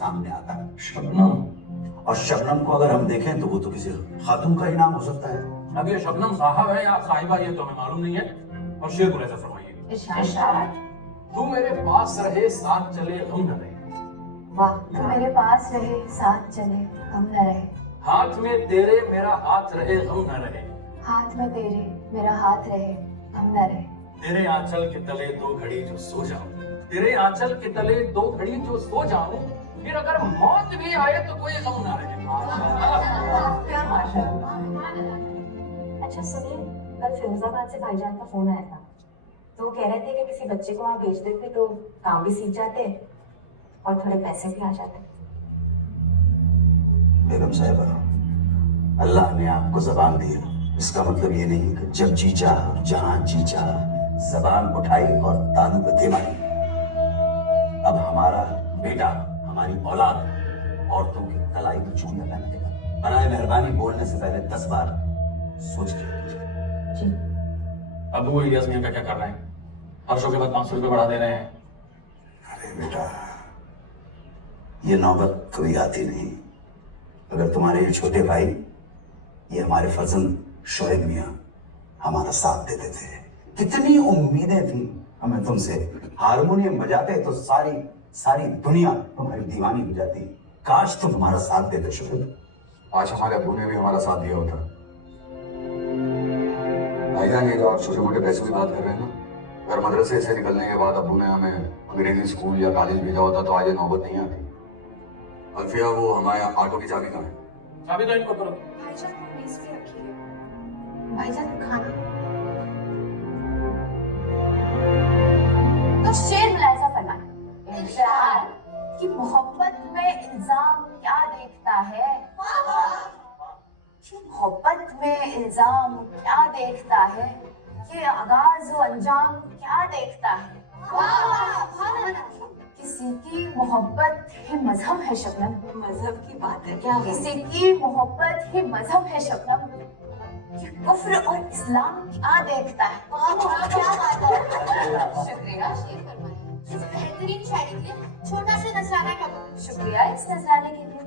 सामने आता है। शबनम। और शबनम को अगर हम देखें तो वो तो किसी खातून का ही नाम हो सकता है। अब ये शबनम साहब है या साहिबा ये तो हमें मालूम नहीं है। और शेर को ऐसा फरमाइए, इरशाद। तू मेरे पास रहे साथ चले गम न रहे, वाह। तू मेरे पास रहे साथ चले हम न रहे, हाथ में तेरे मेरा हाथ रहे गम न रहे, हाथ में तेरे मेरा हाथ रहे हम न रहे, तेरे आंचल के तले दो घड़ी जो सो जाऊं, तेरे आंचल के तले दो घड़ी जो सो जाऊं, फिर अगर मौत भी आए तो कोई गम ना रहे। क्या माशाअल्लाह। अच्छा सुनिए, कल फिरोजाबाद से भाईजान का फोन आया था, तो वो कह रहे थे कि किसी बच्चे को वहाँ भेज देते तो काम भी सीख जाते और थोड़े पैसे भी आ जाते। बेगम साहिबा, अल्लाह ने आपको जबान दी है, इसका मतलब ये नहीं कि जब जी चाह जहां जी चाह जबान उठाई और तालू पे दे मारी। अब हमारा बेटा, हमारी औलाद औरतों की कलाई की चूड़ियां पहन देगा। बनाए मेहरबानी बोलने से पहले 10 बार सोच लीजिए। जी। अब वो इलियास मियां का क्या कर रहे हैं? हर शो के बाद 500 रुपए बढ़ा दे रहे हैं। अरे बेटा, ये नौबत कभी आती नहीं। अगर तुम्हारे ये छोटे भाई, ये हमारे फर्जंद शोएब मियां हमारा साथ देते थे, कितनी उम्मीदें थी हमें तुमसे। हारमोनियम बजाते तो सारी सारी दुनिया तुम्हारी दीवानी हो जाती। काश तुम हमारा साथ देते शोएब। आज हमारे अब्बू ने भी हमारा साथ दिया होता। भाईजान, ये तो आप छोटे मोटे पैसों की बात कर रहे हैं ना। अगर मदरसे से निकलने के बाद अब्बू ने हमें अंग्रेजी स्कूल या कॉलेज भेजा होता तो आज ये नौबत नहीं आती। अल्फिया, वो हमारे ऑटो की चाबी कहाँ है? चाबी तो इनको करो। भाईजान को मेज पे रखिए। भाईजान खाना तो शेर मुलायजा फरमाए। इरशाद कि मोहब्बत में इल्जाम क्या देखता है, कि मोहब्बत में इल्जाम क्या देखता है, कि आगाज व अंजाम क्या देखता है। किसी की मोहब्बत ही मजहब है शबनम। मजहब की बात है क्या? किसी की मोहब्बत ही मजहब है शबनम। ये कुफ्र और इस्लाम क्या देखता है। क्या बात है। शुक्रिया शेर फरमाए। इस बेहतरीन शायरी के लिए छोटा सा नजराना कब। शुक्रिया इस नजराने के लिए।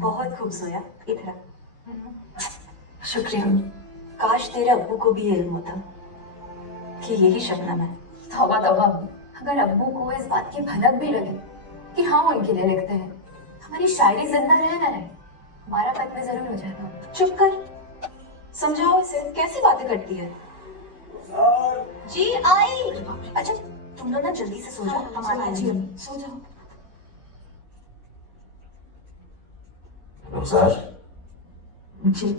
बहुत खूब सोया। इधर शुक्रिया। काश तेरे अब्बू को भी इल्म होता कि यही शबनम है। तौबा तौबा, अगर अब्बू को इस बात की भनक भी लगे कि हाँ उनके लिए लिखते हैं, हमारी शायरी जिंदा रहे ना रहे, हमारा कत्ल जरूर हो जाएगा। चुप कर, समझाओ इसे, कैसी बातें करती है। जी आई। अच्छा तुम लोग ना जल्दी से सो जाओ, हमारा जी सो जाओ। रुखसार, जी।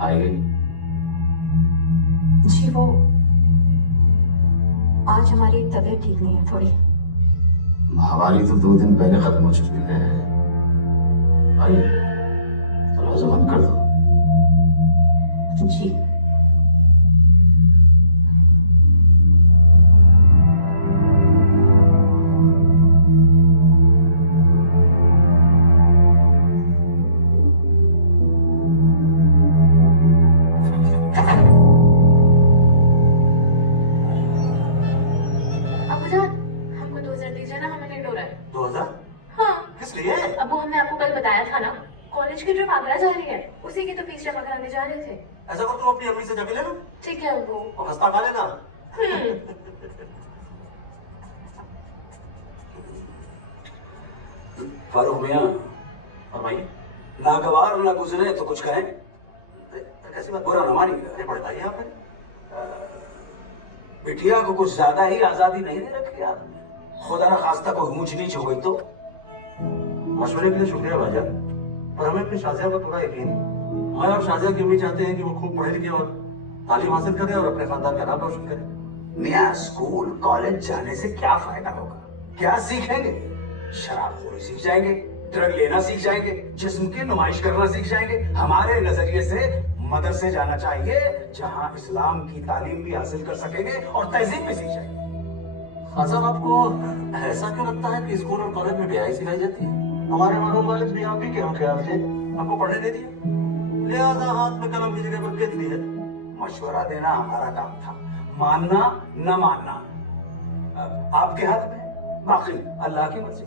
आई जी वो आज हमारी तबीयत ठीक नहीं है थोड़ी। हमारी तो 2 दिन पहले खत्म हो चुकी है। आई, दरवाजा बंद कर दो। जी। हमको 2000 दीजिए ना, हमें लेट हो रहा है। 2000? हाँ, किस लिए? अबू हमने आपको कल बताया था ना, कॉलेज की ट्रिप आगरा जा रही है, उसी की तो फीस जमा कराने जा रहे थे। ऐसा कर, तुम अपनी अम्मी से जाके ले लो ठीक है अबू। और नाश्ता खा लेना। फारूक मियां, फरमाइए। नागवार ना गुजरे तो कुछ कहें। कैसी बात, बुरा न मानिएगा। अरे बताइए आपने, बिटिया को कुछ ज्यादा ही आजादी नहीं दे रखी आपने? खुदा ना खास्ता कोई ऊंच नीच हो गई तो? मशवरे के लिए शुक्रिया भाईजान, पर हमें अपनी शाजिया पर पूरा यकीन। मैं और शाजिया की अम्मी चाहते हैं कि वो खूब पढ़े लिखे और तालीम हासिल करे और अपने खानदान का नाम रोशन करे। मियां, स्कूल कॉलेज जाने से क्या फायदा होगा? क्या सीखेंगे? शराबखोरी सीख जाएंगे, ड्रग लेना सीख जाएंगे, जिस्म की नुमाइश करना सीख जाएंगे। हमारे नजरिए से मदरसे जाना चाहिए जहां इस्लाम की तालीम भी हासिल कर सकेंगे और तहजीब भी सीख जाएंगे। खान साहब, आपको ऐसा क्यों लगता है कि स्कूल और कॉलेज में बेहाई सिखाई जाती है? हमारे मरहूम वालिद भी आप ही के ख्याल से आपको पढ़ने दे दिया, लिहाजा हाथ में कलम की जगह पर केतली है। मशवरा देना हमारा काम था, मानना न मानना आपके हाथ में, बाकी अल्लाह की मर्जी।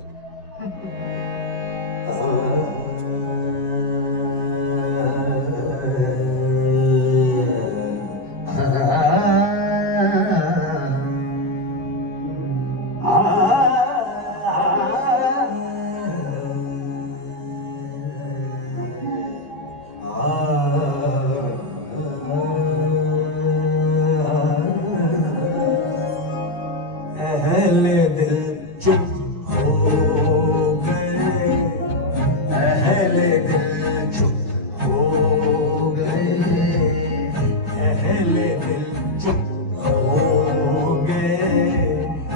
अहले दिल चुप हो गए, अहले दिल चुप हो गए, अहले दिल चुप हो गए,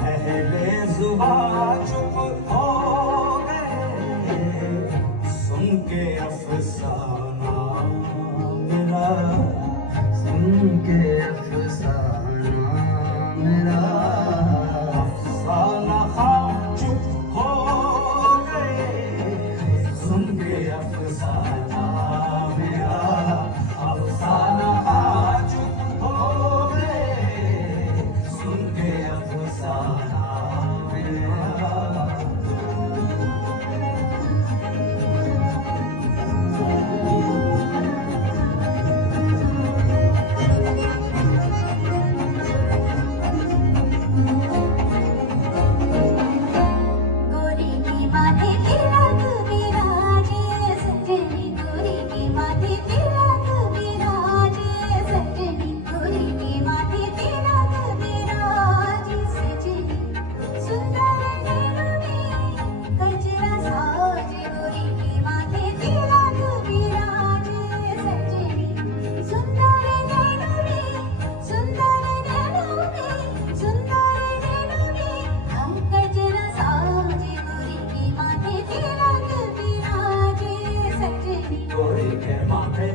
अहले जुबान चुप हो गए। सुन के अफसाना मेरा, सुन के अफसाना मेरा, अफसाना ख्वाब चुप हो गए। सुन के अफसाना मेरा, अफसाना ख्वाब चुप हो गए। सुन के अफसाना मेरा। गोरी की माथे तिलक विराजे सजनी, गोरी की माथे तिलक विराजे सजनी, गोरी की माथे तिलक विराजे सजनी। सुंदर नैनों में गजरा साजे, गोरी की माथे तिलक विराजे सजनी। सुंदर नैनों में, सुंदर नैनों में, सुंदर नैनों में हम गजरा साजे, गोरी की माथे तिलक विराजे सजनी। गोरी के माथे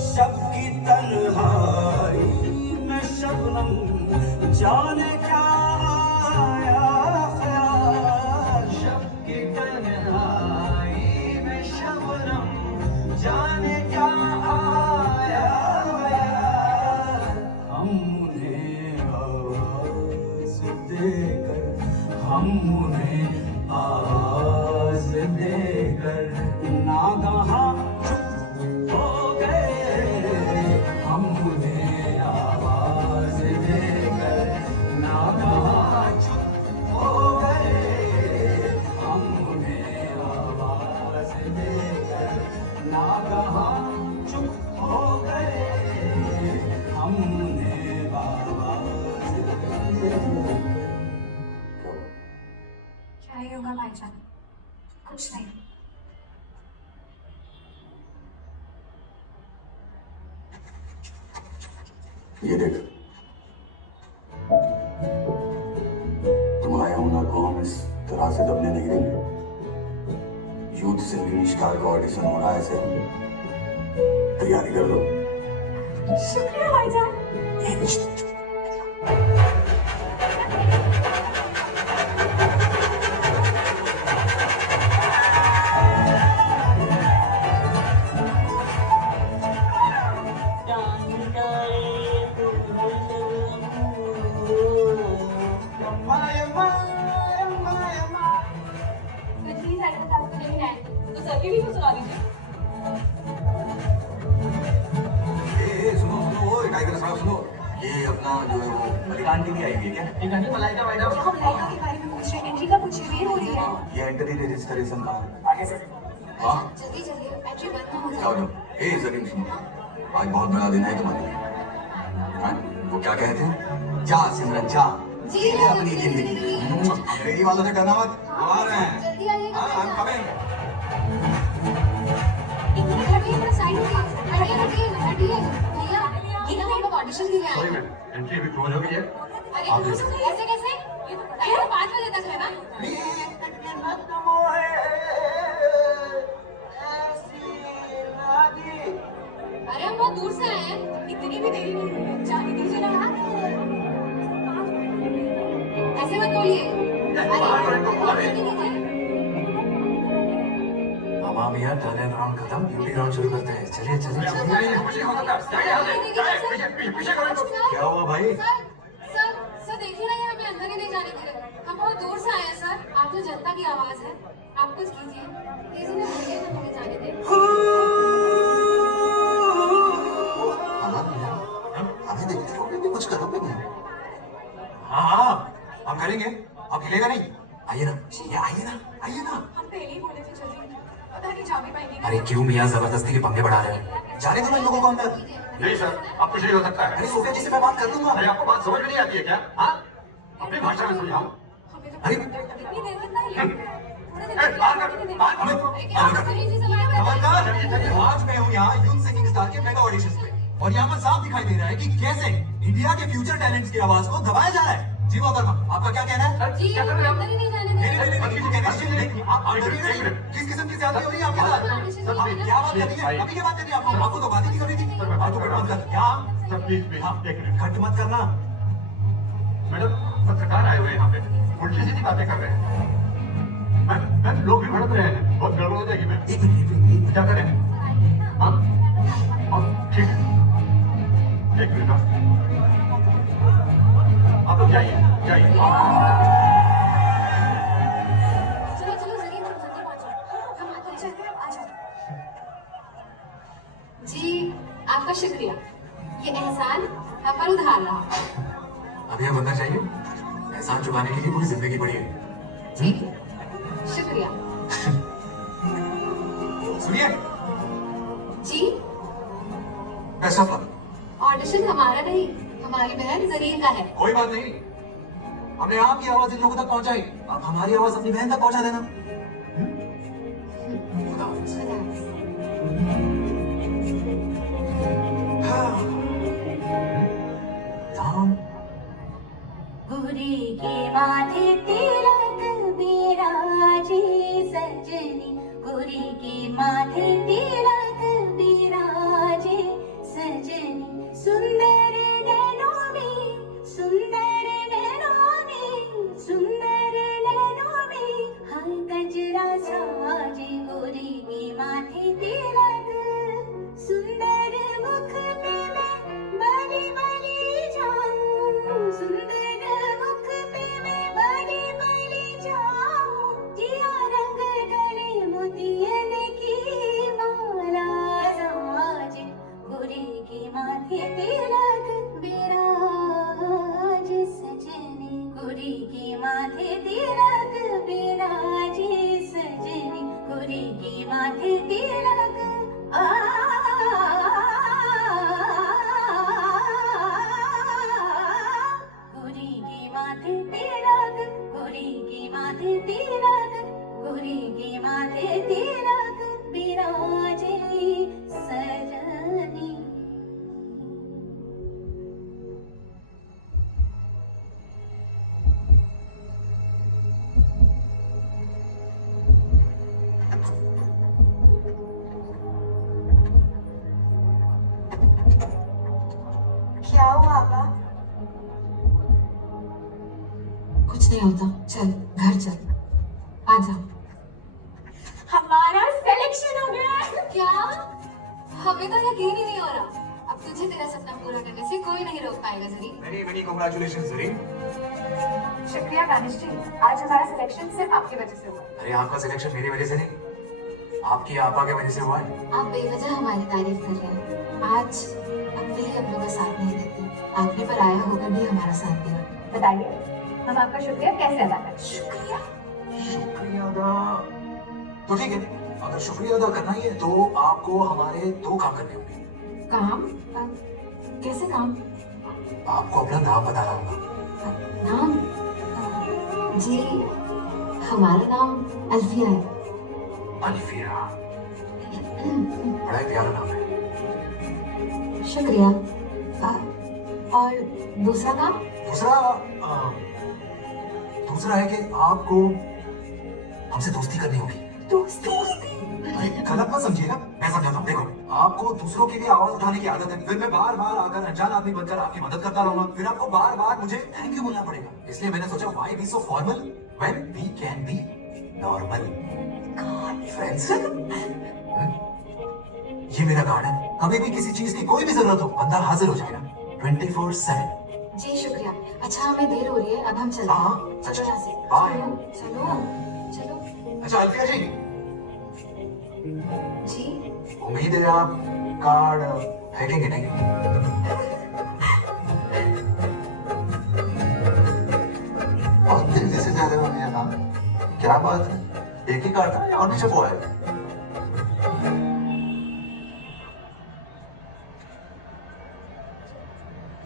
शब की तन्हाई में शबनम, जाने क्या आया ख्याल। शब की तन्हाई में शबनम, जाने क्या आया ख्याल। हम उन्हें आवाज देकर, हम उन्हें आवाज देकर नागहां चुप हो गए। हम उन्हें आवाज देकर नागहां चुप हो गए। हम उन्हें आवाज देकर नागहां चुप हो गए। हम उन्हें आवाज देकर। क्या ही होगा भाईजान? कुछ नहीं। ये देख, तुम्हारे हुनर को हम इस तरह से दबने नहीं देंगे। यूथ सिंगिंग स्टार का ऑडिशन हो रहा है, ऐसे तैयारी कर लो। शुक्रिया भाईजान। पिछली साइड में आपको नहीं आए तो सर की भी कुछ सुना दीजिए। सुनो सुनो, वो टाइगर साहब सुनो, ये अपना जो है वो मलिका आंटी भी आई हुई है क्या? एक घंटे मलाइका मैडम, हम लाइका के बारे में पूछ रहे हैं, एंट्री का पूछ रहे हैं, हो रही है। ये एंट्री रजिस्ट्रेशन का है। आगे से हाँ जल्दी जल्दी एंट्री बंद ना हो जाओ जाए। जाओ। ए जरीन सुनो, आज बहुत बड़ा दिन है तुम्हारे लिए। हाँ? वो क्या कहते हैं, जा सिमरन जा, जी जी अपनी जिंदगी। अंग्रेजी वालों से करना मत, हम आ रहे हैं। जल्दी आइए। हाँ हम कमिंग। एक मिनट हटिए, अपना साइड हटिए, हटिए हटिए हटिए भैया, ये ना हम लोग ऑडिशन के लिए आए सॉरी हैं। मैम, एंट्री अभी क्लोज हो गई है। अरे ऐसे कैसे? ये तो 5 बजे तक है ना। अरे हम बहुत दूर से आए हैं, इतनी भी देरी नहीं हुई, जाने दीजिए ना। ऐसे मत बोलिए। मामा भैया टर्न एंड राउंड खत्म, ब्यूटी राउंड शुरू करते हैं। चलिए चलिए चलिए। पीछे करो इनको। क्या हुआ भाई? सर देखिए ना, ये हमें अंदर ही नहीं जाने दे रहे। हम बहुत दूर से आए हैं सर। आप तो जनता की आवाज है, आप कुछ कीजिए। किसी ने बोलिए तो हमें जाने दे। हमें देखते रहोगे भी कुछ करोगे नहीं? हाँ हम करेंगे, अब हिलेगा नहीं। आइए ना, ये आइए ना, आइए ना। हम पहले ही बोले थे जल्दी, पता नहीं जा भी पाएंगे। अरे क्यों मियाँ जबरदस्ती के पंगे बढ़ा रहे हैं? जाने दो ना इन लोगों को अंदर। नहीं सर, अब कुछ नहीं हो सकता है। अरे सोफिया जी से मैं बात कर लूंगा। अरे आपको बात समझ में नहीं आती है क्या? हाँ, अपनी भाषा में समझाओ। अरे इतनी देर कितना ही लगी? थोड़ी देर ए, बाहर कर, बाहर कर। आज मैं हूँ यहाँ यूथ सिंगिंग स्टार के मेगा ऑडिशंस में और यहाँ पर साफ दिखाई दे रहा है कि कैसे इंडिया के फ्यूचर टैलेंट्स की आवाज को दबाया जा रहा है। जी मोहतरमा, आपका क्या कहना है? जी, क्या कर रहे हो आप? अंदर ही नहीं जाने नहीं दे नहीं नहीं, नहीं, नहीं, नहीं, नहीं, नहीं, आप अंदर ही नहीं। किस किस्म की ज्यादती हो रही है आपके साथ? आप क्या बात कर रही है? अभी क्या बात कर रही है? आपको तो बात ही नहीं कर रही थी। आप तो कट मत कर। क्या? सर प्लीज प्लीज, हाँ, एक मिनट। कट मत करना। मैडम, पत्रकार आए हुए हैं यहाँ पे, उल्टी सीधी बातें कर रहे हैं। मैम, लोग भी भड़क रहे हैं, बहुत गड़बड़ हो जाएगी मैम। एक मिनट। क्या करें? हाँ, ठीक है, एक मिनट आप लोग जाइए जाइए। चलो चलो जल्दी पहुंचो। हम आते हैं, आ जाओ। जी आपका शुक्रिया, ये एहसान हम पर उधार रहा। अभी आप अंदर जाइए, एहसान चुकाने के लिए पूरी जिंदगी पड़ी है। जी शुक्रिया। सुनिए, जी बेस्ट ऑफ लक। ऑडिशन हमारा नहीं, हमारी बहन जरीन का है। कोई बात नहीं, हमने आपकी आवाज इन लोगों तक पहुंचाई, अब हमारी आवाज अपनी बहन तक पहुंचा देना। खुदा हाफिज़। खुदा हाफिज़। नाम गुरी के माथे तिलक बिराजे सजनी, गुरी के माथे तिलक बिराजे सजनी, सुंदर नैनों में, सुंदर नैनों में, सुंदर नैनों में, हर गजरा साजे गुरी के माथे तिलक, सुंदर मुख पे मैं बली बली जाऊं, सुंदर मुख पे मैं बली बली जाऊं, जिया रंग गले मोतियन की माला साजे, गुरी के माथे तिलक बिराज सजनी, गुरी के माथे तिलक बिराज सजनी, गुरी के माथे तिलक गुरी के माथे तिलक, गुरी के माथे तिलक, गुरी के माथे तिलक बिराजे सजनी। क्या हुआ आपा? कुछ नहीं होता, चल घर चल, आ जा। हमारा सिलेक्शन हो गया है। क्या? हमें तो यकीन ही नहीं हो रहा। अब तुझे तेरा सपना पूरा करने से कोई नहीं रोक पाएगा Zari. Many many congratulations Zareen. शुक्रिया दानिश जी, आज हमारा सिलेक्शन सिर्फ आपकी वजह से हुआ। अरे आपका सिलेक्शन मेरी वजह से नहीं, आपकी आपा की वजह से हुआ है। आप बेवजह हमारी तारीफ कर रहे हैं। आज अपने ही हम लोग का साथ नहीं देते, आपने पर आया होकर भी हमारा साथ दिया। बताइए हम आपका शुक्रिया कैसे अदा करें? शुक्रिया। शुक्रिया अदा तो ठीक है, अगर शुक्रिया अदा करना ही है तो आपको हमारे 2 काम करने होंगे। काम? कैसे काम? आपको अपना नाम बताना होगा। नाम? जी हमारा नाम अल्फिया है। अल्फिया, बड़ा ही प्यारा नाम है। शुक्रिया। और दूसरा काम? दूसरा है कि आपको हमसे दोस्ती करनी होगी। दोस्ती? अरे गलत मत समझिएगा, मैं समझाता हूँ। देखो, आपको दूसरों के लिए आवाज उठाने की आदत है, फिर मैं बार बार आकर अनजान आदमी बनकर आपकी मदद करता रहूंगा, फिर आपको बार बार मुझे थैंक यू बोलना पड़ेगा। इसलिए मैंने सोचा why be so formal when we can be normal friends. ये मेरा कार्ड है, कभी भी किसी चीज की कोई भी जरूरत हो बंदा हाजिर हो जाएगा 24/7। जी शुक्रिया। अच्छा हमें देर हो रही है, अब हम चलते हाँ, हैं। चलो अच्छा, यहाँ से। बाय। चलो चलो। अच्छा अल्फिया जी, जी उम्मीद है आप कार्ड फेंकेंगे नहीं। बहुत तेजी से जा रहे हो यहाँ, क्या बात है? एक ही कार्ड था या और भी छपवा है?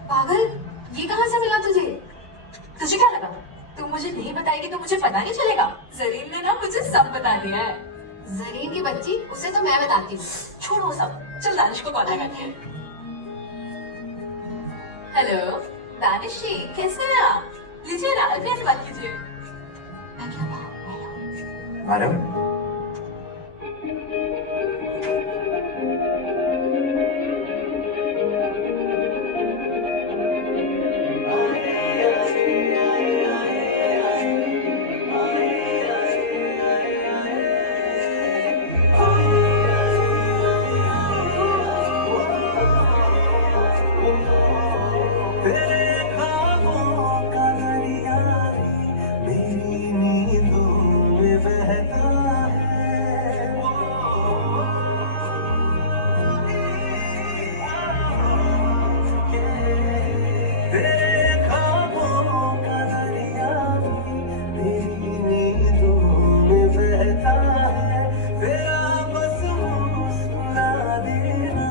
पागल, ये कहाँ से मिला तुझे? तुझे क्या लगा तू मुझे नहीं बताएगी तो मुझे पता नहीं चलेगा? जरीन ने ना मुझे सब बता दिया है। जरीन की बच्ची, उसे तो मैं बताती हूँ। छोड़ो सब, चल दानिश को कॉल लगाते हैं। हेलो दानिश जी, कैसे हैं आप? लीजिए ना, अल्फिया से बात कीजिए। मैं क्या बात? मैडम, तेरे ख्वाबों का दरिया मेरी नींदों में बहता है। तेरे ख्वाबों का दरिया मेरी नींदों में बहता है। तेरा बस मुस्कुरा देना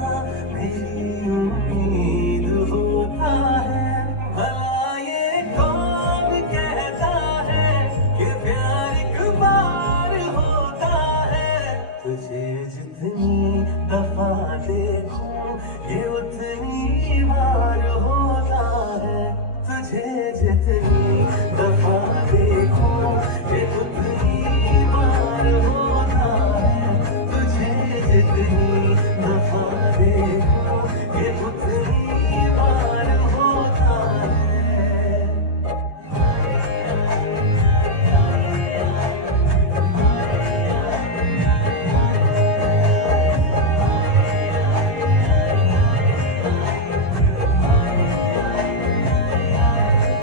मेरी उम्मीद होता है। भला ये कौन कहता है कि प्यार एक बार होता है। तुझे जितनी दफा देखूं ये उतनी बार होता है। तुझे जितनी दफा देखूं ये उतनी बार होता है। तुझे जितनी दफा देखूं ये उतनी बार होता है।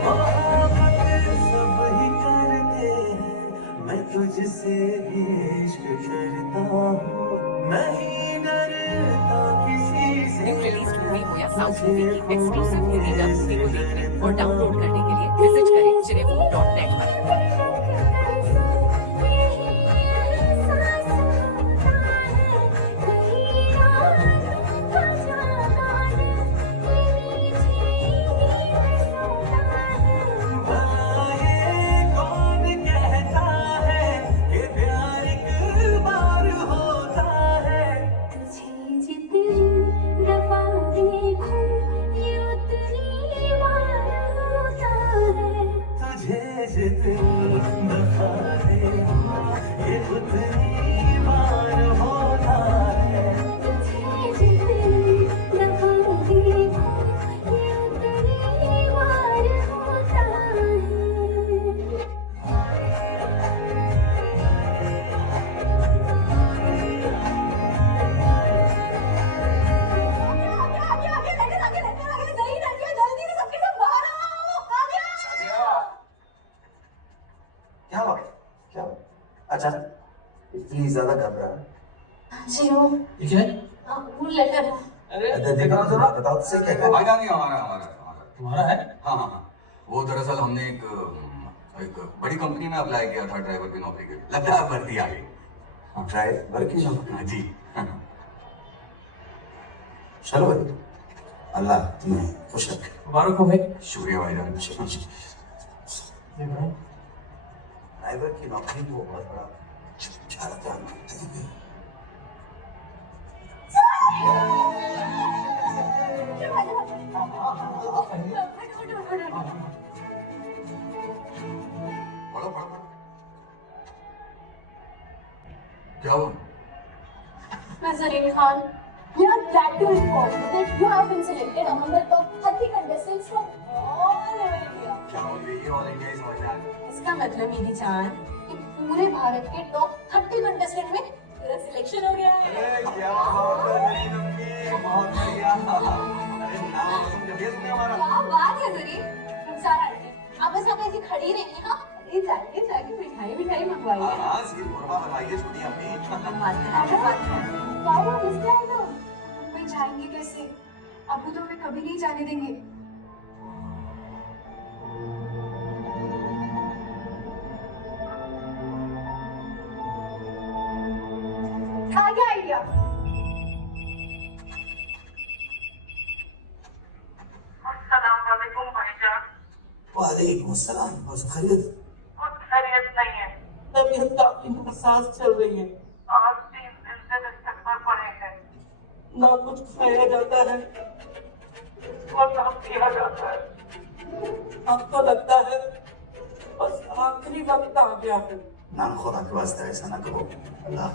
मोहब्बत सब ही करते हैं, मैं तुझसे भी इश्क करता हूँ। नहीं डरता किसी से। रिलीज मूवी हो या साउथ मूवी की एक्सक्लूसिव हिंदी डब मूवी को देखने और डाउनलोड करने के लिए विजिट करें cinefood.net पर। भला ये कौन कहता है कि प्यार एक बार होता है। तुझे जितनी दफा देखूं ये उतनी बार होता है। तुझे जितनी दफा देखूं ये उतनी बार होता है। तुझे जितनी दफा देखूं ये उतनी बार होता है। क्या बात? क्या बात? अचानक इतनी ज्यादा घबरा? जी वो ये क्या है? वो लेटर अरे देखो जरा बताओ तुझसे क्या क्या? फायदा नहीं, हमारा हमारा हमारा। तुम्हारा है? हाँ हाँ हाँ, वो दरअसल हमने एक बड़ी कंपनी में अप्लाई किया था ड्राइवर की नौकरी के लिए। लगता है भर्ती आ गई। ड्राइवर की नौकरी? हाँ जी। चलो भाई, अल्लाह तुम्हें खुश रखे। मुबारक हो भाई। शुक्रिया भाईजान। ये भाई ड्राइवर की नौकरी को बहुत बड़ा झारखंड मानते हैं। हाँ पढ़ो पढ़ो पढ़ो। क्या हुआ? मैं Zareen Khan. We are glad to inform you that you have been selected among the top 30 contestants from all over India. क्या हो गई all India is all that? इसका मतलब मेरी जान कि पूरे भारत के टॉप 30 कंटेस्टेंट में तेरा सिलेक्शन हो गया है। क्या बात है जरीन अम्मी, बहुत बढ़िया। अरे नाम सुन के भेज दिया हमारा। क्या बात है जरीन। सारा आप बस यहाँ ऐसी खड़ी रही हैं। अरे जाइए जाके मिठाई मंगवाइए। हाँ सीट मुर्गा बनवाइए छोटी अम्मी। बाबा मिस्टर है तो मैं जाएंगे कैसे? अबू तो हमें कभी नहीं जाने देंगे। आ गया आइडिया। अस्सलामुअलैकुम भाईजान। वालेकुम अस्सलाम। बस खैरियत? कुछ खैरियत नहीं है। तबीयत काफी नासाज चल रही है। आज 3 दिन से बिस्तर पर पड़े हैं। ना कुछ खाया जाता है और ना पिया जाता है। अब तो लगता है बस आखिरी वक्त आ गया है। ना खुदा के वास्ते ऐसा ना करो। अल्लाह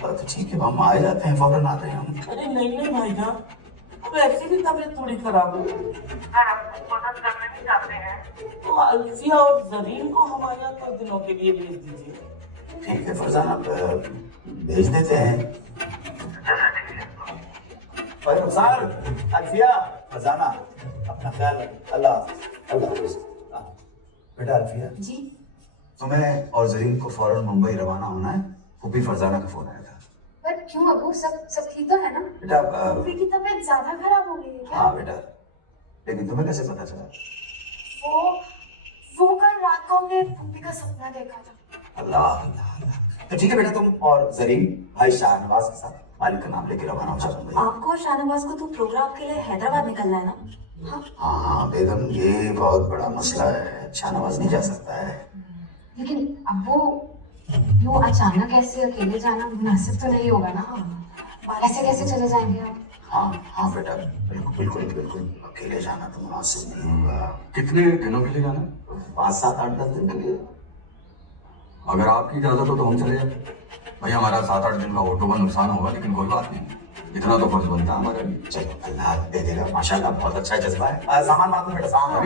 पर तो ठीक है, हम आ जाते हैं, फौरन आते हैं हम। अरे नहीं भाईजान, वैसे भी तबीयत थोड़ी खराब है। अगर आप मदद करने नहीं चाहते हैं तो अल्फिया और जरीन को हमारे यहाँ कुछ दिनों के लिए भेज दीजिए। ठीक है फरजाना, भेज देते हैं। भाई रुखसार, अल्फिया, फरजाना, अपना ख्याल अल्लाह हाफिज़। बेटा अल्फिया जी तुम्हें और जरीन को फौरन मुंबई रवाना होना है। फूफी फरजाना का फोन आया था। पर क्यों अबू, सब ठीक तो है ना? बेटा फूफी की तबीयत ज्यादा खराब हो गई है क्या? हाँ बेटा, लेकिन तुम्हें कैसे पता चला? वो कल रात को हमने फूफी का सपना देखा था। अल्लाह अल्लाह अल्लाह। तो ठीक है बेटा, तुम और जरीन भाई शाहनवाज के साथ मालिक का नाम लेके रवाना हो जाओ मुंबई। आपको और शाहनवाज को तो प्रोग्राम के लिए हैदराबाद निकलना है ना? हाँ बेगम, ये बहुत बड़ा मसला है, शाहनवाज नहीं जा सकता है। लेकिन अब वो अचानक ऐसे अकेले जाना मुनासिब तो नहीं होगा ना? ऐसे कैसे चले जाएंगे आप? हाँ हाँ बेटा, बिल्कुल बिल्कुल बिल्कुल, अकेले जाना तो मुनासिब नहीं होगा। कितने दिनों के लिए जाना है? 5, 7, 8, 10 दिन के लिए। अगर आपकी इजाजत हो तो हम चले जाए। भाई हमारा 7-8 दिन का ऑटो का नुकसान होगा, लेकिन कोई बात नहीं, इतना तो फर्ज बनता है हमारा भी। चलो अल्लाह दे देगा, माशाल्लाह बहुत अच्छा जज्बा है। सामान बात में बेटा, सामान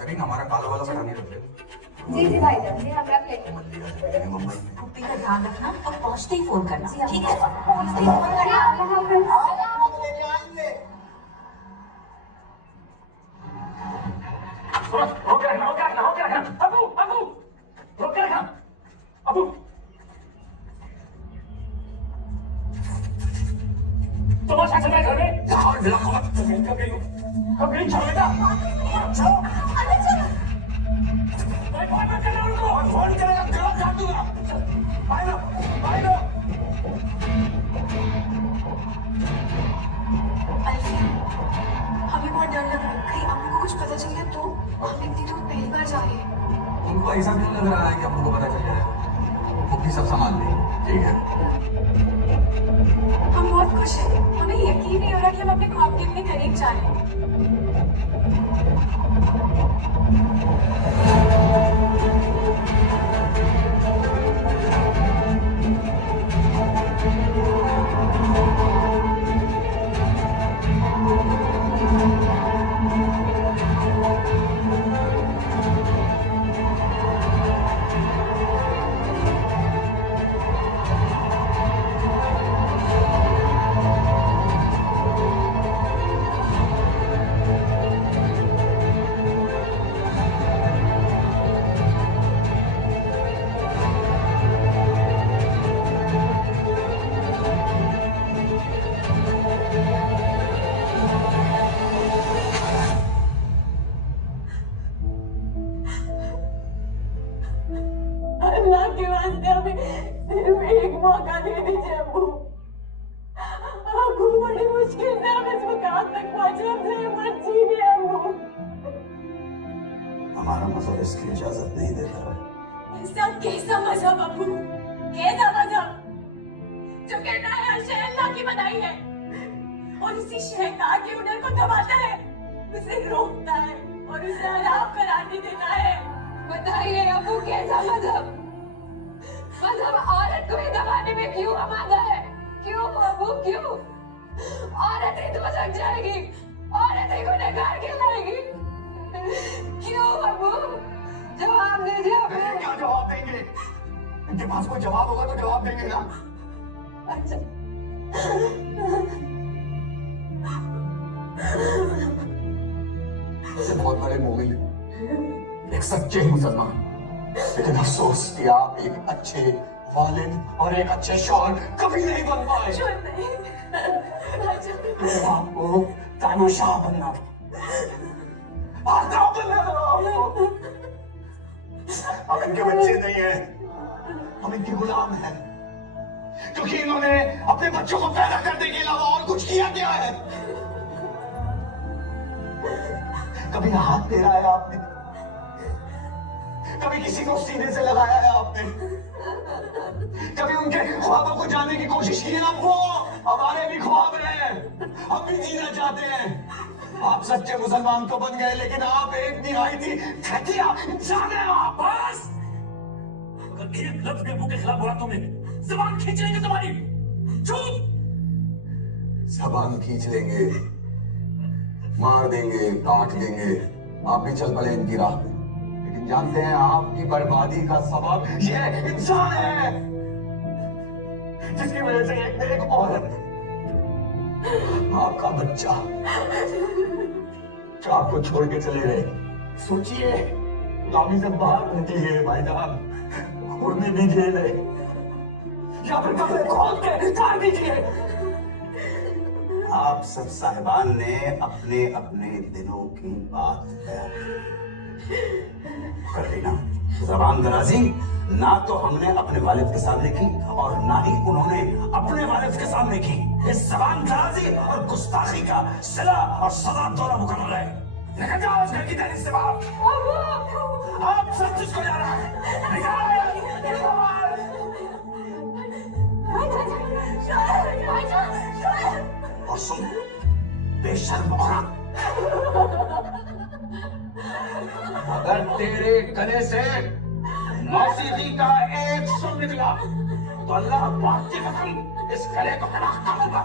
करीन हमारा काला वाला बटा नहीं रखते। जी भाईजान, जी हम रख लेंगे। मुंबई में पुप्पी का ध्यान रखना और पहुंचते ही फोन करना, ठीक है? पहुंचते ही फोन करिए। अल्लाह हाफिज़। रोक के रखना। अबू रोक के रखना। अबू तमाशा चल रहा है घर में। कब गई चलेगा? चलो फोन मत करना उनको। फोन करेगा गलत काट दूंगा। भाई लो हमें बहुत डर लग रहा है, कहीं अम्मू को कुछ पता चल गया तो? हम इतनी दूर पहली बार जा रहे हैं। उनको ऐसा क्यों लग रहा है कि हमको पता चल जाएगा? फूफी सब संभाल लेंगे, ठीक है? हम बहुत खुश हैं, हमें यकीन नहीं हो रहा कि हम अपने ख्वाब के इतने करीब जा रहे हैं। अल्लाह के वास्ते हमें सिर्फ एक मौका दे दीजिए अबू। अबू बड़ी मुश्किल से हम इस मुकाम तक पहुंचे, हमसे ये मत छीनिए अबू। हमारा मजहब इसकी इजाजत नहीं देता। ऐसा कैसा मजहब अबू? कैसा मजहब जो कहता है हर शय अल्लाह की बनाई है और इसी शहकार के हुनर को दबाता है? उसे रोकना है और उसे आराम कराने देना है। बताइए अबू, कैसा मजहब औरत को ही दबाने में क्यों आमादा है? क्यों अबू, क्यों? औरत ही तो जग जाएगी, औरत ही गुनहगार कहलाएगी। क्यों अबू? जवाब दीजिए अबू। क्या जवाब देंगे? इनके पास कोई जवाब होगा तो जवाब देंगे ना। अच्छा, ऐसे बहुत बड़े मोमिन, एक सच्चे मुसलमान, लेकिन अफसोस कि आप एक अच्छे वालिद और एक अच्छे शौहर कभी नहीं बन पाए। आपको तानाशाह बनना था, बनना था आपको। हम इनके बच्चे नहीं हैं, हम इनके गुलाम हैं, क्योंकि इन्होंने अपने बच्चों को पैदा करने के अलावा और कुछ किया क्या है? कभी हाथ फेरा है आपने? कभी किसी को सीने से लगाया है आपने? कभी उनके ख्वाबों को जानने की कोशिश की है ना? वो हमारे भी ख्वाब हैं, हम भी जीना चाहते हैं। आप सच्चे मुसलमान तो बन गए, लेकिन आप एक निहायती घटिया इंसान हैं आप। बस अगर एक लफ्ज भी मुंह के खिलाफ बोला तुमने, जबान खींच लेंगे तुम्हारी। चुप! जबान खींच लेंगे, मार देंगे, काट देंगे, आप भी चल पड़े इनकी राह पे, लेकिन जानते हैं आपकी बर्बादी का सबब ये इंसान है, जिसकी वजह से एक औरत, आपका बच्चा जो आपको छोड़ के चले गए। सोचिए, गुलामी से बाहर निकलिए भाईजान, उड़ने दीजिए नहीं, या फिर कपड़े खोल के काट दीजिए। आप सब साहिबान ने अपने अपने दिनों की बात कर ली ना। जबान दराजी ना तो हमने अपने वालिद के सामने की और ना ही उन्होंने अपने वालिद के सामने की। इस जबान दराजी और गुस्ताखी का सिला और सजा दोनों मुकम्मल है। निकल जाओ इस घर की दहलीज से बाहर। आप सब जिसको जा रहा है निकल बाहर। और सुन बेशर्म औरत, अगर तेरे गले से मौसीकी का एक सुर निकला तो अल्लाह पाक की कसम इस गले को तलाक कर दूंगा।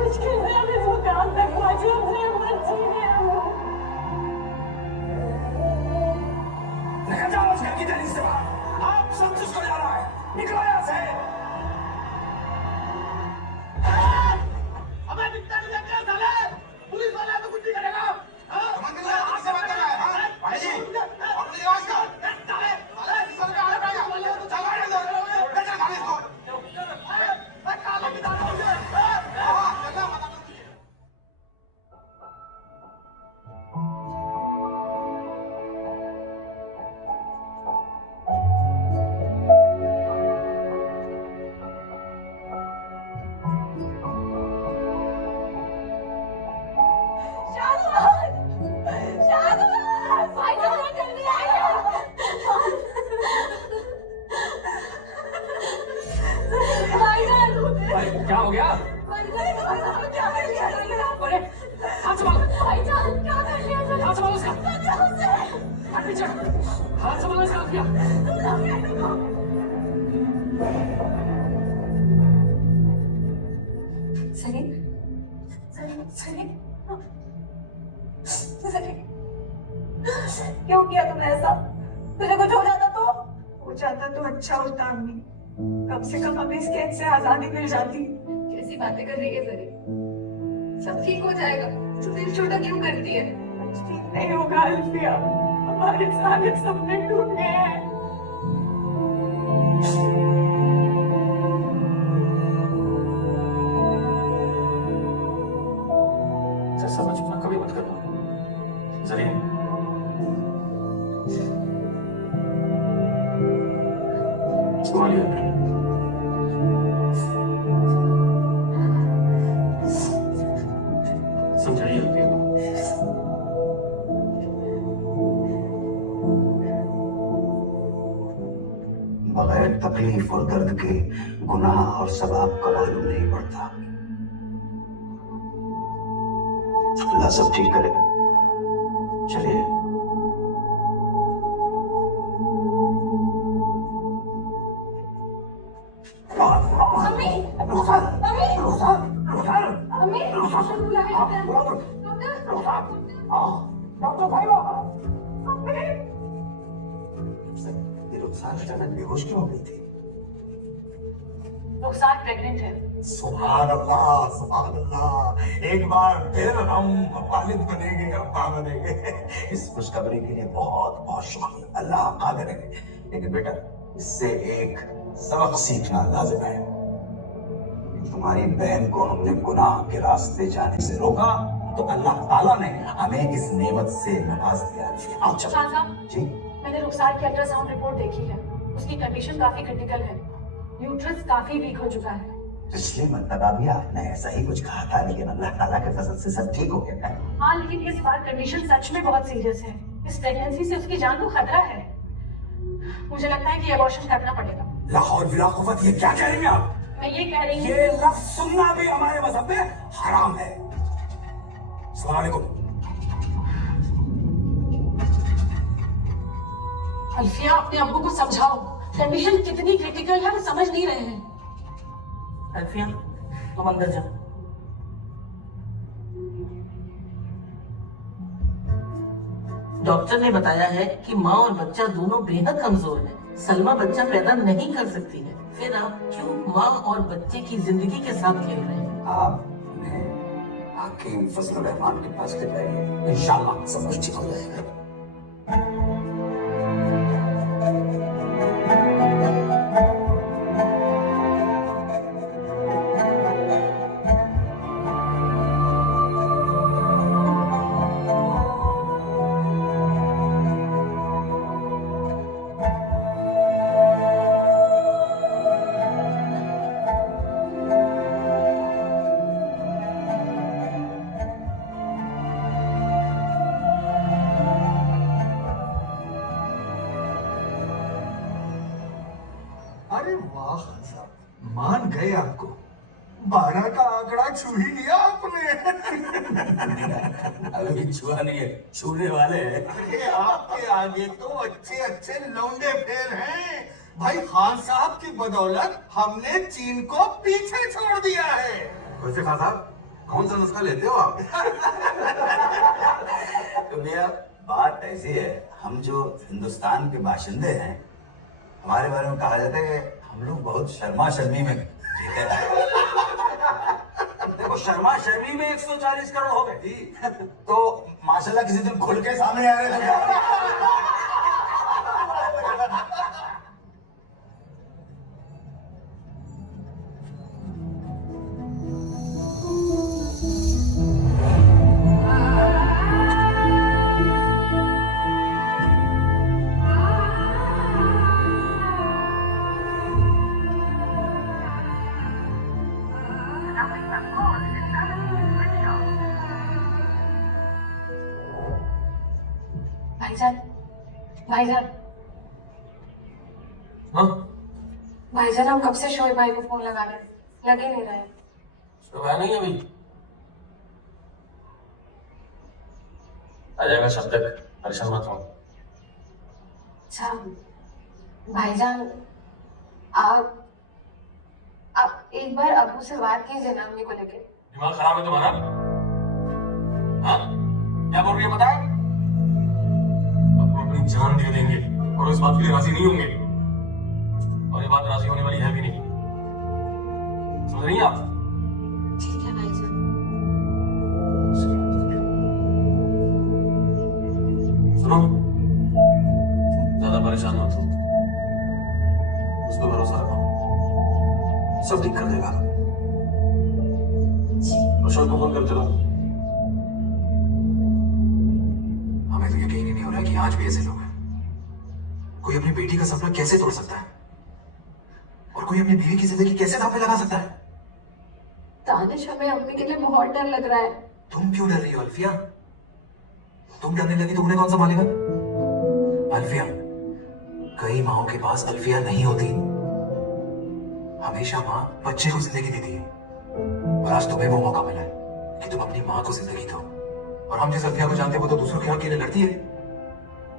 मुश्किल है, अभी वो काम तक मौजूद है, मर्जी है वो। निकल जाओ इस घर की दहलीज से बाहर। आप सब जिसको जा रहा है निकलो यहाँ से। हमें दिखता नहीं क्या साले? पुलिस वाला तो कुछ नहीं करेगा। किससे बात कर रहा है? भाई जी, अपनी आवाज कर। साले, किसी का हाथ आएगा। चल गाड़ी दो, ले चल गाड़ी इसको। काला की दाढ़ी मुझे। चलना मत। क्या हो गया? अरे हाथ संभालो, हाथ संभालो उसका, हाथ पीछे, हाथ संभालो इसका, हाथ किया। सलीम, सलीम, सलीम, क्यों किया तुमने ऐसा? तुझे कुछ हो जाता तो? हो जाता तो अच्छा होता अम्मी, कम से कम हमें इस कैद से आजादी मिल जाती। कैसी बातें कर रही है सलीम? सब ठीक हो जाएगा, तू दिल छोटा क्यों करती है? कुछ ठीक नहीं होगा अल्फिया, हमारे सारे सपने टूट गए हैं। जैसा बचपना कभी मत करना जरीन। संभालिए। समझाइए मालूम नहीं पड़ता। अल्लाह सब ठीक करेगा। चलिए। मम्मी मम्मी मम्मी रुखसार अचानक बेहोश क्यों हो गई थी? रुखसार प्रेग्नेंट है। सुभान अल्लाह, एक बार फिर हम वालिद बनेंगे, अब्बा बनेंगे। इस खुशखबरी के लिए बहुत बहुत शुक्रिया। अल्लाह कादिर है। लेकिन बेटा, इससे एक सबक सीखना लाजिम है। तुम्हारी बहन को हमने गुनाह के रास्ते जाने से रोका तो अल्लाह ताला ने हमें इस नेमत से नवाज दिया। आओ चलो। खान साहब, जी, मैंने रुखसार की अल्ट्रासाउंड रिपोर्ट देखी है। उसकी कंडीशन काफी क्रिटिकल है। यूट्रस काफी वीक हो चुका है। पिछली मरतबा भी आपने ऐसा ही कुछ कहा था, लेकिन अल्लाह ताला के फजल से सब ठीक हो गया है। हाँ, लेकिन इस बार कंडीशन सच में बहुत सीरियस है। इस प्रेगनेंसी से उसकी जान को खतरा है। मुझे लगता है कि अबॉर्शन करना पड़ेगा। लाहौर बिला कुव्वत, ये क्या कह रही हैं आप? मैं ये कह रही हूँ, ये लफ्ज सुनना भी हमारे मजहब में हराम है। अस्सलाम वालेकुम। अल्फिया, अपने अब्बू को समझाओ, कंडीशन कितनी क्रिटिकल है वो समझ नहीं रहे हैं। अल्फिया, तुम अंदर जाओ। डॉक्टर ने बताया है कि माँ और बच्चा दोनों बेहद कमजोर हैं। सलमा बच्चा पैदा नहीं कर सकती है। फिर आप क्यों माँ और बच्चे की जिंदगी के साथ खेल रहे हैं? आप उन्हें हकीम फजल रहमान के पास ले जाइए, इंशाल्लाह सब कुछ ठीक हो जाएगा। अरे वाह खान साहब, मान गए आपको। 12 का आंकड़ा छू ही लिया आपने। अभी छुआ नहीं है, छूने वाले हैं। अरे आपके आगे तो अच्छे अच्छे लौंडे फेल हैं। भाई खान साहब की बदौलत हमने चीन को पीछे छोड़ दिया है। वैसे खान साहब, कौन सा नुस्खा लेते हो आप? तो भैया, बात ऐसी है, हम जो हिंदुस्तान के बाशिंदे हैं, हमारे बारे में कहा जाता है कि हम लोग बहुत शर्मा शर्मी में जीते हैं। देखो, शर्मा शर्मी में 140 करोड़ हो गए जी। तो माशाल्लाह किसी दिन खुल के सामने आ रहे थे। भाईजान, भाईजान, हाँ, भाईजान, हम कब से शोएब भाई को फोन लगा रहे हैं, लगे नहीं रहे। शोएब आया नहीं अभी? आ जाएगा शाम तक, परेशान मत हो। अच्छा भाईजान, आप एक बार अब्बू से बात कीजिए ना अम्मी को लेके। दिमाग खराब है तुम्हारा? हाँ, क्या बोल रही है बताए? अपनी जान दे देंगे और इस बात के लिए राजी नहीं होंगे, और ये बात राजी होने वाली है भी नहीं। समझ रही हैं आप? ठीक है भाईजान। सुनो, ज्यादा परेशान मत हो, उस पर भरोसा रखो, सब ठीक कर देगा। अशोक को फोन करते रहो। हमें तो यकीन ही नहीं हो रहा है कि आज भी ऐसे लोग हैं। कोई अपनी बेटी का सपना कैसे तोड़ सकता है, और कोई अपनी बीवी की जिंदगी कैसे दांव पे लगा सकता है? दानिश, हमें अम्मी के लिए बहुत डर लग रहा है। तुम क्यों डर रही हो अल्फिया? तुम डरने लगी तो उन्हें कौन संभालेगा? अल्फिया, कई माओं के पास अल्फिया नहीं होती, हमेशा माँ बच्चे को जिंदगी देती है, और आज तुम्हें वो मौका मिला है कि तुम अपनी माँ को जिंदगी दो। और हम जिस अल्फिया को जानते हैं वो तो दूसरों के हक के लिए लड़ती है,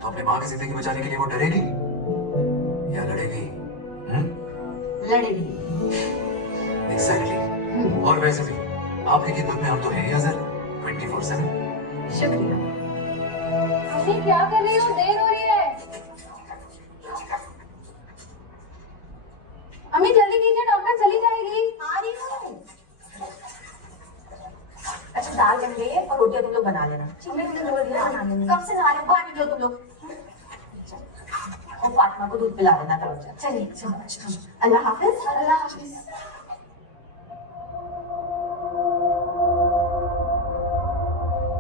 तो अपनी माँ की जिंदगी बचाने के लिए वो डरेगी या लड़ेगी? लड़ेगी। एग्जैक्टली। और वैसे भी आपकी खिदमत में हम तो हैं ही हाजिर 24/7। शुक्रिया। अभी क्या कर रही हो? देर हो रही है। अम्मी जल्दी कीजिए, डॉक्टर चली जाएगी। आ रही हूँ। अच्छा दाल बन गई है और रोटियां तुम लोग बना लेना। ठीक है, तुमने बोल दिया बनाने में। कब से नहा रहे हो? बाहर निकलो तुम लोग। और फातिमा को दूध पिला देना करो। चलिए चलो। अल्लाह हाफिज। अल्लाह हाफिज।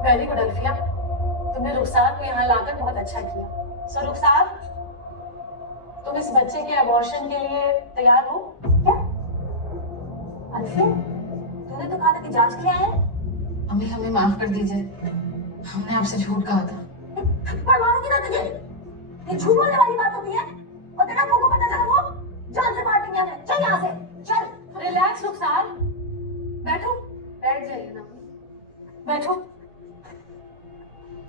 वेरी गुड अल्फिया, तुमने रुखसार को यहाँ लाकर बहुत अच्छा किया। सो रुखसार, तुम इस बच्चे के अबॉर्शन के लिए तैयार हो? क्या? अल्फिया, तूने तो कहा था कि जांच के लिए आए हैं। अम्मी हमें माफ कर दीजिए, हमने आपसे झूठ कहा था। पर मारूंगी ना तुझे। ये झूठ बोलने वाली बात होती है। और तेरा मुंह को पता चला वो जान से मार देंगे हमें। चल यहाँ से चल। रिलैक्स रुखसार, बैठो। बैठ जाइए ना, बैठो।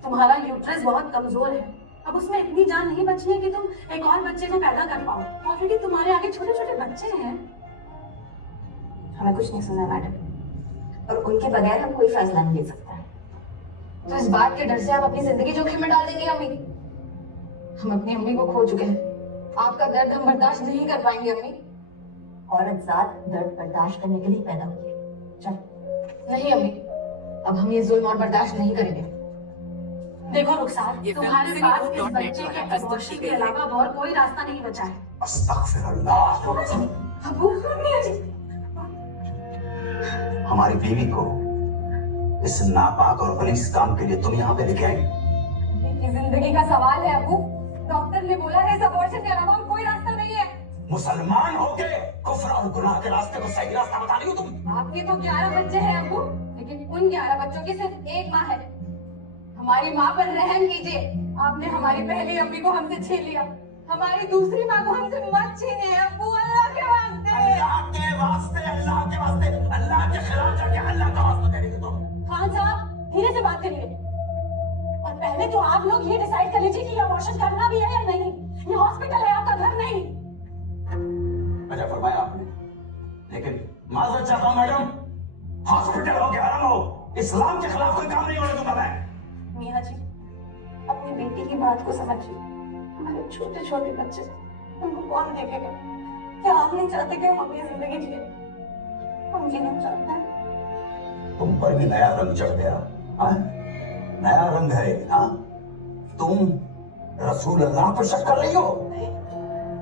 तुम्हारा यूट्रस बहुत कमजोर है, अब उसमें इतनी जान नहीं बची है कि तुम एक और बच्चे को पैदा कर पाओ। ऑलरेडी तुम्हारे आगे छोटे छोटे बच्चे हैं। हमें कुछ नहीं सुना मैडम, और उनके बगैर हम कोई फैसला नहीं ले सकते हैं। तो इस बात के डर से आप अपनी जिंदगी जोखिम में डाल देंगे अम्मी? हम अपनी अम्मी को खो चुके हैं, आपका दर्द हम बर्दाश्त नहीं कर पाएंगे अम्मी। औरत जात दर्द बर्दाश्त करने के लिए पैदा हुई है। चल। नहीं अम्मी, अब हम ये जुल्म और बर्दाश्त नहीं करेंगे। देखो रुखसार, ये तुम्हारे फिल्म पास इस सिनेमा बच्चे के .net अबॉर्शन के अलावा और कोई रास्ता नहीं बचा है। अस्तगफिरुल्लाह। अबू, मियां जी। हमारी बीवी को इस नापाक और गलीज काम के लिए तुम यहाँ पे लेके आई। की जिंदगी का सवाल है अबू। डॉक्टर ने बोला है इस अबॉर्शन के अलावा और कोई रास्ता नहीं है। मुसलमान होके कुफ्र और गुनाह के रास्ते को सही रास्ता बता रही हो तुम। आपके तो 11 बच्चे हैं अबू, लेकिन उन 11 बच्चों की सिर्फ एक माँ है। हमारी माँ पर रहम कीजिए, आपने हमारी पहली अम्मी को हमसे छीन लिया, हमारी दूसरी माँ को हमसे मत छीनिए अबू, अल्लाह के वास्ते। अल्लाह के वास्ते, अल्लाह के वास्ते, अल्लाह के खिलाफ जाके अल्लाह का वास्ता दे रही हो तुम। खान साहब, धीरे से बात करिए, और पहले तो आप लोग ये डिसाइड कर लीजिए कि अबॉर्शन करना भी है या नहीं। ये हॉस्पिटल है, आपका घर नहीं। अच्छा फरमाया आपने, लेकिन माजरत चाहता हूं मैडम, हॉस्पिटल हो के हराम हो, इस्लाम के खिलाफ कोई काम नहीं होने दूंगा मैं। मियां जी, अपनी बेटी की बात को समझिए। हमारे छोटे छोटे बच्चे, उनको कौन देखेगा? क्या आप नहीं चाहते कि हम अपनी जिंदगी जिए? हम जीना चाहते हैं। तुम पर भी नया रंग चढ़ गया। हाँ? नया रंग है। हाँ? तुम रसूल अल्लाह पर शक कर रही हो।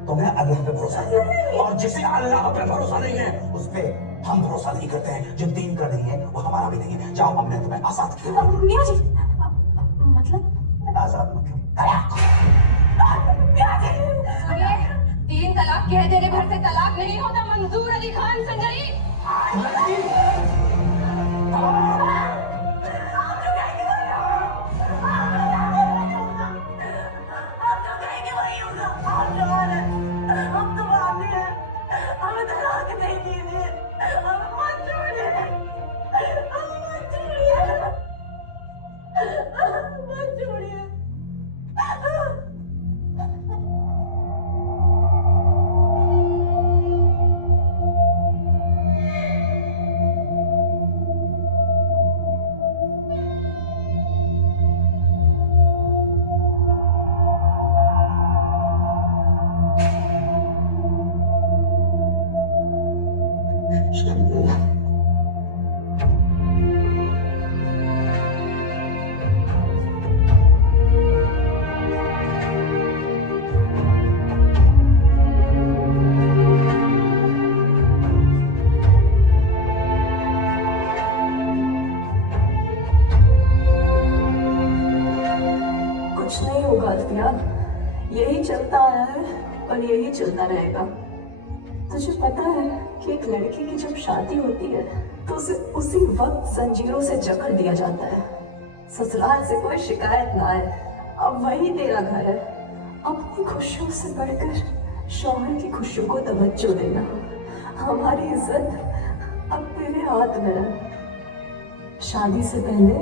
तुम्हें अल्लाह पे भरोसा नहीं है, और जिसे अल्लाह पे भरोसा नहीं है उस पे हम भरोसा नहीं करते हैं। जो दीन का नहीं है वो हमारा भी नहीं है। जाओ, हमने तुम्हें आजाद किया। मियां जी, मतलब आजाद मतलब तलाक। सुनिए, 3 तलाक कह देने भर से तलाक नहीं होता। मंजूर अली खान संजरी। कुछ नहीं होगा अल्फिया, यही चलता आया है और यही चलता रहेगा। तुझे पता है कि एक लड़की की जब शादी होती है तो उसे उसी वक्त जंजीरों से जकड़ दिया जाता है। ससुराल से कोई शिकायत ना आए, अब वही तेरा घर है। अपनी खुशियों से बढ़कर शौहर की खुशियों को तवज्जो देना। हमारी इज्जत अब तेरे हाथ में है। शादी से पहले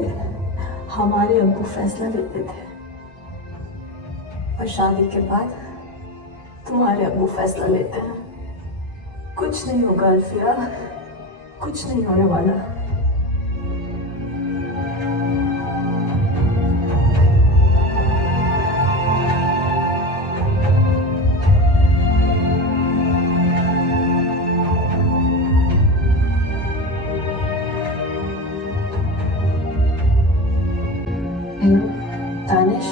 हमारे अब्बू फैसला लेते थे और शादी के बाद तुम्हारे अब्बू फैसला लेते हैं। कुछ नहीं होगा अल्फिया, कुछ नहीं होने वाला। हेलो दानिश,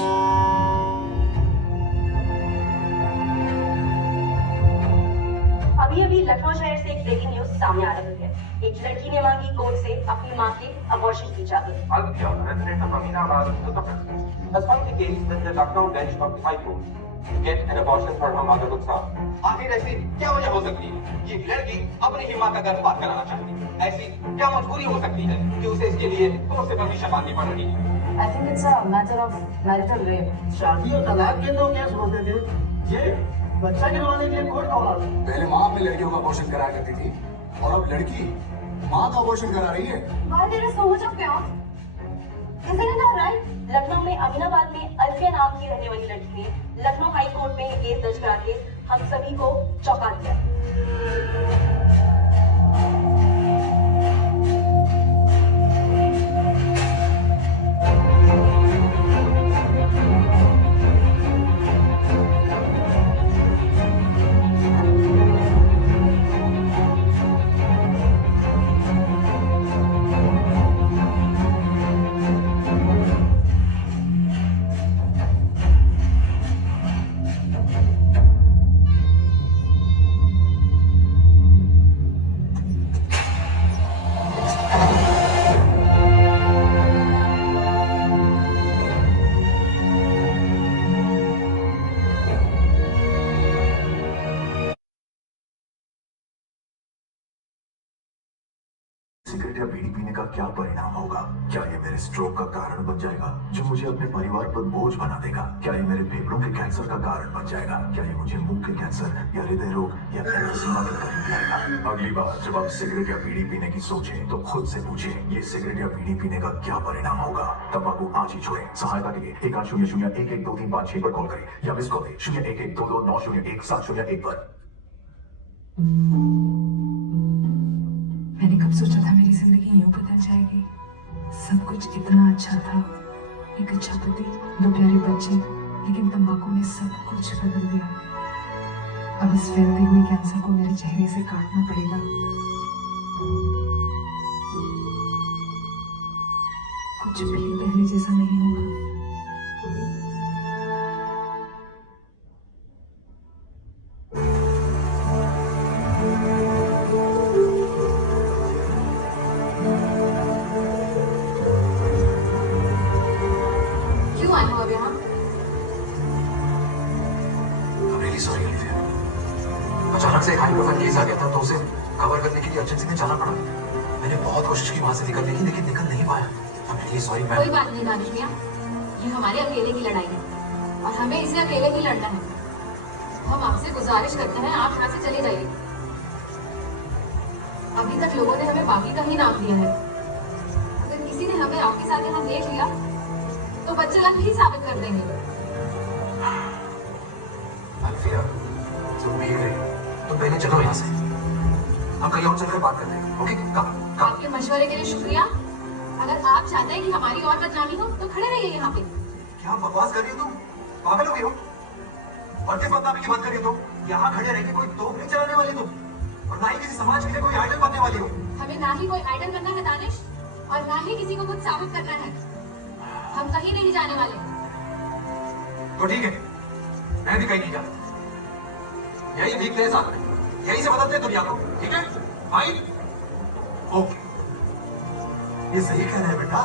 अभी अभी लखनऊ शहर से एक ब्रेकिंग न्यूज सामने आ रही है। एक लड़की ने मांगी कोर्ट से अपनी मां के अबॉर्शन की इजाजत। Alfia, resident of Aminabad, Uttar Pradesh, has filed a case with the Lucknow bench of the High Court to get an abortion for her mother Rukhsar. आखिर ऐसी क्या वजह हो सकती है कि एक लड़की अपनी ही मां का गर्भपात कराना चाहती है? ऐसी क्या मजबूरी हो सकती है कि उसे इसके लिए कोर्ट से परमिशन मांगनी पड़ रही है? I think it's a matter of marital rape. शादी और तलाक के लोग कैसे होते थे? ये बच्चा गिरवाने के लिए कोर्ट का ऑर्डर। पहले माँ अपने लड़कियों का अबॉर्शन कराया करती थी और अब लड़की माँ का अबॉर्शन करा रही है। Why there is so much of chaos? Isn't it all right? Lucknow में अमीनाबाद में अल्फिया नाम की रहने वाली लड़की ने लखनऊ हाई कोर्ट में केस दर्ज करा के हम सभी को चौंका दिया। सिगरेट या बीड़ी पीने का क्या परिणाम होगा? क्या ये मेरे स्ट्रोक का कारण बन जाएगा जो मुझे अपने परिवार पर बोझ बना देगा? क्या ये मेरे फेफड़ों के कैंसर का कारण बन जाएगा? क्या ये मुझे मुंह के कैंसर या हृदय रोग या एम्फीसीमा के करीब लाएगा? अगली बार जब आप सिगरेट या बीड़ी पीने की सोचें तो खुद से पूछें, ये सिगरेट या बीड़ी पीने का क्या परिणाम होगा? तंबाकू आज ही छोड़ें। सहायता के लिए 1-800-112356 पर कॉल करें या मिस कॉल दें 01122901-701 पर। मैंने कब सोचा था मेरी जिंदगी यूं बदल जाएगी। सब कुछ इतना अच्छा था, एक अच्छा पति, 2 प्यारे बच्चे, लेकिन तंबाकू ने सब कुछ बदल दिया। अब इस फैलते हुए कैंसर को मेरे चेहरे से काटना पड़ेगा। कुछ भी पहले जैसा नहीं होगा। अचानक से एक हाई प्रोफाइल केस आ गया था तो उसे कवर करने के लिए अर्जेंसी में जाना पड़ा। मैंने बहुत कोशिश की वहां से निकलने की, लेकिन निकल नहीं पाया। I'm really sorry ma'am. कोई बात नहीं दानिश भैया, ये हमारे अकेले की लड़ाई है और हमें इसे अकेले ही लड़ना है। हम आपसे गुजारिश करते हैं आप यहाँ से चले जाइए। अभी तक लोगों ने हमें बाकी का ही नाम दिया है। अगर किसी ने हमें आपके साथ यहाँ देख लिया तो बच्चे लाख ही साबित कर देंगे। अल्फिया, तुम भी तुम पहले चलो यहाँ से, हम कहीं और चलकर बात करते हैं। ओके? आपके मशवरे के लिए शुक्रिया। अगर आप चाहते हैं कि हमारी और बदनामी हो तो खड़े रहिए यहाँ पे। क्या बकवास कर रही हो तुम? पागल हो गई हो? और किस बदनामी की बात कर रही हो तुम? यहाँ खड़े रह के कोई तोप नहीं चलाने वाली तुम, और ना ही किसी समाज के लिए कोई आइडल बनने वाली हो। हमें ना ही कोई आइडल बनना है दानिश, और ना ही किसी को कुछ साबित करना है। हम कहीं नहीं जाने वाले। तो ठीक है, मैं भी कहीं नहीं जाता। यही वीकनेस आता है, यही से बदलते दुनिया को। ठीक है? फाइन? ओके, ये सही कह रहे हैं बेटा।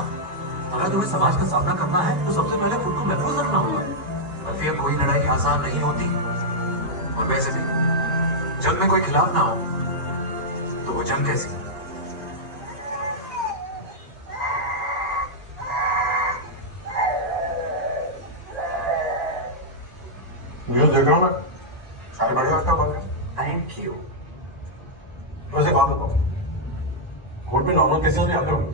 अगर तुम्हें समाज का सामना करना है तो सबसे पहले खुद को महफूज रखना होगा। अल्फिया, कोई लड़ाई आसान नहीं होती, और वैसे भी जब में कोई खिलाफ ना हो तो वो जंग कैसी? न्यूज़ देख रहा हूँ मैं, सारी बढ़िया आता है। Thank you. कोर्ट में नॉर्मल केसेस भी आते होंगे,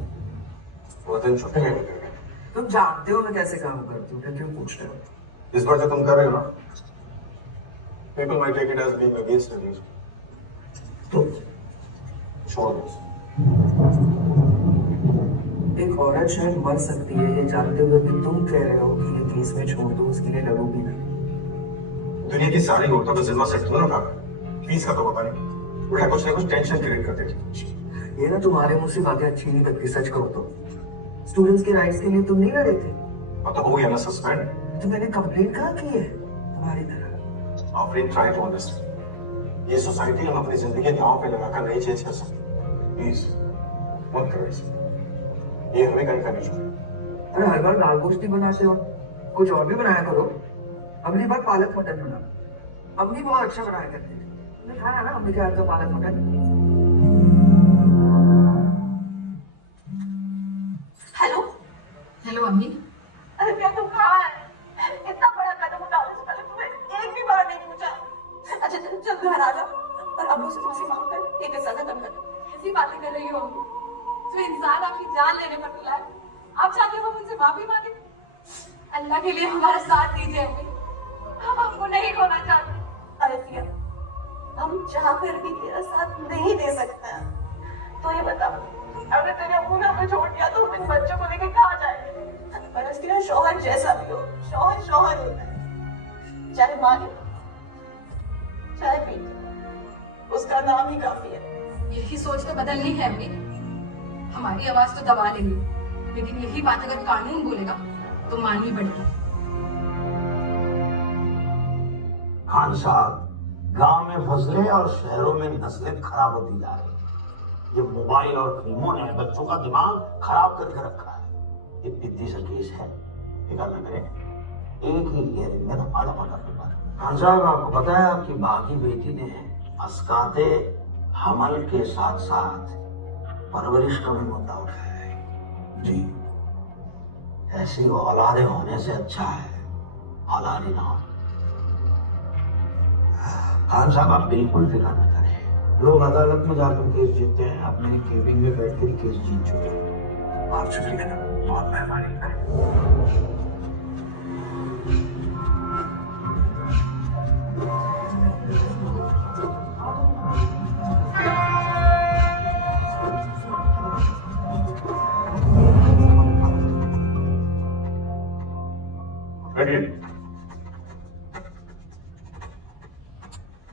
वो दिन छुट्टी में होते हैं। तुम जानते हो मैं कैसे काम करती हूँ, क्यों पूछ रहे हो? इस बार जो तुम कर रहे हो ना, people might take it as being against religion. तो छोड़ दो। एक औरत शायद मर सकती है ये जानते हुए भी तुम कह रहे हो कि ये केस में छोड़ दो, उसके लिए लड़ोगी नहीं। दुनिया की सारी औरतों का जिम्मा सेट क्यों ना उठा, फीस का तो पता नहीं, उल्टा कुछ ना कुछ टेंशन क्रिएट कर देती। ये ना तुम्हारे मुंह से बातें अच्छी नहीं लगती, सच कहो तो स्टूडेंट्स के राइट्स के लिए तुम नहीं लड़े थे? अब तो हो गया ना सस्पेंड। तो मैंने कंप्लेंट कहाँ की है तुम्हारी तरह? ऑफरिंग ट्राई टू अंडरस्टैंड, ये सोसाइटी हम अपनी जिंदगी दांव पे लगाकर नहीं चेंज कर सकते। प्लीज मत करो इसे, ये हमें कहीं करनी चाहिए। अरे हर बार दाल गोश्त ही बनाते हो, कुछ और भी बनाया करो। अगली बार पालक मटन बना, अम्मी बहुत अच्छा बनाया करती थी, तुमने खाया ना अम्मी के हाथ का पालक मटन? हेलो हेलो अम्मी। अरे क्या तुम कहाँ है? इतना बड़ा कदम उठाने से पहले तुम्हें एक भी बार नहीं पूछा। अच्छा चल चल घर आ जाओ और अब्बू से माफी मांग कर एक किस्सा खत्म कर। ऐसी बातें कर रही हो अम्मी? जो इंसान आपकी जान लेने पर तुला है, आप चाहते हो हम उनसे माफी मांगे? अल्लाह के लिए हमारा साथ दीजिए अम्मी, हम आपको नहीं खोना चाहते। अल्फिया, हम चाह कर भी तेरा साथ नहीं दे सकते हैं। तो ये बता, अगर तेरे अब्बू ने हमें छोड़ दिया तो हम इन बच्चों को लेकर कहाँ जाएंगे? पर उसके शौहर जैसा भी हो, शौहर शौहर होता है, चाहे मालिक चाहे बेटी, उसका नाम ही काफी है। यही सोच तो बदलनी है अम्मी। हमारी आवाज तो दबा लेंगे, लेकिन यही बात अगर कानून बोलेगा तो माननी पड़ेगी। खान साहब, गांव में फसलें और शहरों में नस्लें खराब होती जा रही हैं। ये मोबाइल और फिल्मों ने बच्चों का दिमाग खराब करके रखा है। ये पिद्दी सा केस है, फिक्र न करें, एक ही हियरिंग में रफा दफा कर दूंगा। खान साहब, आपको पता है आपकी बाकी बेटी ने अस्काते हमल के साथ साथ परवरिश का भी मुद्दा उठाया है। जी, ऐसी औलादे होने से अच्छा है औलाद ही ना हो। खान साहब, आप बिल्कुल फिक्र न करें, लोग अदालत में जाकर केस जीतते हैं, आप मेरी केबिन में बैठ कर केस जीत चुके हैं। आपसे फिक्र बहुत मेहरबानी करें।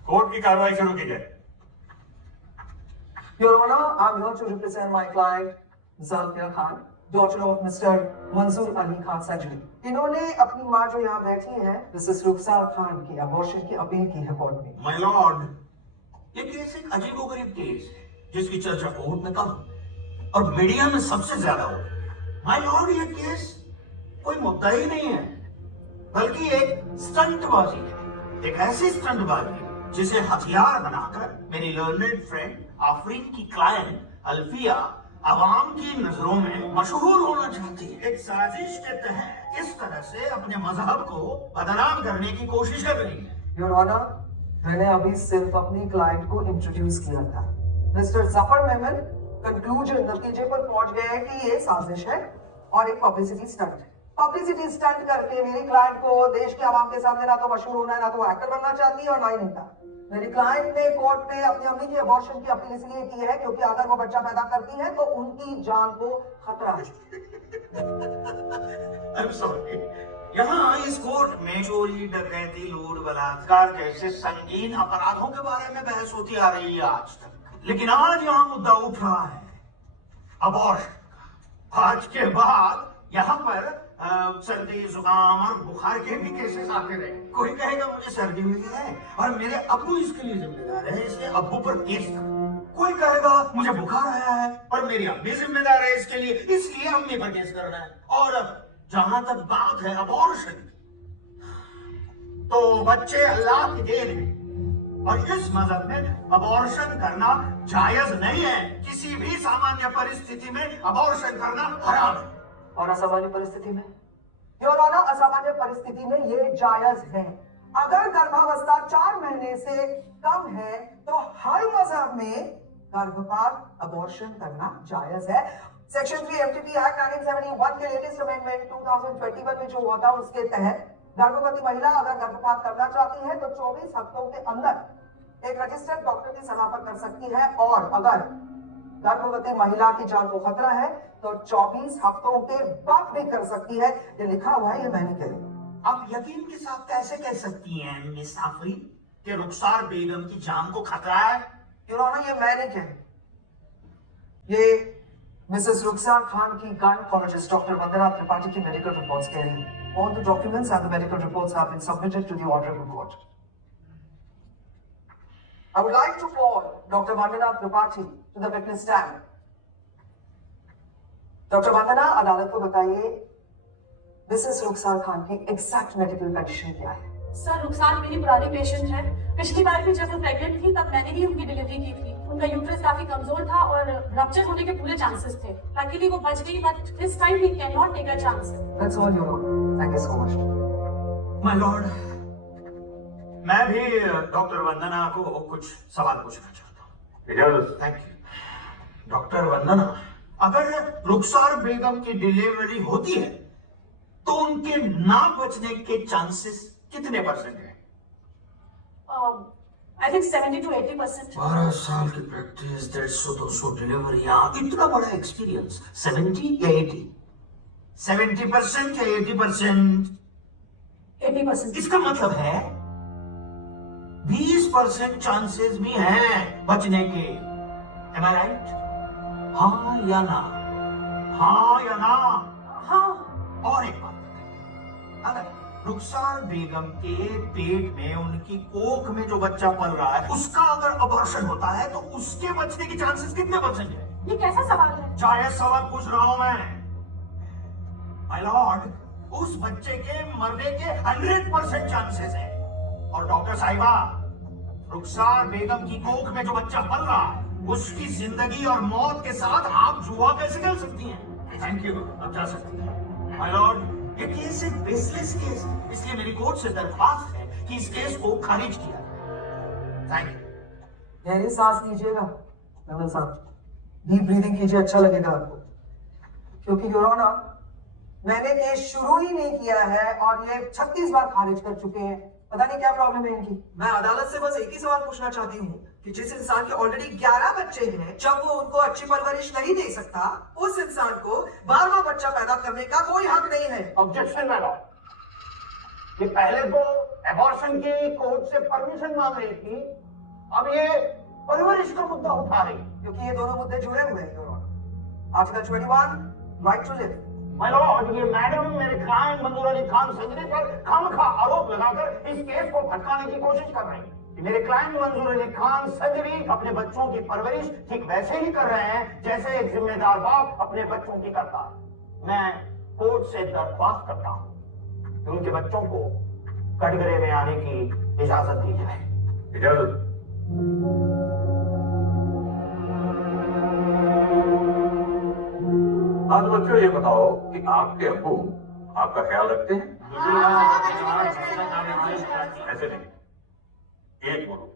कोर्ट की कार्रवाई शुरू की जाए। Your Honor, I'm here to represent my client, Zulfiya Khan, daughter of Mr. Manzoor Ali Khan Sajri. इन्होंने अपनी माँ जो यहाँ बैठी है, मिसेस रुखसार खान की अबॉर्शन की अपील की है कोर्ट में। माय लॉर्ड, ये केस एक अजीबोगरीब केस है जिसकी चर्चा कोर्ट में कम और मीडिया में सबसे ज्यादा हो। माय लॉर्ड, ये केस कोई मुद्दा ही नहीं है, बल्कि एक स्टंटबाजी है। एक ऐसी स्टंटबाजी जिसे हथियार बनाकर मेरी लर्नेड फ्रेंड आफरीन की क्लाइंट अल्फिया आवाम की नजरों में मशहूर होना चाहती है। एक साजिश के तहत इस तरह से अपने मजहब को बदनाम करने की कोशिश कर रही है। योर ऑनर, मैंने अभी सिर्फ अपनी क्लाइंट को इंट्रोड्यूस किया था। मिस्टर जफर मेमन कंक्लूजन नतीजे पर पहुंच गए हैं कि ये साजिश है और एक पब्लिसिटी स्टंट है। पब्लिसिटी स्टंट करके मेरी क्लाइंट को देश के आवाम के सामने ना तो मशहूर होना है, ना तो एक्टर बनना चाहती है और ना ही नेता। मेरी क्लाइंट ने कोर्ट में अपनी अम्मी की अबॉर्शन की अपील इसलिए की है क्योंकि अगर वो बच्चा पैदा करती है तो उनकी जान को खतरा है। I'm sorry, यहाँ इस कोर्ट में चोरी, डकैती, लूट, बलात्कार जैसे संगीन अपराधों के बारे में बहस होती आ रही है आज तक, लेकिन आज यहाँ मुद्दा उठ रहा है अबॉर्शन। आज के बाद यहाँ पर सर्दी, जुकाम और बुखार के भी केसेस आते रहे। कोई कहेगा मुझे सर्दी हुई है और मेरे अब्बू इसके लिए जिम्मेदार है, इसलिए अब्बू पर केस कर। कोई कहेगा मुझे बुखार आया है और मेरी अम्मी जिम्मेदार है इसके लिए, इसलिए अम्मी पर केस करना है। और जहां तक बात है अबॉर्शन, तो बच्चे अल्लाह की देन है और इस मजहब में अबॉर्शन करना जायज नहीं है। किसी भी सामान्य परिस्थिति में अबॉर्शन करना हराम है। और असामान्य परिस्थिति में? योर ऑनर, असामान्य परिस्थिति में ये जायज है। अगर गर्भावस्था 4 महीने से कम है तो हर मजहब में गर्भपात अबॉर्शन करना जायज है। सेक्शन 3 एमटीपी एक्ट 1971 के लेटेस्ट अमेंडमेंट 2021 में जो हुआ था उसके तहत गर्भवती महिला अगर गर्भपात करना चाहती है तो 24 हफ्तों के अंदर एक रजिस्टर्ड डॉक्टर की सलाह पर कर सकती है, और अगर गर्भवती महिला की जान को खतरा है तो 24 हफ्तों के बाद भी कर सकती है। ये लिखा हुआ है, ये मैंने कह दी। आप यकीन के साथ कैसे कह सकती हैं मिस आफरीन कि रुखसार बेगम की जान को खतरा है? योर ऑनर, ये मैंने कह दी। ये मिसेस रुखसार खान की गायनेकोलॉजिस्ट डॉक्टर वंदना त्रिपाठी की मेडिकल रिपोर्ट्स कह रही है। All the documents and the medical reports have been submitted to the honorable court. I would like to call Dr. Vandana Tripathi to the witness stand. Dr. Vandana, अदालत को बताइए Mrs Rukhsar Khan की exact medical condition क्या है? Sir, रुखसार मेरी पुरानी patient है। पिछली बार भी जब वो प्रेग्नेंट थी तब मैंने ही उनकी डिलीवरी की थी। उनका यूट्रस काफी कमजोर था और रप्चर होने के पूरे चांसेस थे। लकीली वो बच गई, but this time we can not take a chance. That's all, Your Honor. Thank you so much. My lord, मैं भी डॉक्टर वंदना को कुछ सवाल पूछना चाहता हूँ। Thank you. डॉक्टर वंदना, अगर रुखसार बेगम की डिलीवरी होती है तो उनके ना बचने के चांसेस कितने परसेंट है? I think 70 to 80%. 12 साल की प्रैक्टिस, 150-200 डिलीवरियां, इतना बड़ा एक्सपीरियंस, 70 या 80? 70% या 80%? 80%. इसका मतलब है 20% चांसेस भी हैं बचने के। Am I right? हाँ या ना? हाँ या ना? हाँ। और एक बात बताइए, अगर रुखसार बेगम के पेट में, उनकी कोख में जो बच्चा पल रहा है, उसका अगर अबॉर्शन होता है तो उसके बचने की चांसेस कितने परसेंट है? ये कैसा सवाल है? जायज सवाल पूछ रहा हूं मैं। माय लॉर्ड, उस बच्चे के मरने के 100% चांसेस हैं। और डॉक्टर साहिबा, रुखसार बेगम की कोख में जो बच्चा पल रहा है, उसकी जिंदगी और मौत के साथ आप जुआ कैसे खेल सकती हैं? थैंक यू, आप जा सकती हैं। माय लॉर्ड, ये केस एक बेसलेस केस है, इसलिए मेरी कोर्ट से दरख्वास्त है कि इस केस को खारिज किया जाए। Thank you. गहरी सांस लीजिएगा नवल साहब, डीप ब्रीदिंग कीजिए, अच्छा लगेगा आपको। क्योंकि योर ऑनर, मैंने केस शुरू ही नहीं किया है और ये 36 बार खारिज कर चुके हैं। पता नहीं क्या प्रॉब्लम है इनकी। मैं अदालत से बस एक ही सवाल पूछना चाहती हूँ कि जिस इंसान के ऑलरेडी 11 बच्चे हैं, जब वो उनको अच्छी परवरिश नहीं दे सकता, उस इंसान को 12वां बच्चा पैदा करने का कोई हक नहीं है। ऑब्जेक्शन माय लॉर्ड, ये पहले तो एबॉर्शन की कोर्ट से परमिशन मांग रही थी, अब ये परवरिश का मुद्दा उठा रही, क्योंकि ये दोनों मुद्दे जुड़े हुए हैं your honour. Article 21, right to live. My lord, ये मैडम मेरे क्लाइंट मंजूर अली खान संजरी पर खामखा आरोप लगाकर इस केस को भटकाने की कोशिश कर रही है। मेरे क्लाइंट मंजूर अली खान संजरी अपने बच्चों की परवरिश ठीक वैसे ही कर रहे हैं जैसे एक जिम्मेदार बाप अपने बच्चों की करता है। मैं कोर्ट से दरख्वास्त करता हूं कि उनके बच्चों को कटघरे में आने की इजाजत दी जाए। इजाजत। आज बच्चों ये बताओ कि आपके अब्बू आपका ख्याल रखते हैं? ऐसे नहीं, एक बोलो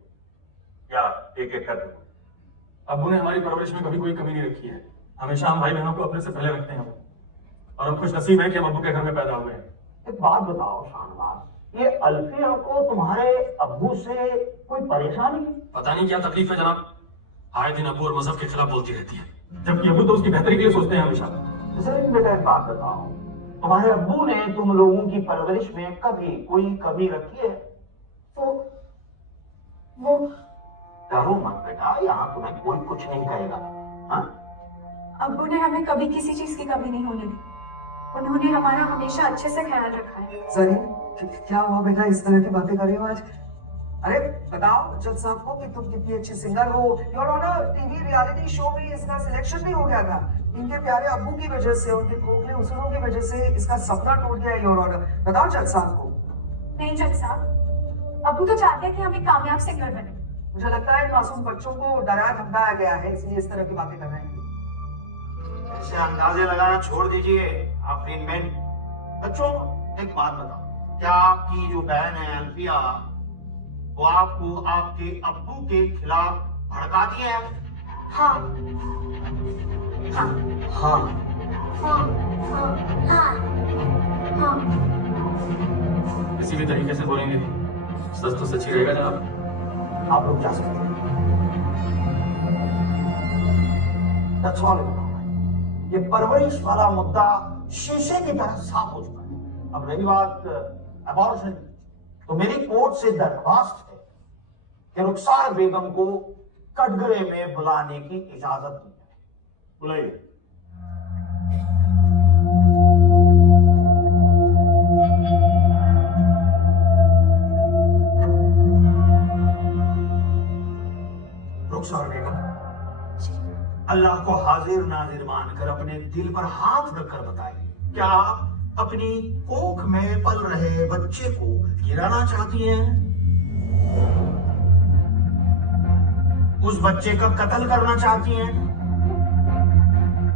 या एक एक करके बोलो। अब्बू ने हमारी परवरिश में कभी कोई कमी नहीं रखी है। हमेशा हम भाई बहनों को अपने से पहले रखते हैं और हम खुश नसीब है कि हम अब्बू के घर में पैदा हुए हैं। एक बात बताओ शाहनवाज, ये अल्फिया को तुम्हारे अब्बू से कोई परेशानी? पता नहीं क्या तकलीफ है जनाब, आए दिन अब्बू और मजहब के खिलाफ बोलती रहती है, जबकि अब्बू तो उसकी बेहतरी के लिए सोचते हैं हमेशा। बेटा एक बात बताओ, तुम्हारे अब्बू ने तुम लोगों की परवरिश में कभी कोई कमी रखी है? वो डरो मत बेटा, यहाँ तुम्हें कोई कुछ नहीं कहेगा। हाँ? अब्बू ने हमें कभी किसी चीज की कमी नहीं होने दी। उन्होंने हमारा हमेशा अच्छे से ख्याल रखा है। सही, क्या हुआ बेटा, इस तरह की बातें कर रही हो आज? अरे बताओ जज साहब को कि तुम कितनी अच्छी सिंगर हो। Your honour, TV reality show में इसका सिलेक्शन भी हो गया था। इनके प्यारे अब्बू की वजह से, उनके खोखले उसूलों की वजह से इसका सपना टूट गया है योर ऑनर। बताओ जज साहब को। नहीं जज साहब, अब्बू तो चाहते हैं कि हम एक कामयाब सिंगर बने। मुझे लगता है मासूम बच्चों को डराया धमकाया गया है, इसलिए इस तरह की बातें कर रहे हैं। ऐसे अंदाजे लगाना छोड़ दीजिए आफरीन बेन। बच्चों एक बात बताओ, क्या आपकी जो बहन है अल्फिया, वो आपको आपके अब्बू के खिलाफ भड़काती है? हाँ हाँ हाँ हाँ हाँ हाँ किसी भी तरीके से बोलेंगे सच तो सच ही रहेगा जनाब। आप लोग जा सकते हैं। That's all. ये परवरिश वाला मुद्दा शीशे की तरह साफ हो चुका है। अब रही बात अबॉर्शन, तो मेरी कोर्ट से दरख्वास्त है कि रुखसार बेगम को कटघरे में बुलाने की इजाजत दी जाए। बुलाइए। रुखसार बेगम, अल्लाह को हाजिर नाजिर मानकर अपने दिल पर हाथ रखकर बताइए, क्या आप अपनी कोख में पल रहे बच्चे को गिराना चाहती हैं? उस बच्चे का कत्ल करना चाहती हैं?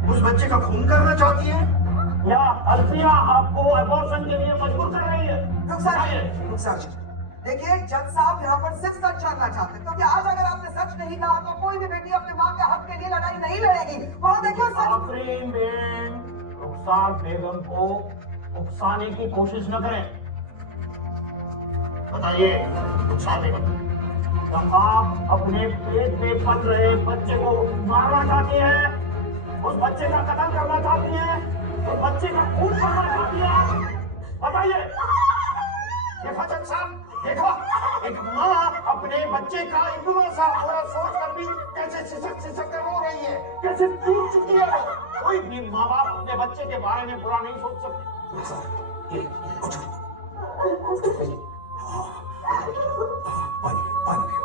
उस बच्चे का खून करना चाहती हैं? या अल्फिया आपको अबॉर्शन के लिए मजबूर कर रही है? रुखसार जी, देखिए जज साहब यहाँ पर सिर्फ सच जानना चाहते हैं, क्योंकि आज अगर आपने सच नहीं कहा तो कोई भी बेटी अपने माँ के हक के लिए लड़ाई नहीं लड़ेगी। वहाँ देखिए आखिरी में रुखसार बेगम को उकसाने की कोशिश न करें। बताइए रुखसार बेगम, क्या आप अपने पेट में पल रहे बच्चे को मारना चाहती हैं? उस बच्चे का कत्ल करना चाहती हैं? उस बच्चे का खून करना चाहती हैं? बताइए। देखो जज साहब, देखो एक माँ अपने बच्चे का इतना सा बुरा सोच कर भी कैसे सिसक कर रो रही है, कैसे टूट चुकी है। कोई भी माँ बाप अपने बच्चे के बारे में बुरा नहीं सोच सकते। पानी पानी पियो।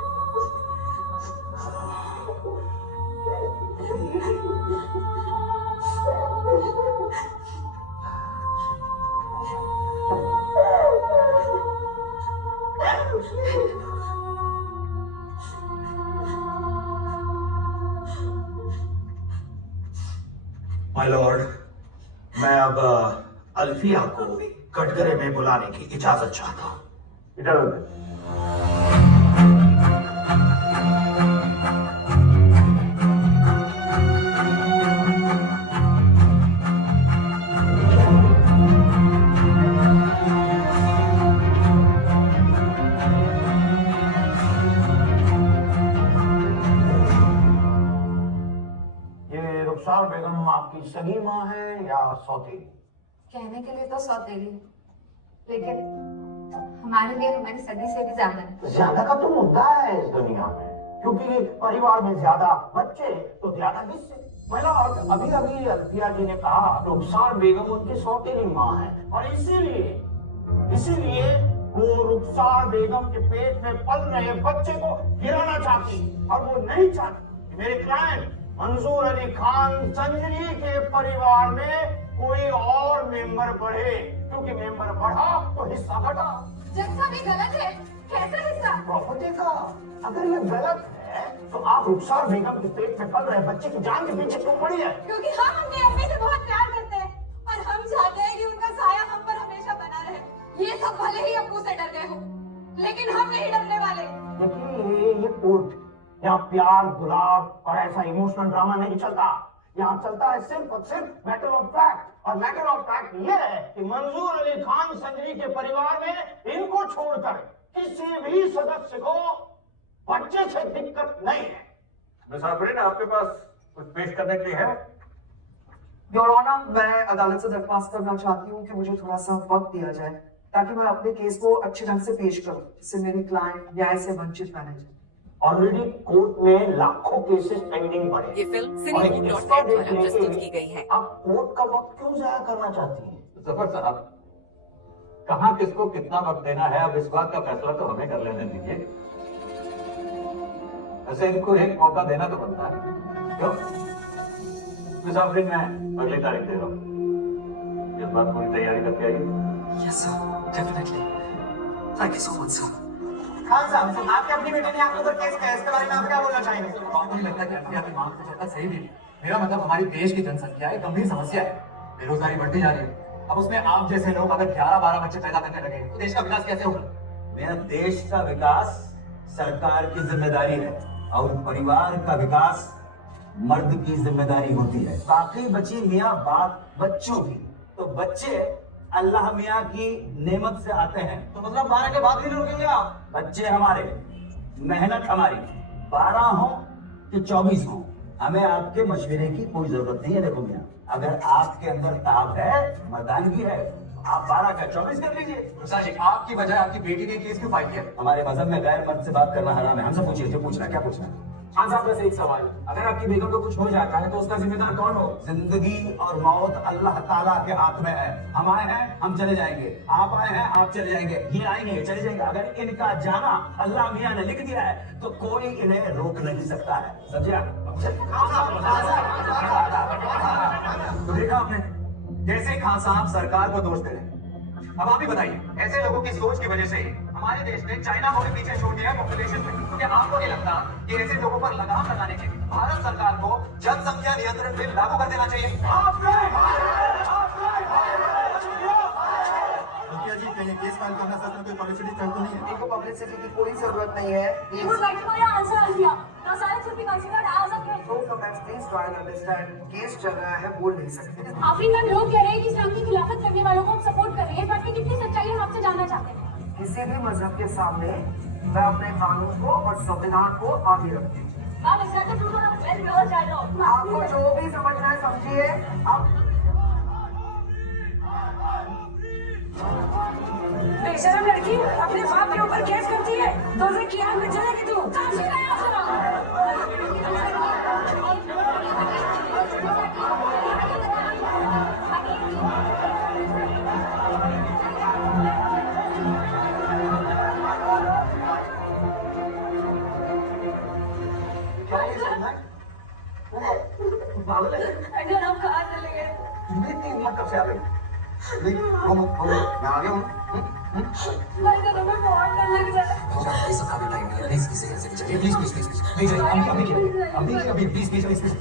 माय लॉर्ड, मैं अब अल्फिया को कटघरे में बुलाने की इजाजत चाहता हूँ। इजाजत। रुखसार बेगम आपकी सगी माँ है या सौतेली? कहने के लिए तो सौतेली, लेकिन हमारे लिए हमारी सगी से भी ज्यादा है। ज्यादा का तो मुद्दा है इस दुनिया में, क्योंकि परिवार में ज्यादा बच्चे तो ज्यादा हिस्से। और अभी अभी अल्फिया जी ने कहा रुखसार बेगम उनकी सौतेली माँ है, और इसीलिए वो रुखसार बेगम के पेट में पल रहे बच्चे को गिराना चाहती, और वो नहीं चाहती कि मेरे क्लाइंट मंजूर अली खान संजरी के परिवार में कोई और मेंबर बढ़े, क्योंकि मेंबर बढ़ा तो हिस्सा घटा। जज साहब ये गलत है। कैसा हिस्सा? प्रॉपर्टी का। अगर ये गलत है तो आप रुखसार बेगम के पेट में पल रहे बच्चे की जान के पीछे क्यों पड़ी है? क्योंकि हम अपनी अम्मी से बहुत प्यार करते हैं और हम चाहते हैं कि उनका साया हम पर हमेशा बना रहे। ये सब भले ही अब्बू से डर गए हो, लेकिन हम नहीं डरने वाले। देखिए ये कोर्ट, यहाँ प्यार गुलाब और ऐसा इमोशनल ड्रामा नहीं चलता। यहाँ चलता है सिर्फ और सिर्फ मैटर ऑफ फैक्ट, और मैटर ऑफ फैक्ट ये है कि मंजूर अली खान संजरी के परिवार में इनको छोड़कर किसी भी सदस्य को बच्चे से दिक्कत नहीं है। मिस आफरीन, आपके पास कुछ पेश करने के लिए है? योर ऑनर, मैं अदालत से दरख्वास्त करना चाहती हूँ कि मुझे थोड़ा सा वक्त दिया जाए ताकि मैं अपने केस को अच्छे ढंग से पेश करूँ, जिससे मेरी क्लाइंट न्याय से वंचित न रह जाए। ऑलरेडी कोर्ट में लाखों केसेस पेंडिंग पड़े। ये फिल्म cinefood.net द्वारा प्रस्तुत की गई है। आप कोर्ट का वक्त क्यों जाया करना चाहती हैं? जफर साहब, कहाँ किसको कितना वक्त देना है, अब इस बात का फैसला तो हमें कर लेने दीजिए। ऐसे इनको एक मौका देना तो बनता है, क्यों? मिस आफरीन, मैं अगली तारीख दे रहा हूँ। इस बात पूरी तैयारी करके आइए। Yes sir, definitely. Thank you so much sir. Khan साहब, आपके अपनी बेटे ने आपके ऊपर केस किया है, इसके बारे में आप क्या बोलना चाहेंगे? मुझे लगता है कि अल्फिया की मांग से चलता सही भी नहीं। मेरा मतलब हमारी देश की जनसंख्या एक गंभीर समस्या है, बेरोजगारी बढ़ती जा रही है। अब उसमें आप जैसे लोग अगर 11-12 बच्चे पैदा करने लगे तो देश का विकास कैसे होगा? मेरा देश का विकास सरकार की जिम्मेदारी है और परिवार का विकास मर्द की जिम्मेदारी होती है। बाकी बची मियाँ बाप बच्चों की, तो बच्चे अल्लाह मियाँ की नेमत से आते हैं। तो मतलब 12 के बाद भी नहीं रुकेंगे आप? बच्चे हमारे, मेहनत हमारी, 12 हो कि 24 हो, हमें आपके मशवरे की कोई जरूरत नहीं है। देखो मियाँ, अगर आपके अंदर ताब है, मर्दानगी है, आप 12 का 24 कर लीजिए। गुस्सा जी, आपकी बजाय आपकी बेटी ने केस क्यों फाइल किया? हमारे मजहब में गैर मर्द से बात करना हराम है। हमसे पूछिए, जो पूछना है, क्या पूछना है? हाँ साहब, बस एक सवाल, अगर आपकी बेगम को कुछ हो जाता है तो उसका जिम्मेदार कौन हो? जिंदगी और मौत अल्लाह ताला के हाथ में है। हम आए हैं, हम चले जाएंगे, आप आए हैं, आप चले जाएंगे, ये आएंगे, चले जाएंगे। अगर इनका जाना अल्लाह मियाँ ने लिख दिया है तो कोई इन्हें रोक नहीं सकता है। समझिया? तो देखा आपने कैसे खान साहब सरकार को दोष दे रहे हैं। अब आप ही बताइए, ऐसे लोगों की सोच की वजह से हमारे देश ने चाइना को भी पीछे छोड़ दिया है पॉपुलेशन में। तो क्या आपको नहीं लगता कि ऐसे लोगों पर लगाम लगाने के लिए भारत सरकार को जनसंख्या नियंत्रण बिल लागू कर देना चाहिए? मुखिया जी, कहीं केस फाइल करना सच में कोई पब्लिसिटी कर तो नहीं है? इनको पब्लिसिटी की कोई जरूरत नहीं है। Please try and understand, case चल रहा है, बोल नहीं सकते। आफरीन मैम, लोग कह रहे हैं कि इस्लाम की खिलाफत करने वालों को सपोर्ट कर रहे हैं। इस बात की कितनी सच्चाई है, हम आपसे जानना चाहते हैं। किसी भी मजहब के सामने मैं अपने कानून को और संविधान को आगे रखती हूँ। आपको जो भी समझना है समझिए। आप बेशरम लड़की अपने बाप के ऊपर केस करती है, तो उसे क्या में जलेगी तू? पागल है? हम कहाँ चले गए? तुम्हें इतनी हिम्मत कब से आ गई? मैं आ गया हूँ। भाई तो तुम्हें बहुत डर लग रहा है। इस सबका भी टाइम नहीं है, प्लीज इसे ऐसे नहीं चाहिए, प्लीज प्लीज प्लीज प्लीज नहीं चाहिए, अभी please please please please.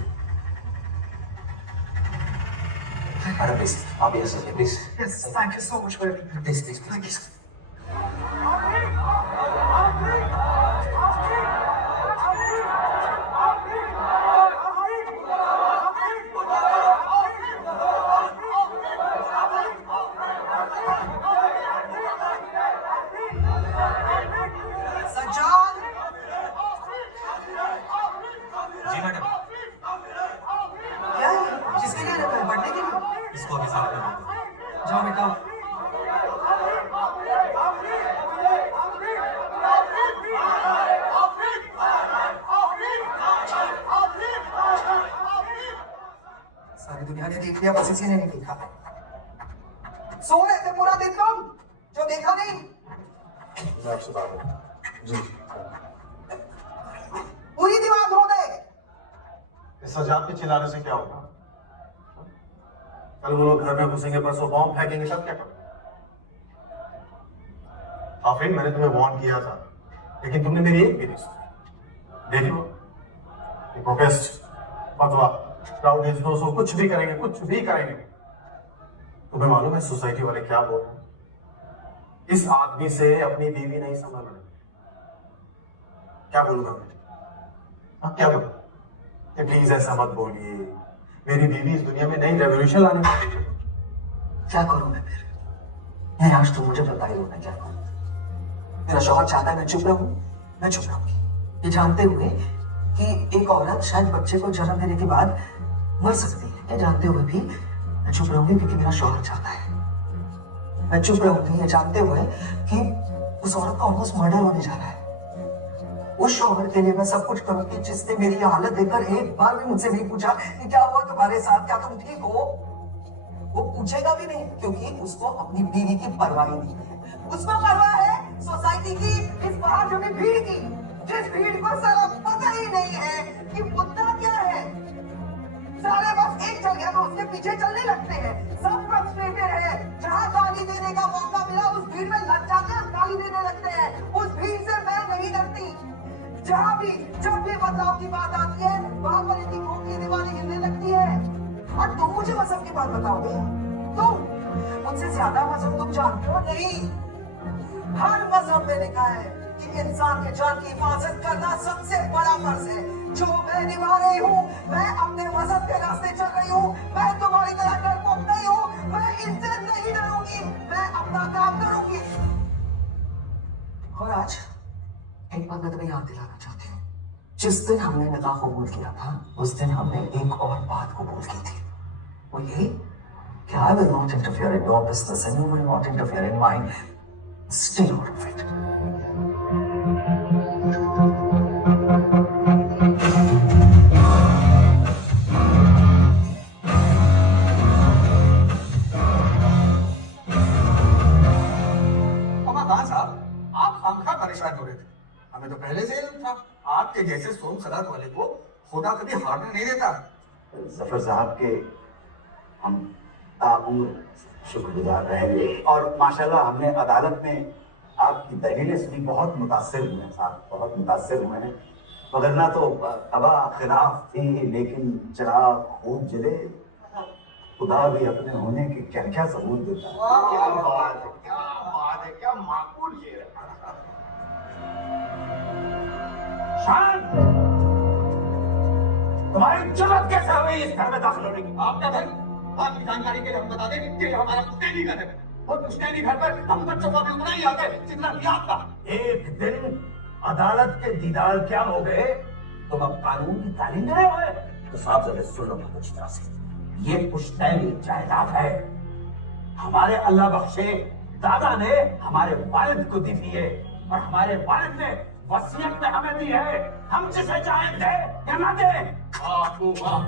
Madam please, आप ये sir please. Yes, thank you so much for everything. Please please please. जी मैडम। क्या है? किसके लिए रखा है? बढ़ने के लिए? इसको अभी साफ कर दो। जाओ बेटा। सारी दुनिया ने देख लिया, बस इसी ने नहीं देखा। सो रहे थे पूरा दिन तुम, जो देखा नहीं। मैं आपसे बात करूं। जी। पूरी दीवार धो दे। इस सजाद के चिल्लाने से क्या होगा? कल वो लोग घर में घुसेंगे, परसों बॉम्ब फेंकेंगे, तब क्या करोगे? आफरीन, मैंने तुम्हें वार्न किया था, लेकिन तुमने मेरी एक भी नहीं सुनी। देख लो, ये प्रोटेस्ट, फतवा, क्राउड हिजडों, कुछ भी करेंगे, कुछ भी करेंगे। तुम्हें मालूम है सोसाइटी वाले क्या बोल रहे हैं? इस आदमी से अपनी बीवी नहीं संभाल रहे। क्या बोलूंगा मैं? हाँ, क्या बोलूं? प्लीज ऐसा मत बोलिए, मेरी बीवी इस दुनिया में नई रेवोल्यूशन लाने वाली है। क्या करूं मैं फिर? नहीं, आज तुम मुझे बता ही दो मैं क्या करूं। मेरा शौहर चाहता है मैं चुप रहूं, मैं चुप रहूंगी, ये जानते हुए कि एक औरत शायद बच्चे को जन्म देने के बाद मर सकती है। ये जानते हुए भी मैं चुप रहूंगी क्योंकि मेरा शौहर चाहता है। मैं चुप रहूंगी ये जानते हुए कि उस औरत का ऑलमोस्ट मर्डर होने जा रहा है। उस शौहर के लिए मैं सब कुछ करूंगी जिसने मेरी ये हालत देखकर एक बार भी मुझसे नहीं पूछा कि क्या हुआ तुम्हारे साथ, क्या तुम ठीक हो। वो पूछेगा भी नहीं क्योंकि उसको अपनी बीवी की परवाह नहीं है। उसको परवाह है सोसाइटी की, इस बाहर जमी भीड़ की, जिस भीड़ को सारा पता ही नहीं है कि मुद्दा क्या है। सारे बस एक चल गया तो उसके पीछे चलने लगते हैं। सब फ्रस्ट्रेटेड है, जहाँ गाली देने का मौका मिला उस भीड़ में लग जाते हैं, गाली देने लगते हैं। उस भीड़ से मैं नहीं डरती। जहाँ भी जब भी बदलाव की बात आती है वहाँ पर इतनी खोखली दीवारें हिलने लगती है। और तुम मुझे मजहब की बात बताओगे? तुम मुझसे ज्यादा मजहब तुम जानते हो नहीं। हर मजहब में लिखा है कि इंसान के जान की हिफाजत करना सबसे बड़ा फर्ज है। जो मैं निभा रही हूँ, मैं अपने मजहब के रास्ते चल रही हूँ, मैं तुम्हारी तरह डरपोक नहीं हूँ, मैं इनसे नहीं डरूंगी, मैं अपना काम करूंगी। और आज एक बात मैं तुम्हें याद दिलाना चाहती हूँ, जिस दिन हमने निकाह कबूल किया था उस दिन हमने एक और बात कबूल की थी, वो यही कि I will not interfere in your business and you will not interfere in mine. Stay out of it. परेशान हो रहे थे, हमें तो पहले से ही था आपके जैसे सोम सलात वाले को खुदा कभी हारने नहीं देता। जफर साहब के हम ताउम्र शुक्रगुजार रहेंगे और माशाल्लाह हमने अदालत में आपकी दलीलें सुनी, बहुत मुतासिर हुए हैं साहब, बहुत मुतासिर हुए हैं। वगरना तो तबा खिलाफ थी, लेकिन चिराग खूब जले, खुदा भी अपने होने के क्या क्या सबूत देता है। क्या बात है, क्या बात है, क्या माकूल ये है। शान, तुम्हारी जरूरत कैसे हुई इस घर में दाखिल होने की? आपका घर, आपकी जानकारी के लिए हम बता दें कि ये हमारा पुश्तैनी घर है और पुश्तैनी घर पर हम बच्चों को भी उतना ही आते जितना लियात का। एक दिन अदालत के दीदार क्या हो गए, तुम अब कानून की तालीम दे रहे हो? तो साहब जरा सुन लो बहुत अच्छी तरह से, ये पुश्तैनी जायदाद है, हमारे अल्लाह बख्शे दादा ने हमारे वालिद को दी थी और हमारे वालिद ने वसीयत में हमें दी है, हम जिसे चाहे दे या ना दे। आपको वाह,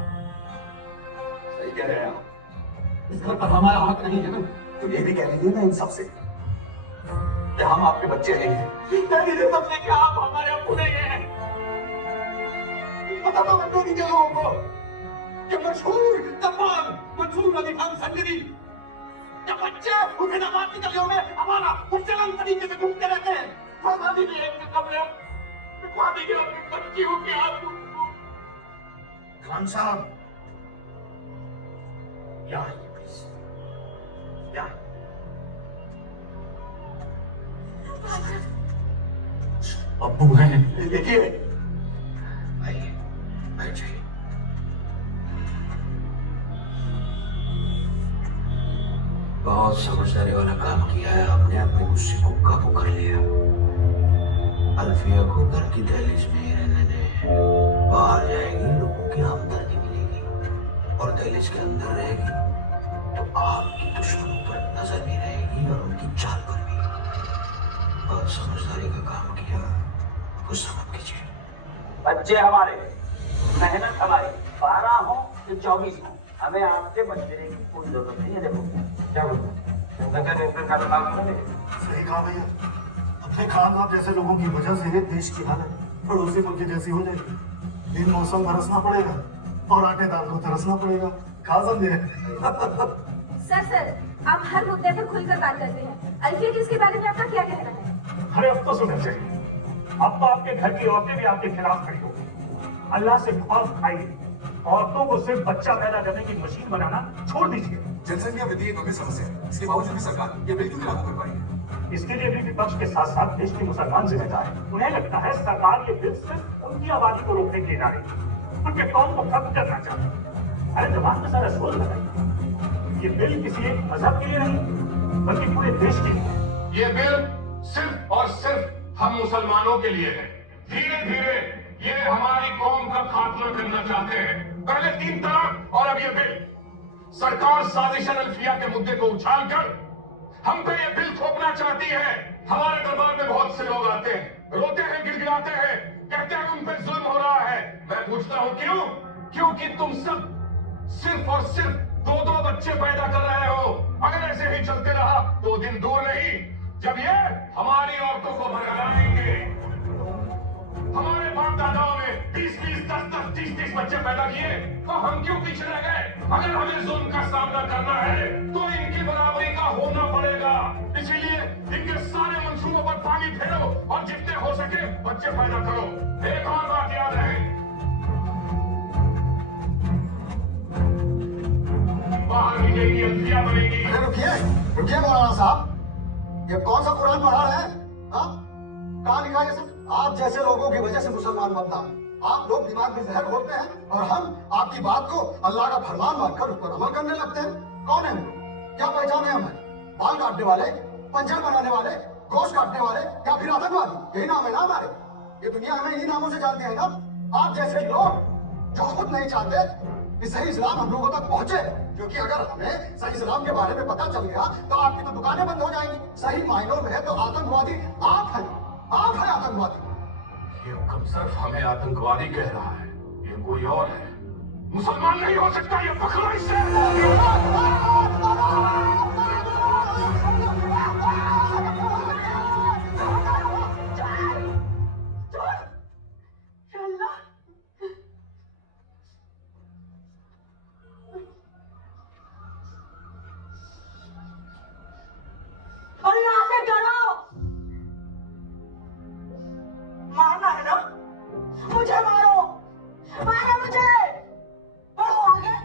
सही कह रहे हैं आप, इस घर पर हमारा हक नहीं है ना, तो ये भी कह लीजिए ना इन सबसे कि हम आपके बच्चे नहीं हैं। कह लीजिए सबसे कि आप हमारे अब्बू नहीं हैं। पता तो बता दीजिए लोगों को कि मशहूर तमाम मंसूर अली खान संगरी के बच्चे उनके नमाज की गलियों में हमारा मुसलमान तरीके से घूमते रहते हैं। फरमा दीजिए एक कमरे दिखा दीजिए अपनी बच्चियों के आप खान साहब, यहाँ आइए प्लीज, यहाँ अब्बू हैं, देखिए आइए बैठ जाइए। बहुत समझदारी वाला काम किया है आपने, अपने गुस्से को काबू कर लिया। अल्फिया को घर की दहलीज में ही रहने दें, बाहर जाएगी लोगों की हमदर्दी मिलेगी और दहलीज के अंदर रहेगी तो आपकी दुश्मनों पर नजर भी रहेगी और उनकी चाल पर भी। बहुत समझदारी का काम किया, गुस्सा मत कीजिए। बच्चे हमारे, मेहनत हमारी, 12 हो कि 24 हो, हमें आपसे बचने की कोई जरूरत नहीं है। देखो क्या बोलते हैं, सही कहा भैया, अपने खानदान जैसे लोगों की वजह से देश की हालत पड़ोसी मुल्क जैसी हो जाएगी। दिन मौसम बरसना पड़ेगा और आटेदार को तरसना पड़ेगा। कहा समझे? सर आप हर मुद्दे पर खुलकर बात करते हैं, अल्फिया किसके बारे में आपका क्या कहना है? अरे अब तो सुनना चाहिए, अब तो आपके घर की औरतें भी आपके खिलाफ खड़ी हो गई। अल्लाह से खौफ खाइए, औरतों को सिर्फ बच्चा पैदा करने की मशीन बनाना छोड़ दीजिए। जनसंख्या वृद्धि एक गंभीर समस्या है, इसके बावजूद भी सरकार ये बिल क्यों लागू कर पाई है? इसके लिए भी विपक्ष के साथ साथ देश के मुसलमान जिम्मेदार हैं। उन्हें लगता है सरकार ये बिल सिर्फ उनकी आबादी को रोकने के लिए ला रही है, उनके कौम को खत्म करना चाहती है। अरे दिमाग में सारा सोच लगाइए, ये बिल किसी एक मजहब के लिए नहीं बल्कि पूरे देश के लिए है। ये बिल सिर्फ और सिर्फ हम मुसलमानों के लिए है। धीरे धीरे ये हमारी कौम का खात्मा करना चाहते हैं। पहले 3 तलाक और अब ये बिल। सरकार साजिशन अल्फिया के मुद्दे को उछालकर हम पे ये बिल थोपना चाहती है। हमारे दरबार में बहुत से लोग आते हैं, रोते हैं, गिड़गिड़ाते हैं, कहते हैं उन पे जुल्म हो रहा है। मैं पूछता हूं क्यों? क्योंकि तुम सब सिर्फ और सिर्फ 2-2 बच्चे पैदा कर रहे हो। अगर ऐसे ही चलते रहा तो दिन दूर नहीं जब ये हमारी औरतों को भगाएंगे। हमारे बाप दादाओं ने 20-20, 10-10, 30-30 बच्चे पैदा किए, तो हम क्यों पीछे रह गए? अगर हमें जुल्म का सामना करना है तो इनकी बराबरी का होना पड़ेगा। इसीलिए इनके सारे मंसूबों पर पानी फेरो और जितने हो सके बच्चे पैदा करो। एक और बात याद रहे, बाहर निकलेगी अल्फिया बनेगी। अरे रुकिए मौलाना साहब, ये कौन सा कुरान पढ़ा रहे हैं? कहाँ लिखा है? आप जैसे लोगों की वजह से मुसलमान बनता है। आप लोग दिमाग में जहर घोलते हैं और हम आपकी बात को अल्लाह का फरमान मानकर उस पर अमल करने लगते हैं। कौन है हम लोग? क्या पहचान है हमें? बाल काटने वाले, पंजर बनाने वाले, गोश्त काटने वाले या फिर आतंकवादी? यही नाम है ना हमारे। ये दुनिया हमें इन्हीं नामों से जानती है ना। आप जैसे लोग जो खुद नहीं चाहते कि सही इस्लाम हम लोगों तक पहुंचे, क्योंकि अगर हमें सही इस्लाम के बारे में पता चल गया तो आपकी तो दुकानें बंद हो जाएंगी। सही मायनों में तो आतंकवादी आप हैं आतंकवादी। ये हुक्म सिर्फ हमें आतंकवादी कह रहा है, ये कोई और है। मुसलमान नहीं हो सकता, ये पकड़ो इससे। अल्लाह से डरो। मारना है ना? मुझे मारो, मारो मुझे। बढ़ो आगे।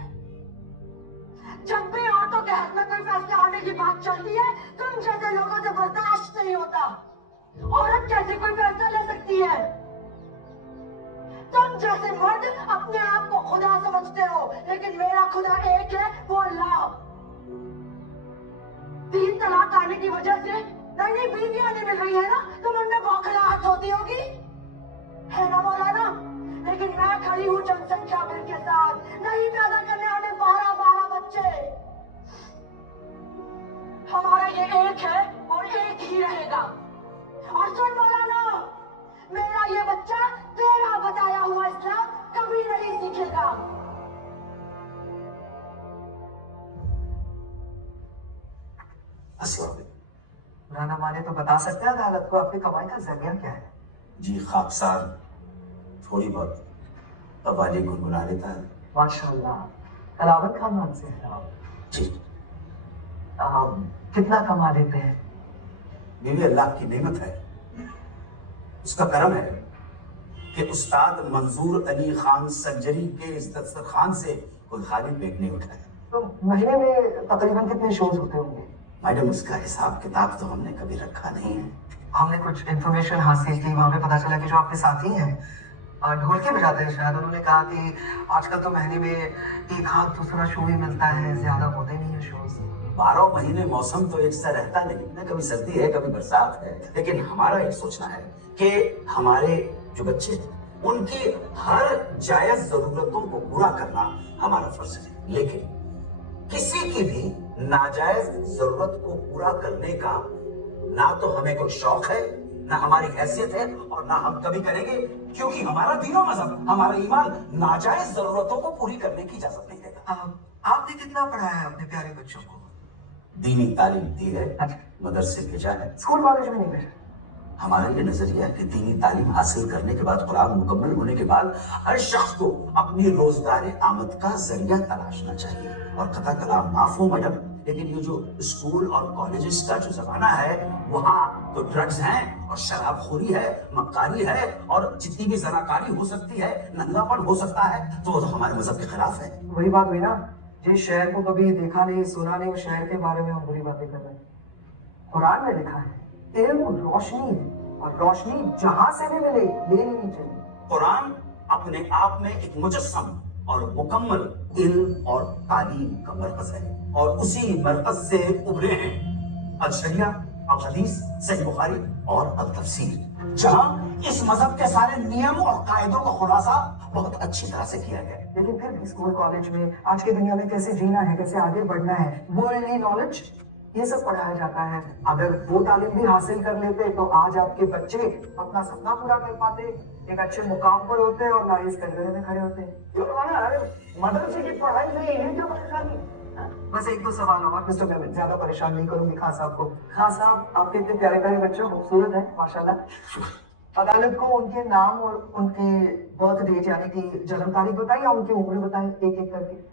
जब भी औरतों के हक में कोई फैसला होने की बात चलती है, तुम जैसे लोगों से बर्दाश्त नहीं होता। औरत कैसे कोई फैसला ले सकती है? तुम जैसे मर्द अपने आप को खुदा समझते हो, लेकिन मेरा खुदा एक है, वो अल्लाह। 3 तलाक आने की वजह से नई नई बीवियां नहीं मिल रही है ना, तो मन में बौखलाहट होती होगी, है ना मौलाना? लेकिन मैं खड़ी हूँ जनसंख्या बिल के साथ, नहीं पैदा करने हमें 12 बच्चे। हमारा ये एक है और एक ही रहेगा। और सुन मौलाना, मेरा ये बच्चा तेरा बताया हुआ इस्लाम कभी नहीं सीखेगा। राना माने तो बता सकते हैं अदालत को आपकी कमाई का जरिया क्या है? जी खाकसार थोड़ी बहुत कव्वाली गुनगुना लेता है। माशाल्लाह, तलावत खानदान से हैं आप। जी। कितना कमा लेते हैं? बीवी अल्लाह की नेमत है, उसका करम है कि उस्ताद मंजूर अली खान संजरी के इस दस्तरखान से कोई खाली पेट नहीं उठा है। तो महीने में तकरीबन कितने शोज होते होंगे? मैडम उसका हिसाब किताब तो हमने कभी रखा नहीं है। हमने कुछ इन्फॉर्मेशन हासिल की, वहाँ पे पता चला कि जो आपके साथी हैं ढोलकी बजाते हैं शायद, उन्होंने कहा कि आजकल तो महीने में एक हाथ दूसरा शो ही मिलता है, ज्यादा होते नहीं है शोज। 12 महीने मौसम तो एक सा रहता नहीं ना, कभी सर्दी है कभी बरसात है। लेकिन हमारा ये सोचना है कि हमारे जो बच्चे हैं उनकी हर जायज जरूरतों को पूरा करना हमारा फर्ज है। लेकिन किसी की भी नाजायज जरूरत को पूरा करने का ना तो हमें कोई शौक है, ना हमारी हैसियत है और ना हम कभी करेंगे, क्योंकि हमारा दीन और मजहब, हमारा ईमान नाजायज जरूरतों को पूरी करने की इजाजत नहीं देता। आपने कितना पढ़ाया है अपने प्यारे बच्चों को? दीनी तालीम दी है, मदरसे भेजा है, स्कूल कॉलेज में नहीं भेजा। हमारा ये नजरिया है कि दीनी तालीम हासिल करने के बाद, कुरान मुकम्मल होने के बाद हर शख्स को अपनी रोजगार आमद का जरिया तलाशना चाहिए। और कथा कलाम माफ हो मैडम, लेकिन ये जो स्कूल और कॉलेजेस का जो जमाना है, वहाँ तो ड्रग्स हैं और शराबखोरी है, मक्कारी है और जितनी भी जनाकारी हो सकती है, नंगापन हो सकता है, तो वो तो हमारे मजहब के खिलाफ है। वही बात हुई ना, जिस शहर को कभी देखा नहीं सुना नहीं, उस शहर के बारे में हम बुरी बातें कर रहे हैं। कुरान में लिखा है इल्म रोशनी है और रोशनी जहां से भी मिले ले लेनी चाहिए। कुरान अपने आप में एक मुजस्सम और मुकम्मल इल्म और तालीम का मरकज है और उसी मरकज से उभरे हैं अल-शरिया, अल-हदीस, सहीह बुखारी और अल-तफसीर, जहां इस मजहब के सारे नियम और कायदों का खुलासा बहुत अच्छी तरह से किया गया है। लेकिन फिर भी स्कूल कॉलेज में आज की दुनिया में कैसे जीना है, कैसे आगे बढ़ना है, वर्ल्डली नॉलेज, ये सब पढ़ाया जाता है। अगर वो तालीम भी हासिल कर लेते तो आज आपके बच्चे अपना सपना पूरा कर पाते, एक अच्छे मुकाम पर होते और ना इस करियर में खड़े होते। मदरसे की पढ़ाई से यही क्या परेशानी? बस 1-2 सवाल और मिस्टर मेमन, ज्यादा परेशान नहीं करूंगी खान साहब को। खान साहब, आपके इतने प्यारे प्यारे बच्चे खूबसूरत हैं माशाल्लाह। अदालत को उनके नाम और उनकी बर्थ डेट यानी कि जन्म तारीख बताइए, उनकी उम्र बताएं एक एक करके।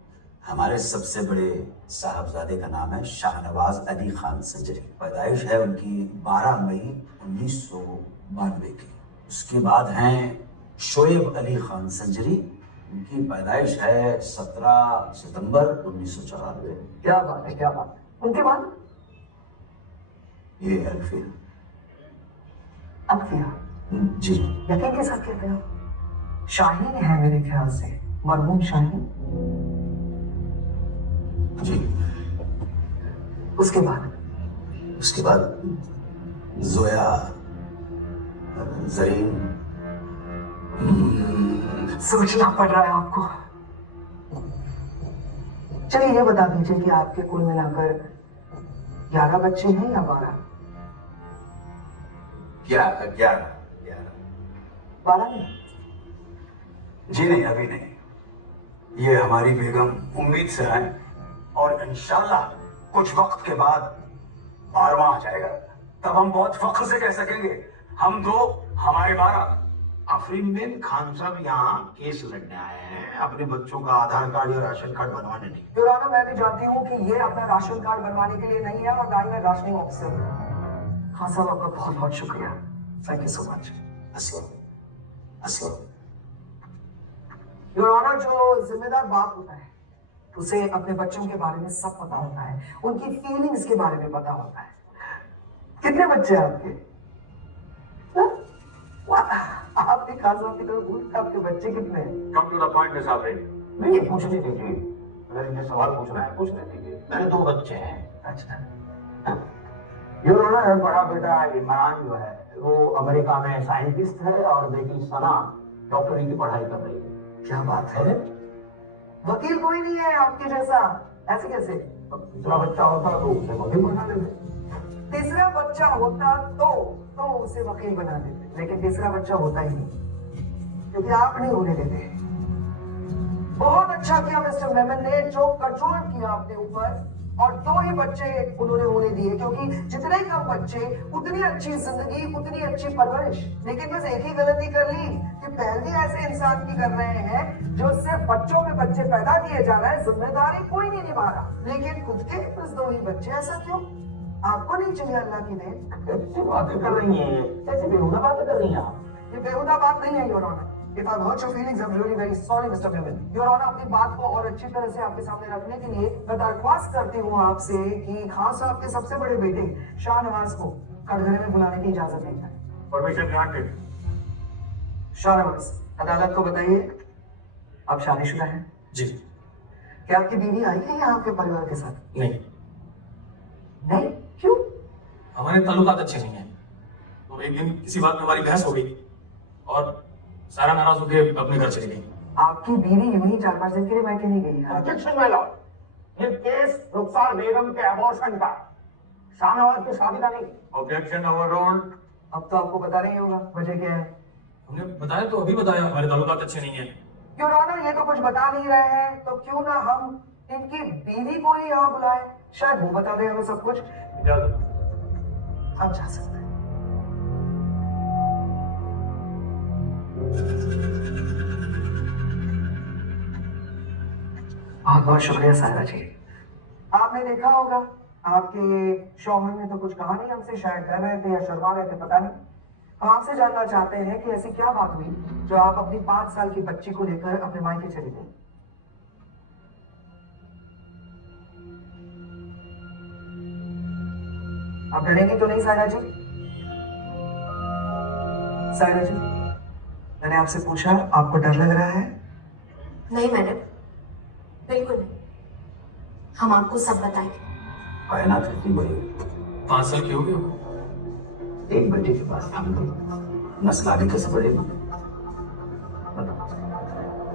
हमारे सबसे बड़े साहबजादे का नाम है शाहनवाज अली खान संजरी। पैदाइश है उनकी 12 मई 1992 की। उसके बाद हैं शोएब अली खान संजरी, उनकी पैदाइश है 17 सितंबर 1994। क्या बात है, क्या बात है। उनके बाद ये अल्फिया। अल्फिया जी। यकीन के साथ कहते हो? शाहीन है मेरे ख्याल से, मरहूम शाहीन। जी। उसके बाद जोया, जरीन। सोचना पड़ रहा है आपको। चलिए ये बता दीजिए कि आपके कुल मिलाकर 11 बच्चे हैं या 12? 11। 12 नहीं? जी नहीं, अभी नहीं। ये हमारी बेगम उम्मीद से है और इंशाल्लाह कुछ वक्त के बाद 12वां आ जाएगा। तब हम बहुत फख्र से कह सकेंगे हम 2, हमारे 12। आफरीन बिन खान साहब यहाँ केस लड़ने आए हैं, अपने बच्चों का आधार कार्ड या राशन कार्ड बनवाने नहीं। योर ऑनर, मैं भी जानती हूँ कि ये अपना राशन कार्ड बनवाने के लिए नहीं है और ना ही मैं राशनिंग ऑफिसर हूँ। खान साहब आपका बहुत बहुत शुक्रिया, थैंक यू सो मच। अस्सलाम। योर ऑनर, जो जिम्मेदार बाप होता है उसे अपने बच्चों के बारे में सब पता होता है, उनकी फीलिंग्स के बारे में पता होता है। कितने बच्चे हैं आपके? आपने खान साहब की तरह पूछा आपके बच्चे कितने हैं? कम टू द पॉइंट साहब। नहीं, पूछने दीजिए, अगर इन्हें सवाल पूछना है पूछने दीजिए। मेरे 2 बच्चे हैं। अच्छा। योर ऑनर, बड़ा बेटा इमरान जो है वो अमेरिका में साइंटिस्ट है और बेटी सना डॉक्टरी की पढ़ाई कर रही है। क्या बात है? वकील कोई नहीं है आपके जैसा, ऐसे कैसे? दूसरा बच्चा होता तो उसे वकील बना देते। तीसरा बच्चा होता तो उसे वकील बना देते, लेकिन तीसरा बच्चा होता ही नहीं क्योंकि आप नहीं होने देते। बहुत अच्छा किया मिस्टर मेमन ने जो कंट्रोल किया अपने ऊपर, और 2 ही बच्चे उन्होंने होने दिए, क्योंकि जितने कम बच्चे उतनी अच्छी जिंदगी, उतनी अच्छी परवरिश। लेकिन बस एक ही गलती कर ली कि पहले ऐसे इंसान की कर रहे हैं जो सिर्फ बच्चों में बच्चे पैदा किए जा रहे हैं, जिम्मेदारी कोई नहीं निभा रहा, लेकिन खुद के बस 2 ही बच्चे। ऐसा क्यों? आपको नहीं चाहिए अल्लाह की देन? कैसी बातें कर रही हैं, कैसी बेहुदा बातें कर रही हैं आप? ये बेहुदा बात नहीं है your honour. If I've hurt your feelings, I'm really very sorry, Mr. Memon. Your Honor, अपनी बात को और अच्छी तरह से आपके सामने रखने के लिए मैं दरख्वास्त करती हूँ आपसे कि खान साहब के सबसे बड़े बेटे शाहनवाज को कटघरे में बुलाने की इजाजत दी जाए। Permission granted. शाहनवाज, अदालत को बताइए आप शादीशुदा हैं? जी। क्या आपकी बीवी आई है यहाँ आपके परिवार के साथ? नहीं। नहीं? क्यों? हमारे ताल्लुकात अच्छे नहीं है, तो एक दिन किसी बात में हमारी बहस हो गई और सारा नाराज होकर अपने घर चली गई। आपकी बीवी यूं ही 4-5 दिन के लिए मायके नहीं गई है? ऑब्जेक्शन माय लॉर्ड, ये केस रुखसार बेगम के अबॉर्शन का, शाहनवाज की शादी का नहीं। Objection overruled. अब तो आपको पता नहीं होगा वजह क्या है? हमने बताया तो अभी बताया, हमारे ताल्लुकात अच्छे नहीं है। योर ऑनर, ये तो कुछ बता नहीं रहे हैं, तो क्यों ना हम इनकी बीवी को ही यहाँ बुलाएं, शायद वो बता दे हमें सब कुछ। आप जा सकते हैं। बहुत बहुत शुक्रिया सायरा जी। आपने देखा होगा आपके शौहर ने तो कुछ कहा नहीं हमसे, शायद डर रहे थे या शर्मा रहे थे, पता नहीं। हम आपसे जानना चाहते हैं कि ऐसी क्या बात हुई जो आप अपनी 5 साल की बच्ची को लेकर अपने मायके चली गई? आप डरेंगी तो नहीं सायरा जी? सायरा जी, मैंने आपसे पूछा आपको डर लग रहा है? नहीं मैडम, बिल्कुल नहीं। हम आपको सब बताएंगे। कायनात कितनी बड़ी, 5 साल की हो गई। एक बच्चे के पास हम लोग नस्ल आगे कैसे बढ़ेगा?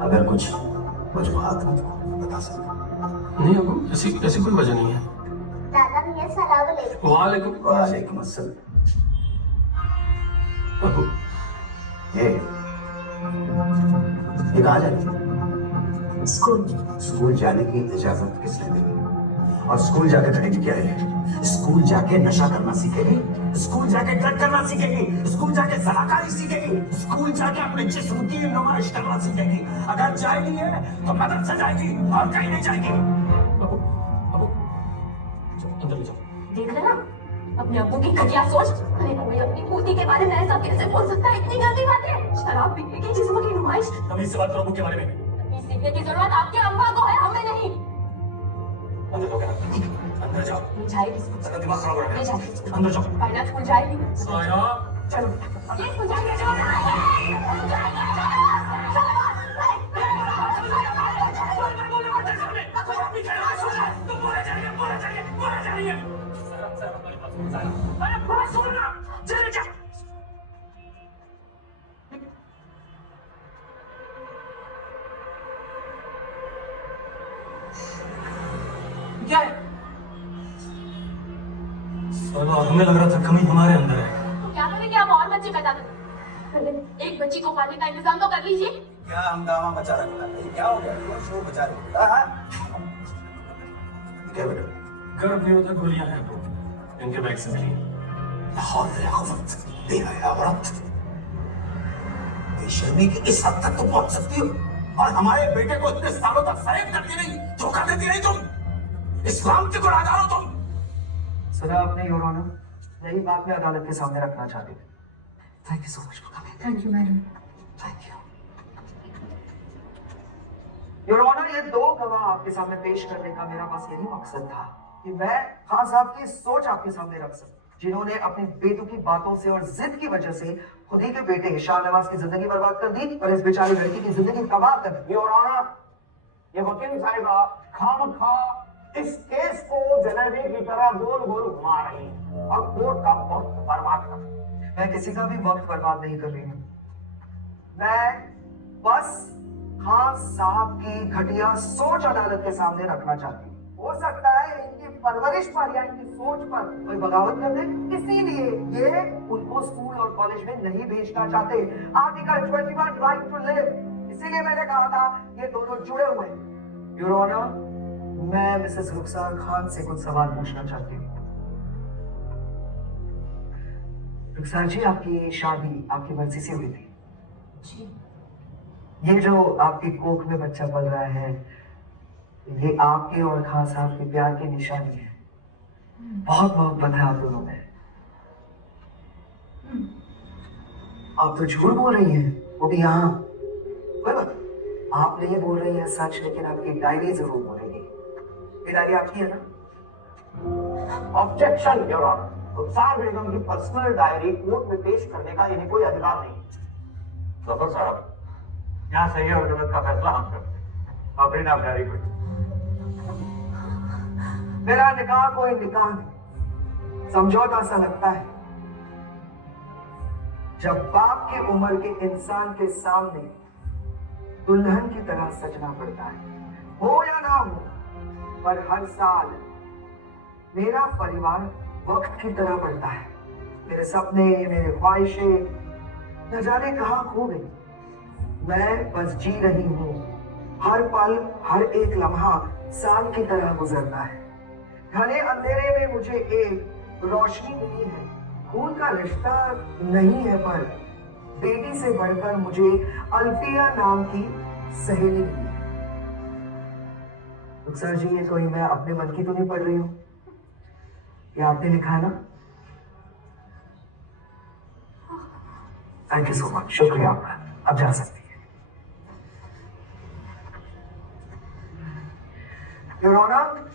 अगर कुछ वजूहात हो तो बता सकते। नहीं, अब ऐसी कोई वजह नहीं है। दादा भैया सलाम अलैकुम। वालेकुम अस्सलाम। ये कहाँ जाती? स्कूल जाने की इजाजत किसने दी? और स्कूल जाके करेगी क्या है? स्कूल जाके नशा करना सीखेगी, स्कूल जाके ड्रग करना सीखेगी, स्कूल जाके जनाकारी सीखेगी, स्कूल जाके अपने जिस्म की नुमाइश करना सीखेगी। अगर जाएगी है तो मदद से जाएगी और कहीं नहीं जाएगी। अंदर ले जाओ। देख रहे ना अपने अब्बू की घटिया सोच। अरे कोई अपनी पोती के बारे में ऐसा कैसे बोल सकता है? इतनी गंदी बातें। शराब पीने की जिस्म की नुमाइश। तमीज से बात करो अब्बू के बारे में। सीखने की जरूरत आपके अम्मा को है, हमें नहीं। अंदर जाओ, अंदर जाओ। जाएगी तेरा दिमाग खराब हो रहा है। जाएगी अंदर जाओ। फाइनल स्कूल जाएगी। साया चलो ये स्कूल जाएगी। अरे बात सुन ना, चल जा। क्या है? साला हमें लग रहा था कमी हमारे अंदर है। तो क्या करेंगे आप और बच्चे पैदा करें? एक बच्ची को पालने का इंतजाम तो कर लीजिए। क्या हंगामा मचा रखा है? क्या हो गया? क्यों शोर मचा रहे हो? क्या बेटा? गर्भ निरोधक गोलियां हैं तो इनके बैग से मिली। लाहौल खवत बेहया औरत, बेशर्मी की इस हद तक तुम पहुंच सकती हो और हमारे बेटे को इतने सालों तक फरेब करती नहीं, धोखा देती नहीं तुम। इस्लाम की गुनाहगार हो तुम। सजा आपने योर ऑनर, यही बात मैं अदालत के सामने रखना चाहती थी। Thank you so much for coming. Thank you madam. Thank you your honour, ये दो गवाह आपके सामने पेश करने का मेरा बस यही मकसद था कि मैं खान साहब की सोच आपके सामने रख सकूं, जिन्होंने अपनी बेतुकी बातों से और जिद की वजह से खुद ही के बेटे शाहनवाज की जिंदगी बर्बाद कर दी और इस बेचारी लड़की की जिंदगी तबाह कर दी। योर ऑनर, ये वकील साहिबा खामखा इस केस को जलेबी की तरह गोल गोल घुमा रही है और कोर्ट का वक्त बर्बाद कर रही है। मैं किसी का भी वक्त बर्बाद नहीं कर रही हूँ, मैं बस खान साहब की घटिया सोच अदालत के सामने रखना चाहती हूँ। हो सकता है इनकी परवरिश पर या इनकी सोच पर कोई बगावत कर दे, इसीलिए ये उनको स्कूल और कॉलेज में नहीं भेजना चाहते। आर्टिकल 21 राइट टू लिव, इसीलिए मैंने कहा था ये दोनों जुड़े हुए हैं। योर ऑनर, मैं मिसेस रुखसार खान से कुछ सवाल पूछना चाहती हूँ। रुखसार जी, आपकी शादी आपकी मर्जी से हुई थी? जी। ये जो आपकी कोख में बच्चा पल रहा है, ये आपके और खान साहब के प्यार की निशानी है। बहुत मोहब्बत है आप दोनों में। आप तो झूठ बोल रही हैं, वो भी यहाँ। कोई बात, आपने ये बोल रही है सच, लेकिन आपकी डायरी जरूर बोलेगी। ये डायरी आपकी है ना? ऑब्जेक्शन योर ऑनर, रुखसार बेगम की पर्सनल डायरी कोर्ट में पेश करने का इन्हें कोई अधिकार नहीं। जफर साहब, यहाँ सही और गलत का फैसला हम करते हैं, अपनी नाम डायरी को। मेरा निकाह कोई निकाह नहीं, समझौता सा लगता है। जब बाप की उम्र के इंसान के सामने दुल्हन की तरह सजना पड़ता है, हो या ना हो, पर हर साल मेरा परिवार वक्त की तरह बढ़ता है। मेरे सपने, मेरे ख्वाहिशें न जाने कहां खो गई। मैं बस जी रही हूँ, हर पल हर एक लम्हा साल की तरह गुजरता है। घने अंधेरे में मुझे एक रोशनी मिली है। खून का रिश्ता नहीं है, पर बेटी से बढ़कर मुझे अल्फिया नाम की सहेली मिली है। सर जी, ये कोई मैं अपने मन की तो नहीं पढ़ रही हूँ, ये आपने लिखा है ना? थैंक यू सो मच, शुक्रिया आपका। अब जा सकती है। योर ऑनर,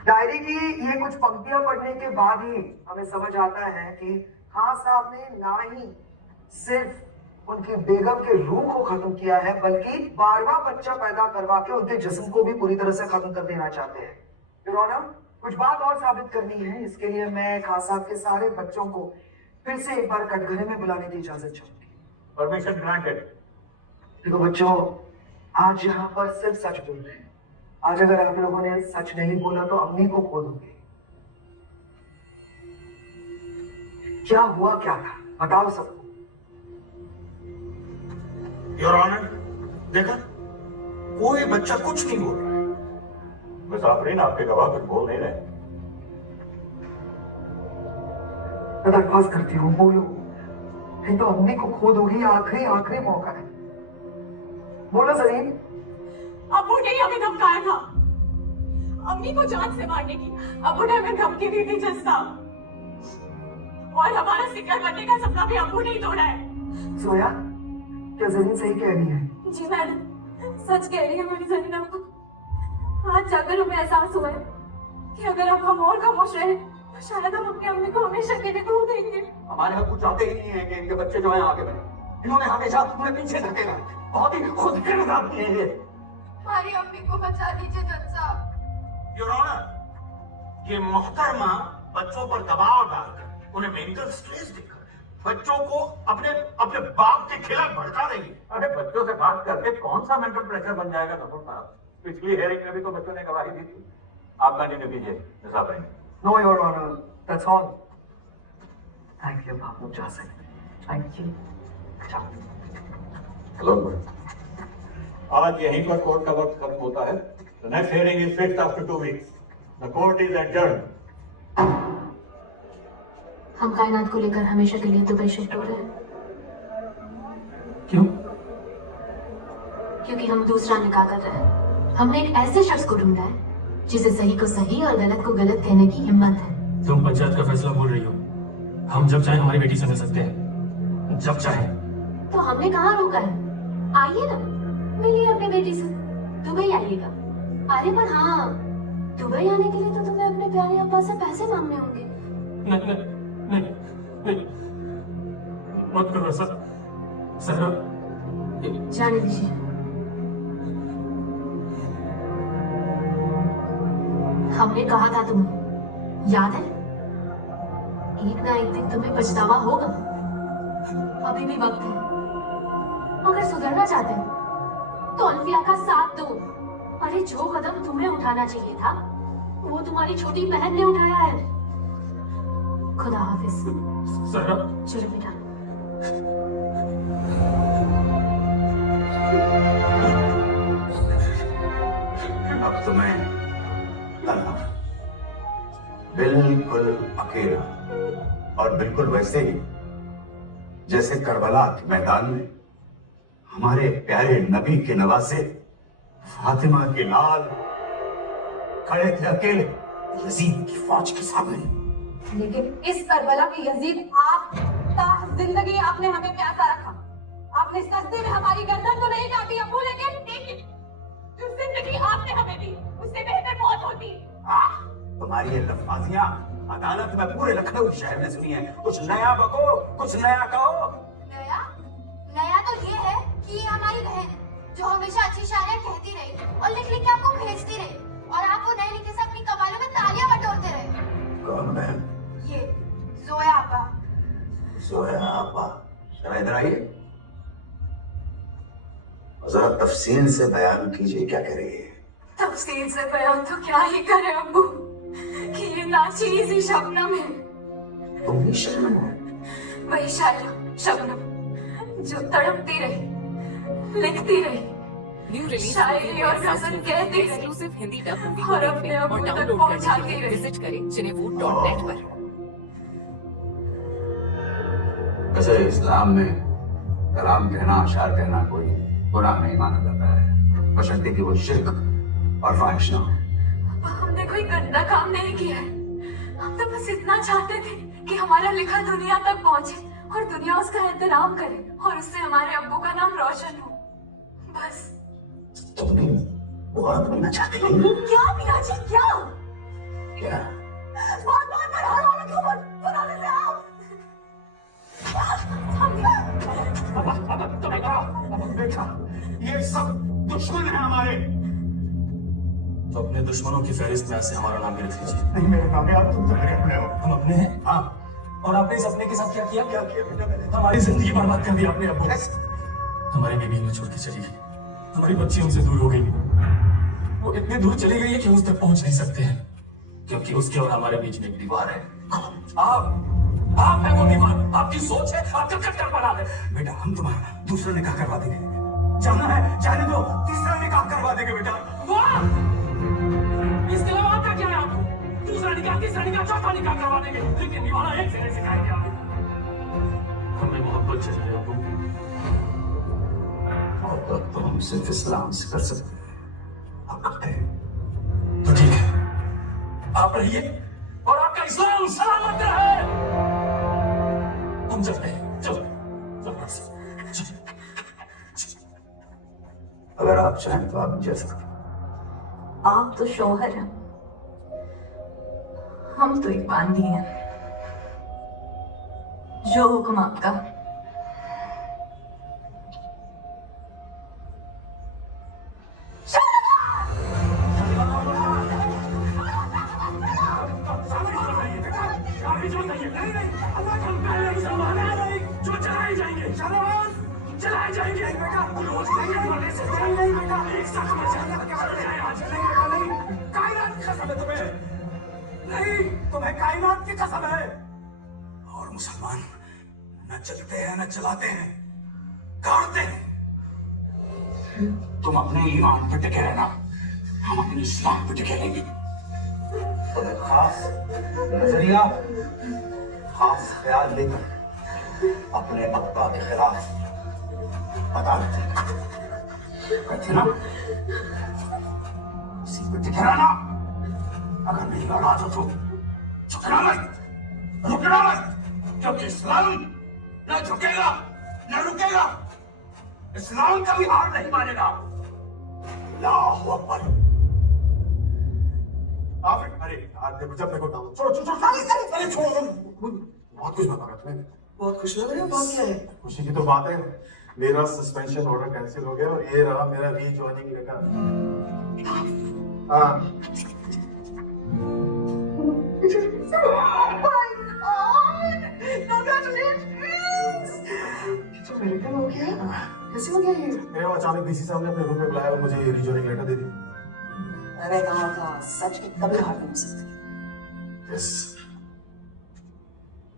डायरी की ये कुछ पंक्तियां पढ़ने के बाद ही हमें समझ आता है कि खान साहब ने ना ही सिर्फ उनकी बेगम के रूह को खत्म किया है, बल्कि 12वां बच्चा पैदा करवा के उनके जिस्म को भी पूरी तरह से खत्म कर देना चाहते हैं। योर ऑनर, कुछ बात और साबित करनी है, इसके लिए मैं खान साहब के सारे बच्चों को फिर से एक बार कटघरे में बुलाने की इजाजत चाहूंगी। Permission granted. देखो बच्चों, आज यहाँ पर सिर्फ सच बोल रहे हैं। आज अगर आप लोगों ने सच नहीं बोला तो अम्मी को खो दोगे। क्या हुआ, क्या था, बताओ सबको। योर ऑनर, देखा, कोई बच्चा कुछ नहीं बोल रहा है। बस आफरीन, आपके गवाह कुछ बोल नहीं रहे। मैं दरख्वास्त करती हूँ, बोलो, नहीं तो अम्मी को खो दोगी। आखिरी मौका है, बोलो जरीन। अबू ने हमें धमकाया था, अम्मी को जान से मारने की। अबू ने हमें धमकी दी थी जज साहब, और हमारा सिक्कर बनने का सपना भी अबू ने ही तोड़ा है। सोया, क्या जरीन सही कह रही है? जी मैडम, सच कह रही है मेरी जरीन। आपको आज जाकर हमें एहसास हुआ है कि अगर अब हम और खामोश रहे तो शायद हम अपनी अम्मी को हमेशा के लिए खो देंगे। हमारे हक कुछ चाहते ही नहीं है कि इनके बच्चे जो है आगे बढ़े। इन्होंने हमेशा उन्हें पीछे धकेला, बहुत ही खुदगर्ज आदमी है ये। हमारी अम्मी को बचा लीजिए जज साहब। योर ऑनर, ये मोहतरमा बच्चों पर दबाव डालकर, उन्हें मेंटल स्ट्रेस देकर, बच्चों को अपने अपने बाप के खिलाफ भड़का रही है। अरे बच्चों से बात करके कौन सा मेंटल प्रेशर बन जाएगा कपूर साहब? पिछली हेयरिंग में भी तो बच्चों ने गवाही दी थी। आप कंटिन्यू कीजिए निसाब भाई। No, Your Honor. That's all. Thank you, आप लोग जा सकते हैं। Thank you. हेलो। आज यहीं पर कोर्ट का वक्त खत्म होता है। The next hearing is fixed after 2 weeks. The court is adjourned. हम कायनात को लेकर हमेशा के लिए दुबई शिफ्ट हो रहे हैं। क्यों? क्योंकि हम दूसरा निकाह कर रहे हैं। हमने एक ऐसे शख्स को ढूंढा है जिसे सही को सही और गलत को गलत कहने की हिम्मत है। तुम पंचायत का फैसला बोल रही हो। हम जब चाहे हमारी बेटी से मिल सकते हैं, जब चाहे। तो हमने कहाँ रोका है? आइए ना, मिलिए अपनी बेटी से। दुबई आइएगा। अरे पर हाँ, दुबई आने के लिए तो तुम्हें अपने प्यारे अब्बा से पैसे मांगने होंगे। नहीं नहीं नहीं नहीं, मत करो सर। सर जाने दीजिए। हमने कहा था तुम्हें, याद है? एक ना एक दिन तुम्हें पछतावा होगा। अभी भी वक्त है। अगर सुधरना चाहते हो तो अल्फिया का साथ दो। अरे जो कदम तुम्हें उठाना चाहिए था वो तुम्हारी छोटी बहन ने उठाया है। खुदा हाफिज। सर चलो बेटा। अब तो मैं तन्हा, बिल्कुल अकेला, और बिल्कुल वैसे ही जैसे करबला के मैदान में हमारे प्यारे नबी के नवासे फातिमा के लाल खड़े थे अकेले यजीद की फौज के सामने। लेकिन इस करबला के यजीद आप जिंदगी आपने हमें प्यासा रखा। आपने सस्ते में हमारी गर्दन तो नहीं काटी अबू, लेकिन जो जिंदगी आपने हमें दी उससे बेहतर मौत होती। तुम्हारी ये लफ्ज़ियां अदालत में पूरे लखनऊ शहर में सुनी है। कुछ नया बको, कुछ नया कहो। नया तो ये है कि ये हमारी बहन है जो हमेशा अच्छी शायरियां कहती रही और लिख लिख के आपको भेजती रही, और आप वो नए लिखे से अपनी कमालों में तालियां बटोरते रहे। कौन बहन? ये जोया आपा। जोया आपा, जरा इधर आइए। जरा तफसील से बयान कीजिए, क्या कह रही है? तफसील से बयान तो क्या ही करे अब्बू कि ये नाचीज ही शबनम है। तुम भी शबनम हो? वही शायरा शबनम जो तड़पती रही, लिखती रही, न्यू रिलीज शायरी और गजल कहती रही, एक्सक्लूसिव हिंदी डब मूवी और को अपने देखने और अब्बू तक डाउनलोड करने के पहुंचाती लिए रही। विजिट करें cinewood.net पर। वैसे इस्लाम में कलाम कहना, अशार कहना कोई गुनाह नहीं माना जाता है, बशर्ते कि वो शिर्क और फाहिश ना हो। हमने कोई गंदा काम नहीं किया है। हम तो बस इतना चाहते थे कि हमारा लिखा दुनिया तक पहुंचे और दुनिया उसका एहतराम करे और उससे हमारे अब्बू का नाम रोशन हो। बस। तुम भी वो औरत बनना चाहते हो? क्या मियाँ जी, क्या? क्या? बात पर हर औरत को बनाने से आप। बेटा, ये सब दुश्मन है हमारे। तो अपने दुश्मनों की फहरिस्त में ऐसे हमारा नाम भी लिख लीजिए। नहीं मेरे नाम आप तुम तो मेरे अपने हो। हम अपने हैं? हाँ। और आपने इस अपने के साथ क्या किया? क्या किया बेटा? मैंने हमारी जिंदगी बर्बाद कर दी आपने अब्बू। हमारी बेबी हमें छोड़ के चली गई, हमारी बच्ची हमसे दूर हो गई। वो इतने दूर चली गई है कि उस तक पहुंच नहीं सकते हैं, क्योंकि उसके और हमारे बीच में एक दीवार है। आप है वो दीवार। आपकी सोच है, आपका चक्कर बना है। बेटा हम तुम्हारा दूसरा निकाह करवा देंगे। जाना है जाने दो, तीसरा निकाह करवा देंगे बेटा। वाह! इसके अलावा आपका क्या है? आपको दूसरा निकाह, तीसरा निकाह, चौथा निकाह करवा देंगे, लेकिन निभाना एक से नहीं सिखाएंगे आप। हमें मोहब्बत चाहिए अब्बू। मोहब्बत तो हम सिर्फ इस्लाम से कर सकते हैं, आप करते हैं। तो ठीक है, आप रहिए और आपका इस्लाम सलामत रहे। हम चलते हैं। चलो चलो। अगर आप चाहें तो आप जा सकते हैं। आप तो शौहर हैं, हम तो एक बांदी हैं। जो हुक्म आपका। रोज नहीं बोलने से नहीं बेटा, एक साथ मचाना क्या है आज? नहीं बेटा नहीं, कायनात की कसम है तुम्हें, नहीं तुम्हें कायनात की कसम है। और मुसलमान न चलते हैं न चलाते हैं, काटते हैं। तुम अपने ईमान पे टिके रहना, हम अपने इस्लाम पे टिके रहेंगे। तुम्हें खास नजरिया, खास ख्याल लेकर अपने अब्बा के खिलाफ बता देते कहते ना, इसी पे टिके रहना। अगर मेरी औलाद हो तो झुकना मत, रुकना मत, क्योंकि इस्लाम न झुकेगा न रुकेगा। इस्लाम कभी हार नहीं मानेगा। अल्लाहू अकबर। अरे यार देखो, जब देखो डालो, छोड़ो छोड़ो छोड़ो, अरे छोड़ो, बहुत कुछ बता रहा तुम्हें। बहुत खुश लग रहे हो, बात क्या है? खुशी की तो बात है, मेरा सस्पेंशन ऑर्डर कैंसिल हो गया और ये रहा मेरा रीजॉइनिंग लेटर। हाँ मेडिकल हो गया? कैसे हो गया ये? मेरे अचानक डीसी साहब ने अपने रूम में बुलाया और मुझे रीजॉइनिंग लेटर दे दी। मैंने कहा था सच की कभी हार नहीं हो सकती। यस,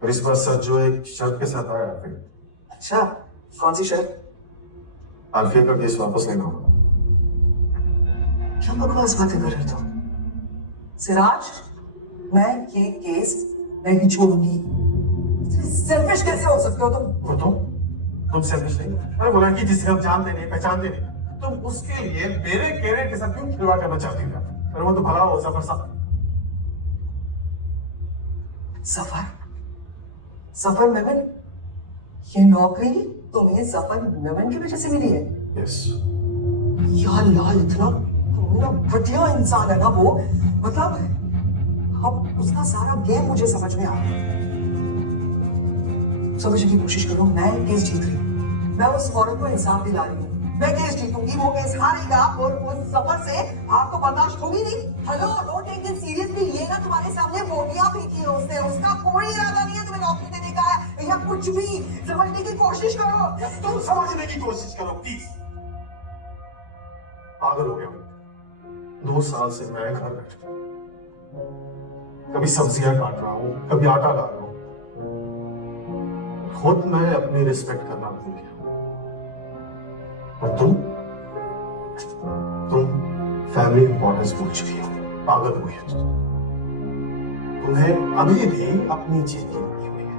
और इस बार सच जो एक शर्त के साथ आया फिर। अच्छा, कौन सी शर्त? आलफिया का केस वापस लेना होगा। क्या बकवास बातें कर रहे हो तुम? सिराज, मैं ये केस नहीं छोड़ूंगी। सेल्फिश कैसे हो सकते हो तुम? वो तुम सेल्फिश नहीं। अरे वो लड़की जिसे हम जानते नहीं पहचानते नहीं, तुम उसके लिए मेरे कैरियर के साथ क्यों खिलवाड़ करना चाहती हो? अरे वो तो भला हो सफर साहब। सफर? सफर मेमन? ये नौकरी तुम्हें सफर मेमन की वजह से मिली है? यस। या लाल, इतना बढ़िया इंसान है ना वो, मतलब अब उसका सारा गेम मुझे समझ में आ रहा है। समझने की कोशिश करो, मैं केस जीत रही हूँ, मैं उस औरत को इंसाफ दिला रही हूँ, मैं केस जीतूंगी, वो केस हारेगा और उस सफर से आपको बर्दाश्त होगी नहीं। Hello, don't take this seriously. ये ना तुम्हारे सामने बोटियां फेंकी है उसने, उसका कोई इरादा नहीं है तुम्हें नौकरी देने का है या कुछ भी। समझने की कोशिश करो, तुम समझने की कोशिश करो प्लीज। पागल हो गया हूँ, 2 साल से मैं घर बैठा, कभी सब्जियां काट रहा हूँ, कभी आटा ला रहा हूँ, खुद मैं अपनी रिस्पेक्ट करना भूल गया। और तुम फैमिली इंपॉर्टेंस भूल चुकी हो, पागल हुई हो। तुम्हें अभी भी अपनी चीज की पड़ी हुई है।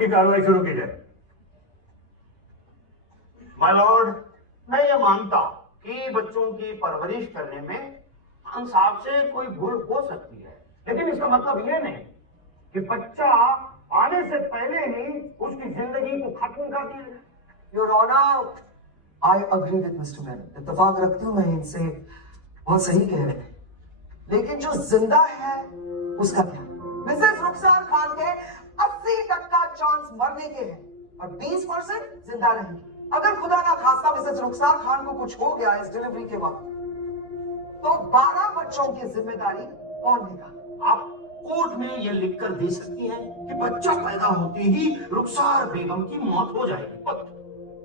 की कार्रवाई शुरू की जाए। माय लॉर्ड, मैं ये मानता कि बच्चों की परवरिश करने में हम साहब से कोई भूल हो सकती है, लेकिन इसका मतलब ये नहीं कि बच्चा आने से पहले ही उसकी जिंदगी को खत्म कर दिया। Your honour, I agree with Mr Mann. इत्तेफाक रखती हूँ मैं इनसे, बहुत सही कह रहे हैं, लेकिन जो जिंदा है उसका क्या? मिसेस रुखसार खान के 80% चांस मरने के हैं और 20% जिंदा रहेंगे। अगर खुदा ना खास्ता मिसेस रुखसार खान को कुछ हो गया इस डिलीवरी के वक्त, तो 12 बच्चों की जिम्मेदारी कौन लेगा? आप कोर्ट में यह लिखकर दे सकती हैं कि बच्चा पैदा होते ही रुखसार बेगम की मौत हो जाएगी।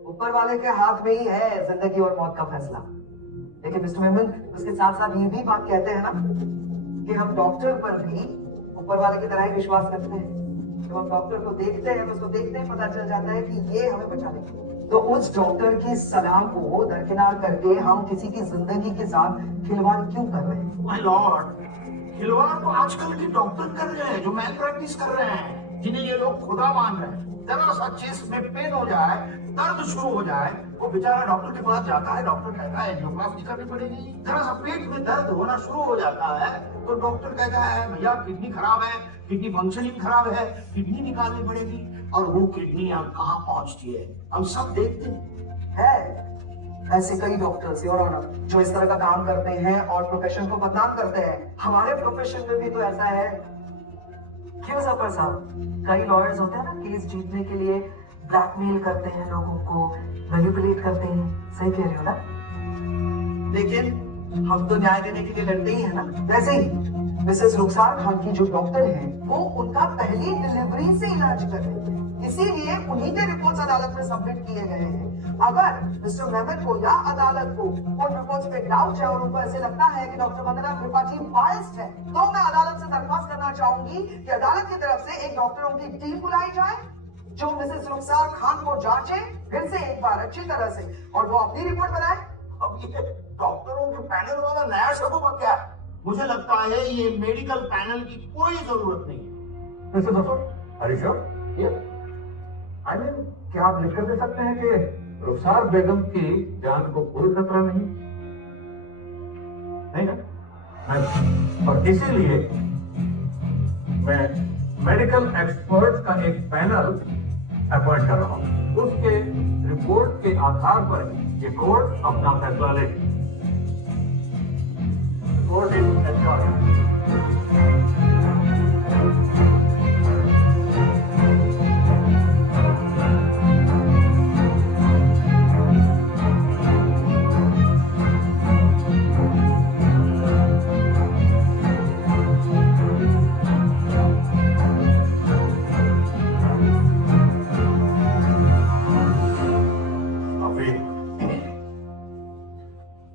ऊपर वाले के हाथ में ही है जिंदगी और मौत का फैसला, लेकिन लेकिन मिस्टर मेमन उसके साथ साथ ये भी बात कहते हैं ना कि हम डॉक्टर पर भी ऊपर वाले की तरह ही विश्वास करते हैं। जब हम डॉक्टर को देखते हैं, उसको देखते ही पता चल जाता है कि ये हमें बचा लेगा। तो उस डॉक्टर की सलाह को दरकिनार करके हम किसी की जिंदगी के साथ खिलवाड़ क्यों कर रहे हैं? माय लॉर्ड, खिलवाड़ तो आजकल के डॉक्टर कर रहे हैं जो मैल प्रैक्टिस कर रहे हैं, जिन्हें ये लोग खुदा मान रहे हैं। जरा सा चेस्ट में पेन हो जाए, दर्द शुरू हो जाए, वो बेचारा डॉक्टर के पास जाता है। डॉक्टर कहता है एंजियोप्लास्टी करनी पड़ेगी। जरा सा पेट में दर्द होना शुरू हो जाता है तो डॉक्टर कहता है भैया किडनी खराब है, किडनी फंक्शनिंग खराब है, किडनी निकालनी पड़ेगी। और वो किडनी अब कहाँ पहुंचती है हम सब देखते है ऐसे कई डॉक्टर्स योर ऑनर जो इस तरह का काम करते हैं और प्रोफेशन को बदनाम करते हैं। हमारे प्रोफेशन में भी तो ऐसा है। क्यों सफर साहब, कई लॉयर्स होते हैं ना केस जीतने के लिए ब्लैकमेल करते हैं, लोगों को मैनिपुलेट करते हैं। सही कह रहे हो ना? लेकिन हम तो न्याय देने के लिए लड़ते ही है ना। वैसे ही मिसेस रुखसार खान की जो डॉक्टर हैं वो उनका पहली डिलीवरी से इलाज कर रहे हैं, इसीलिए उन्हीं के रिपोर्ट्स अदालत में सबमिट किए गए हैं। अगर मिस्टर मेमन को या अदालत को उन रिपोर्ट्स पे डाउट है और उनको ऐसे लगता है कि डॉक्टर वंदना त्रिपाठी बायस्ड है, तो मैं अदालत से दरख्वास्त करना चाहूंगी कि अदालत की तरफ से एक डॉक्टरों की टीम बुलाई जाए जो मिसेस रुखसार खान को जांचे फिर से एक बार अच्छी तरह से और वो अपनी रिपोर्ट बनाए। अब ये डॉक्टरों के पैनल वाला नया शब्द बन गया। मुझे लगता है ये मेडिकल पैनल की कोई जरूरत नहीं है। मिस्टर दोस्तों, आर यू श्योर? ये आई मीन क्या आप लिख कर दे सकते हैं कि रुखसार बेगम की जान को कोई खतरा नहीं? नहीं ना? नहीं। और इसीलिए मैं मेडिकल एक्सपर्ट का एक पैनल अपॉइंट कर रहा हूं। उसके रिपोर्ट के आधार पर ये कोर्ट अपना फैसला लेगी। Court is adjourned.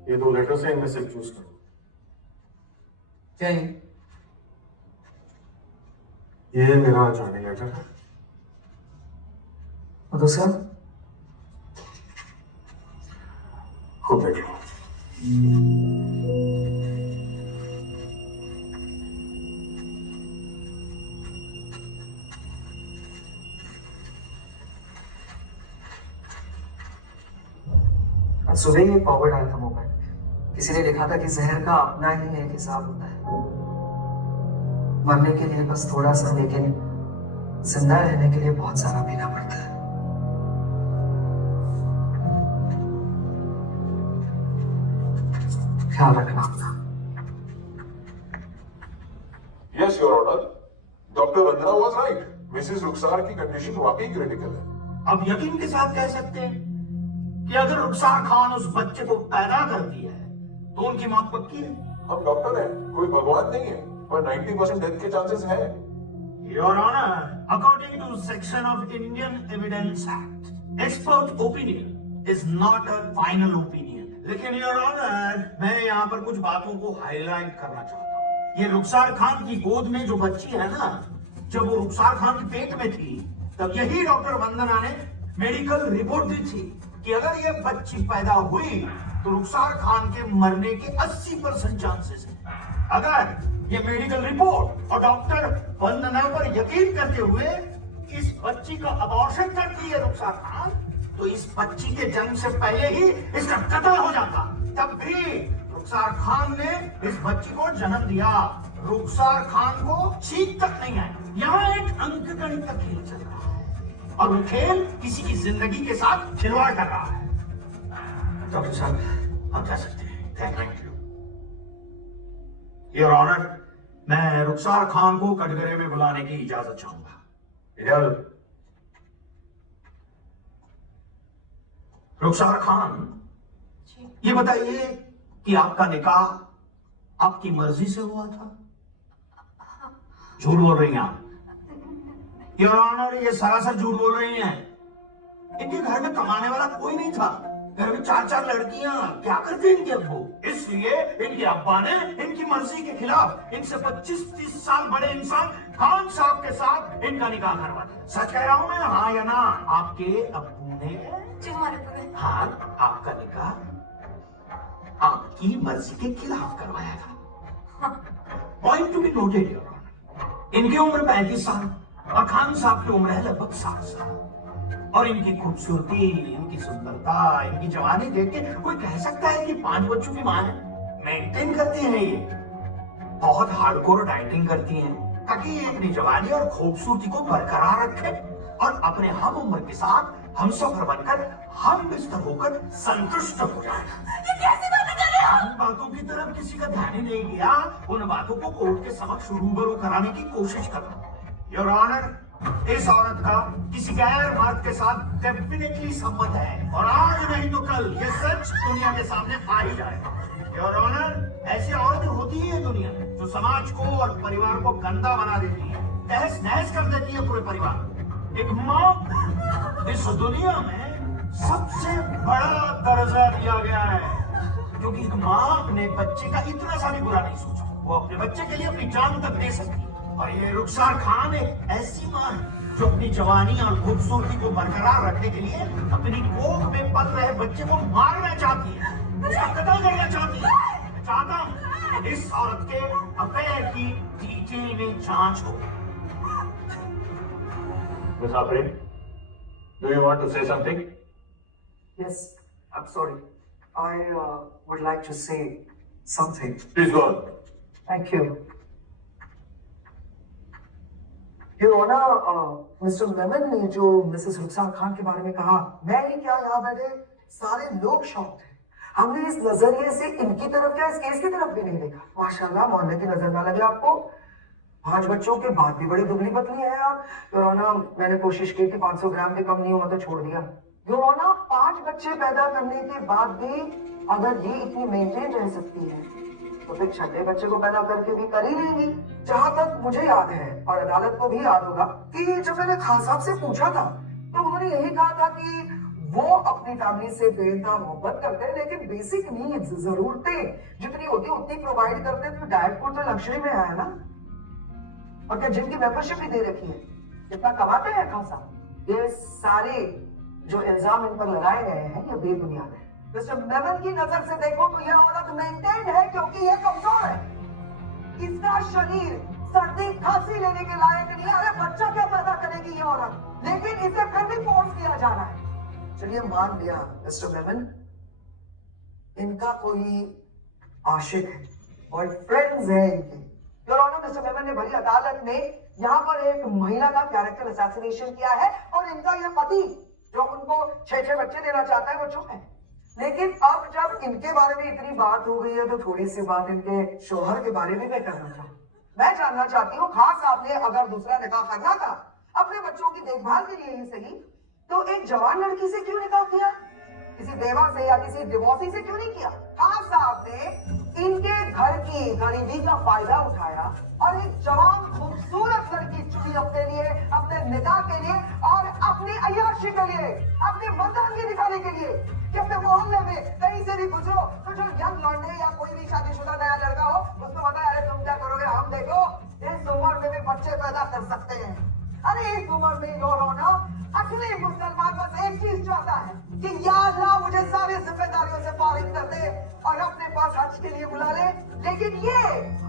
ये दो लेटर से इनमें से चूज करो। क्या ये मेरा ज्वाइनिंग लेटर है। और दूसरा? खुद देख लो। आज सुबह ही एक फॉरवर्ड आया था मोबाइल। किसी ने लिखा था कि जहर का अपना ही एक हिसाब होता है। मरने के लिए बस थोड़ा सा, लेकिन जिंदा रहने के लिए बहुत सारा पीना पड़ता है। ख्याल रखना अपना। Yes your honour, doctor Vandana was right. Mrs Rukhsar की कंडीशन वाकई क्रिटिकल है। अब यकीन के साथ कह सकते हैं कि अगर रुखसार खान उस बच्चे को पैदा करती है तो उनकी मौत पक्की है। हम डॉक्टर हैं, कोई भगवान नहीं है, पर 90% डेथ के चांसेस हैं। Your honour, according to section of Indian evidence act, expert opinion is not a final opinion. लेकिन योर ऑनर, मैं यहाँ पर कुछ बातों को हाईलाइट करना चाहता हूँ। ये रुखसार खान की गोद में जो बच्ची है ना, जब वो रुखसार खान के पेट में थी तब यही डॉक्टर वंदना ने मेडिकल रिपोर्ट दी थी कि अगर ये बच्ची पैदा हुई तो रुखसार खान के मरने के 80% चांसेस हैं। अगर ये मेडिकल रिपोर्ट और डॉक्टर वंदना पर यकीन करते हुए इस बच्ची का अबॉर्शन करती है रुखसार खान, तो इस बच्ची के जन्म से पहले ही इसका कत्ल हो जाता। तब भी रुखसार खान ने इस बच्ची को जन्म दिया। रुखसार खान को छींक तक नहीं आई। यहाँ एक अंकगणित का खेल चल रहा है और वो खेल किसी की जिंदगी के साथ खिलवाड़ कर रहा है। डॉक्टर साहब, आप जा सकते हैं। Thank you your honour. मैं रुखसार खान को कटघरे में बुलाने की इजाजत चाहूंगा। इजाजत। रुखसार खान, ये बताइए कि आपका निकाह आपकी मर्जी से हुआ था? झूठ बोल रही हैं आप। योर ऑनर, ये सरासर झूठ बोल रही हैं। इनके घर में कमाने वाला कोई नहीं था। घर में 4-4 लड़कियां, क्या करते हैं इनके अब्बू? इसलिए इनके अब्बा ने इनकी मर्जी के खिलाफ इनसे 25-30 साल बड़े इंसान खान साहब के साथ इनका निकाह करवा दिया। सच कह रहा हूं मैं, हाँ या ना? आपके अब्बू ने, जी हमारे अब्बू ने, हाँ, आपका निकाह आपकी मर्जी के खिलाफ करवाया था। Point to be noted your honour, इनकी उम्र 35 साल और खान साहब की उम्र है लगभग 60 साल। और इनकी खूबसूरती, इनकी सुंदरता, इनकी जवानी देख के कोई कह सकता है कि 5 बच्चों की मां है। मेंटेन करती हैं ये, बहुत हार्डकोर डाइटिंग करती हैं ताकि ये अपनी जवानी और खूबसूरती को बरकरार रखे और अपने हम उम्र के साथ हमसफर बनकर हम बिस्तर होकर संतुष्ट हो जाए। ये कैसी बातें कर रहे हो? उन बातों की तरफ किसी का ध्यान ही नहीं गया, उन बातों को कोर्ट के समक्ष रूबरू कराने की कोशिश करना। योर ऑनर, इस औरत का किसी गैर मर्द के साथ डेफिनेटली संबंध है और आज नहीं तो कल ये सच दुनिया के सामने आ ही जाएगा। योर ऑनर, ऐसी औरतें होती है दुनिया में जो समाज को और परिवार को गंदा बना देती है, तहस नहस कर देती है पूरे परिवार को। एक माँ इस दुनिया में सबसे बड़ा दर्जा दिया गया है, क्योंकि एक माँ अपने बच्चे का इतना सा भी बुरा नहीं सोचती, वो अपने बच्चे के लिए अपनी जान तक दे सकती है। और ये रुखसार खान एक ऐसी माँ है जो अपनी जवानी और खूबसूरती को बरकरार रखने के लिए अपनी कोख में पल रहे बच्चे को मारना चाहती है, उसका कत्ल करना चाहती है। मैं चाहता हूँ इस औरत के अफेयर की डिटेल में जांच हो। Miss Afrin, do you want to say something? Yes, I'm sorry. I would like to say something. Please go on. Thank you. Your Honor, Mr. Memon ने जो मिसेस रुखसार खान के बारे में कहा, मैं ही क्या यहाँ बैठे सारे लोग शॉक थे। हमने इस नजरिए से इनकी तरफ क्या इस केस की तरफ भी नहीं देखा। माशाल्लाह, मोहल्ले की नजर ना लगे आपको। 5 बच्चों के बाद भी बड़ी दुबली पतली है आप। योर ऑनर, मैंने कोशिश की कि 500 ग्राम के कम नहीं हुआ तो छोड़ दिया। योर ऑनर, 5 बच्चे पैदा करने के बाद भी अगर ये इतनी मेंटेन रह सकती है तो फिर छठे बच्चे को पैदा करके भी कर ही लेंगी। जहां तक मुझे याद है और अदालत को भी याद होगा कि जब मैंने खान साहब से पूछा था तो उन्होंने यही कहा था कि वो अपनी फैमिली से बेइंतहा मोहब्बत करते हैं, लेकिन बेसिक नीड्स, जरूरतें जितनी होती उतनी प्रोवाइड करते हैं। तो डाइट फूड तो लग्जरी में आया ना। और क्या जिम की मेंबरशिप भी दे रखी है। कितना कमाते हैं खान साहब। ये सारे जो इल्जाम इन पर लगाए गए हैं ये बेबुनियाद है। मिस्टर मेमन की नजर से देखो तो यह औरत मेंटेन है क्योंकि यह कमजोर है। इसका शरीर सर्दी खांसी लेने के लायक नहीं। अरे बच्चा क्या पैदा करेगी ये औरत, लेकिन इसे फिर भी फोर्स किया जा रहा है। चलिए मान लिया मिस्टर मेमन, इनका कोई आशिक है, बॉयफ्रेंड्स है इनके। योर ऑनर, मिस्टर मेमन ने भरी अदालत में यहाँ पर एक महिला का कैरेक्टर असैसिनेशन किया है और इनका यह पति जो उनको 6 बच्चे देना चाहता है वो चुप है। लेकिन अब जब इनके बारे में इतनी बात हो गई है तो थोड़ी सी बात इनके शोहर के बारे में मैं करना चाहूँ। मैं जानना चाहती हूँ, खान साहब ने अगर दूसरा निकाह करना था अपने बच्चों की देखभाल के लिए ही सही, तो एक जवान लड़की से क्यों निकाह किया? किसी बेवा से या किसी डिवोर्सी से क्यों नहीं किया? खान साहब ने इनके घर की गरीबी का फायदा उठाया और एक जवान खूबसूरत लड़की चुनी अपने लिए, अपने निकाह के लिए और अपनी अय्याशी के लिए, अपनी मर्दानगी दिखाने के लिए। कि अपने मोहल्ले में कहीं से भी गुजरो तो जो यंग लौंडे या कोई भी शादीशुदा नया लड़का हो उसको पता है, अरे तुम क्या करोगे, हम देखो इस उम्र में भी बच्चे पैदा कर सकते हैं। अरे इस उम्र में योर ऑनर असली मुसलमान बस एक चीज चाहता है कि या अल्लाह मुझे सारी जिम्मेदारियों से फारिग कर दे और अपने पास हज के लिए बुला ले। लेकिन ये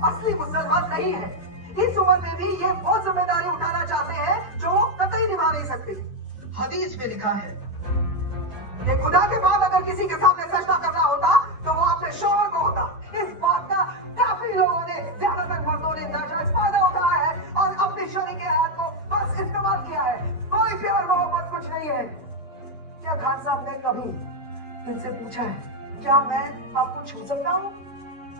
असली मुसलमान नहीं है। इस उम्र में भी ये वो जिम्मेदारी उठाना चाहते हैं जो वो कतई निभा नहीं सकते। हदीस में लिखा है कि खुदा के बाद अगर किसी के सामने सजदा करना होता तो वो अपने शोहर को होता। इस बात का काफी लोगों ने, ज्यादातर मर्दों ने नाजायज फायदा उठाया है और अपनी शरीक हयात को बस इस्तेमाल किया है। कोई प्यार मोहब्बत कुछ नहीं है। क्या खान साहब ने कभी इनसे पूछा है क्या मैं आपको छू सकता हूँ?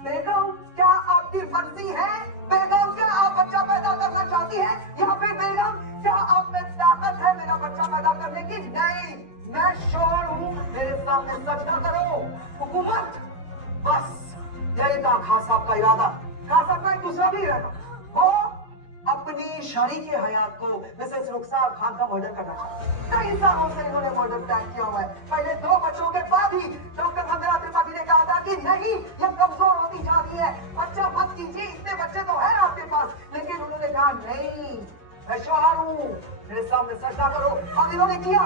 बेगम, क्या आपकी मर्जी है? बेगम, क्या आप बच्चा पैदा करना चाहती है? या फिर बेगम, क्या आप में ताकत है मेरा बच्चा पैदा करने की? नहीं, मैं शोहर हूँ, मेरे सामने सजदा करो। हुकूमत, बस यही था खान साहब का इरादा। खान साहब का एक दूसरा भी इरादा, वो अपनी शरीके हयात को मिसेस रुखसार खान का मर्डर करना चाहते हैं। कई सालों से इन्होंने मर्डर प्लान किया हुआ है। पहले 2 बच्चों के बाद ही डॉक्टर मंगला त्रिपाठी ने कहा था कि नहीं, ये कमजोर होती जा रही है, बच्चा मत कीजिए, इतने बच्चे तो है आपके पास। लेकिन उन्होंने कहा नहीं, मैं शौहर हूँ, मेरे सामने सजदा करो। और इन्होंने किया।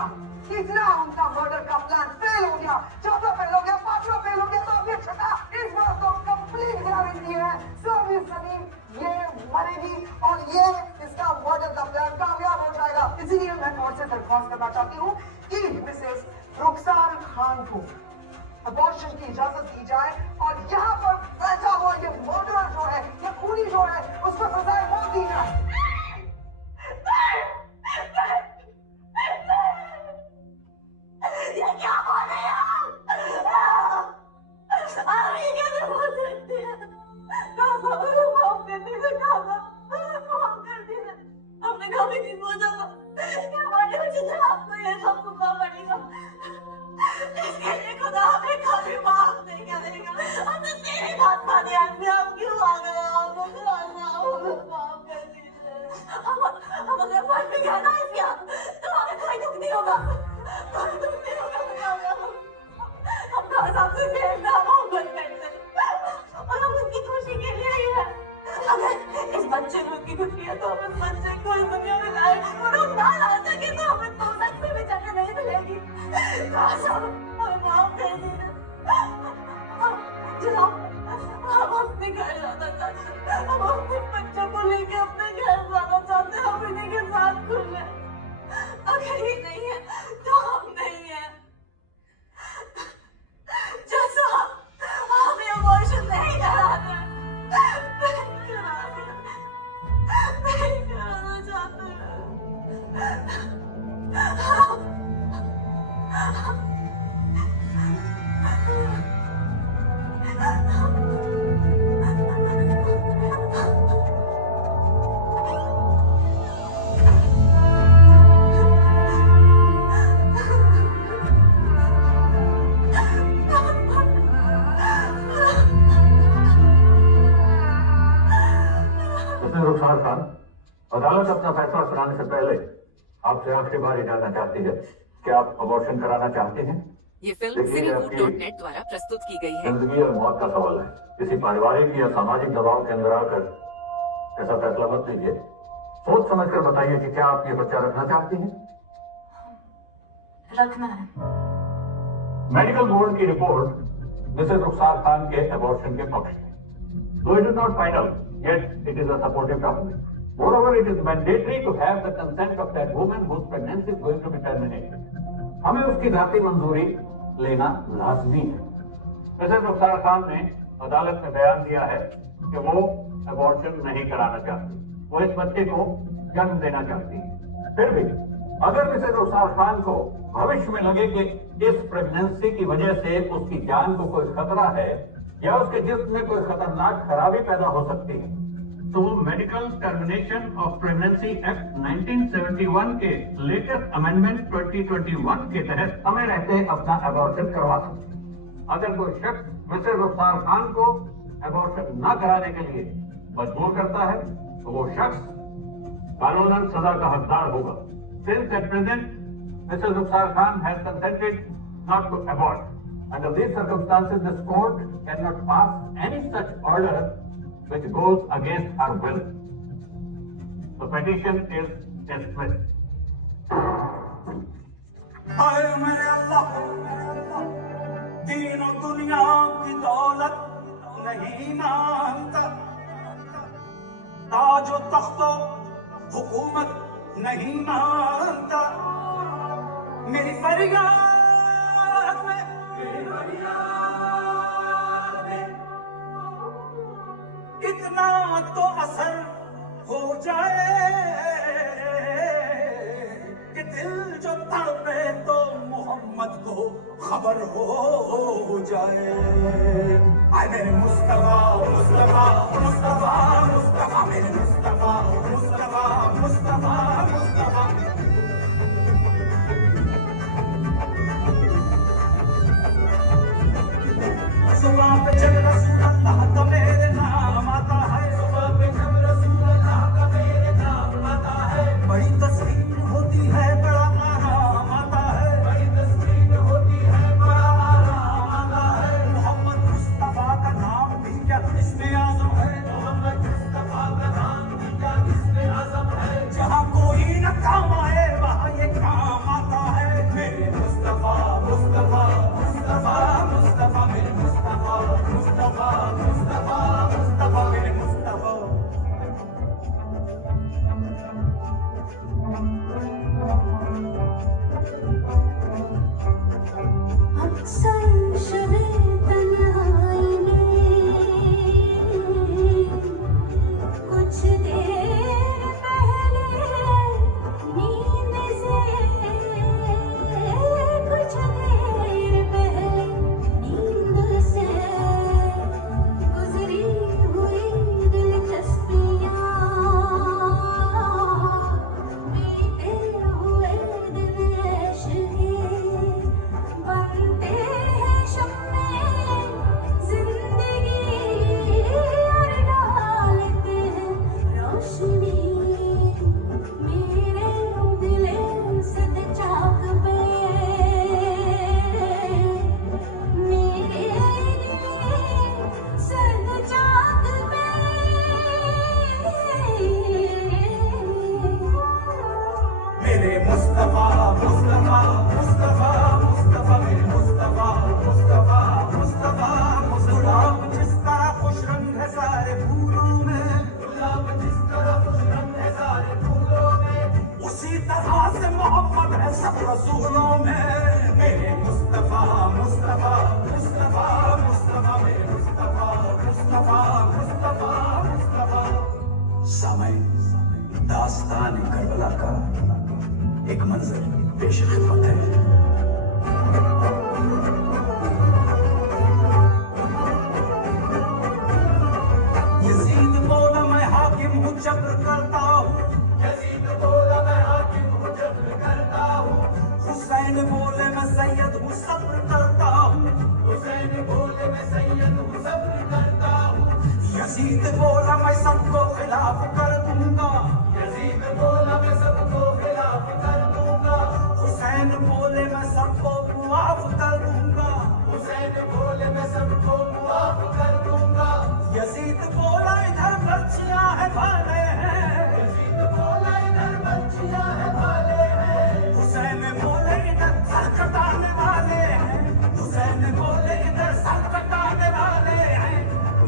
तीसरा उनका मर्डर का प्लान फेल हो गया, चौथा फेल हो गया, पांचवा फेल हो गया, तो अब ये छठा इस बार तो कंप्लीट गारंटी है। सर्विस सलीम ये मरेगी और ये इसका मर्डर का प्लान कामयाब हो जाएगा। इसीलिए मैं कोर्ट से दरख्वास्त करना चाहती हूँ कि मिसेस रुखसार खान को अबॉर्शन की इजाजत दी जाए और यहाँ पर बैठा हुआ ये मर्डर जो है, ये खूनी जो है, उसको सजाए मौत दी जाए। ये क्या बोल रहे हैं आप? ये कैसे बोल सकते हैं? माफ कर दीजिए, माफ कर दीजिए। हमने कभी नहीं सोचा था कि हमारे वजह से आपको ये सब सुनना पड़ेगा। इसके लिए खुदा हमें कभी माफ नहीं करेगा। हमने तेरी बात मानी, हमने आप क्यों आ गए? माफ कर दीजिए। हम अगर मर भी गया ना इसका, तो हमें कोई दुख नहीं होगा। हम खास आपसे बेहद मोहब्बत करते हैं और हम उसकी खुशी के लिए ही है। अगर इस बच्चे में उसकी खुशी है तो हम इस बच्चे को इस दुनिया में लाए और हम ना ला सके तो हमें तो सच्चे में जगह नहीं मिलेगी। खास हमें माफ कर दीजिए। हम अपने घर जाना चाहते हैं, हम अपने बच्चों को लेके अपने घर जाना चाहते हैं, हम इन्हीं के साथ खुश हैं। अगर ये नहीं है तो हम नहीं है। जैसा हमें अबॉर्शन नहीं कराना, नहीं कराना चाहते हैं। रुखसार खान, अदालत अपना फैसला सुनाने से पहले आपसे आखिरी बार जानना चाहती है कि आप अबॉर्शन कराना चाहते हैं? ये फिल्म cinefood.net द्वारा प्रस्तुत की गई है। जिंदगी और मौत का सवाल है, किसी पारिवारिक या सामाजिक दबाव के अंदर आकर ऐसा फैसला मत लीजिए। सोच समझ कर बताइए कि क्या आप ये बच्चा रखना चाहती हैं? रखना है। मेडिकल बोर्ड की रिपोर्ट मिसेस रुखसार खान के अबॉर्शन के पक्ष में। Though it is not final, yet it is a supportive document. Moreover, it is mandatory to have the consent of that woman whose pregnancy is going to be terminated. हमें उसकी जाती मंजूरी लेना लाजमी है। मिसेस रुखसार खान ने अदालत में बयान दिया है कि वो अबॉर्शन नहीं कराना चाहती, वो इस बच्चे को जन्म देना चाहती है। फिर भी अगर मिसेस रुखसार खान को भविष्य में लगे कि इस प्रेगनेंसी की वजह से उसकी जान को कोई खतरा है या उसके जिस्म में कोई खतरनाक खराबी पैदा हो सकती है, तो medical termination of pregnancy act 1971 के लेटेस्ट अमेंडमेंट 2021 के तहत हमें रहते अपना अबॉर्शन करवा सकते हैं। अगर कोई शख्स मिसेस रुखसार खान को अबॉर्शन न कराने के लिए मजबूर करता है तो वो शख्स कानूनन सजा का हकदार होगा। Since at present Mrs Rukhsar Khan has consented not to abort, under these circumstances this court cannot pass any such order which goes against her will. The petition is dismissed. आए मेरे अल्लाह, दीन और दुनिया की दौलत नहीं मांगता, ताज और तख्तो हुकूमत नहीं मांगता, मेरी फरियाद में इतना तो असर हो जाए कि दिल जो तड़पे तो मोहम्मद को खबर हो जाए। आए मेरे मुस्तफा मुस्तफा मुस्तफा मुस्तफा, मेरे मुस्तफा मुस्तफा मुस्तफा मुस्तफा। सुबह पे जब रसूल अल्लाह का मेरे नाम आता है, सुबह पे जब रसूल अल्लाह का मेरे सब रसूलों में मेरे मुस्तफा मुस्तफा मुस्तफा मुस्तफा मेरे मुस्तफा मुस्तफा मुस्तफा मुस्तफा। समय दास्तान करबला का एक मंजर पेश खिदमत है। यजीद बोला मैं हाकिम हूँ जब्र करता हूँ, यजीद बोला मैं हाकिम हूँ जब्र करता हूँ। हुसैन बोले मैं सैयद हूँ सब्र करता हूँ, हुसैन बोले मैं सैयद हूँ सब्र करता हूँ। यजीद बोला मैं सबको खिलाफ कर दूंगा, यजीद बोला मैं सबको खिलाफ कर दूंगा। हुसैन बोले मैं सबको मुआफ कर दूंगा, हुसैन बोले मैं सबको मुआफ कर दूंगा। यजीद बोला इधर बच्चियां है भाले हैं, यजीद बोला इधर बच्चियां है भाले हैं। हुसैन बोले इधर सर कटाने वाले हैं, हुसैन बोले इधर सर कटाने वाले हैं।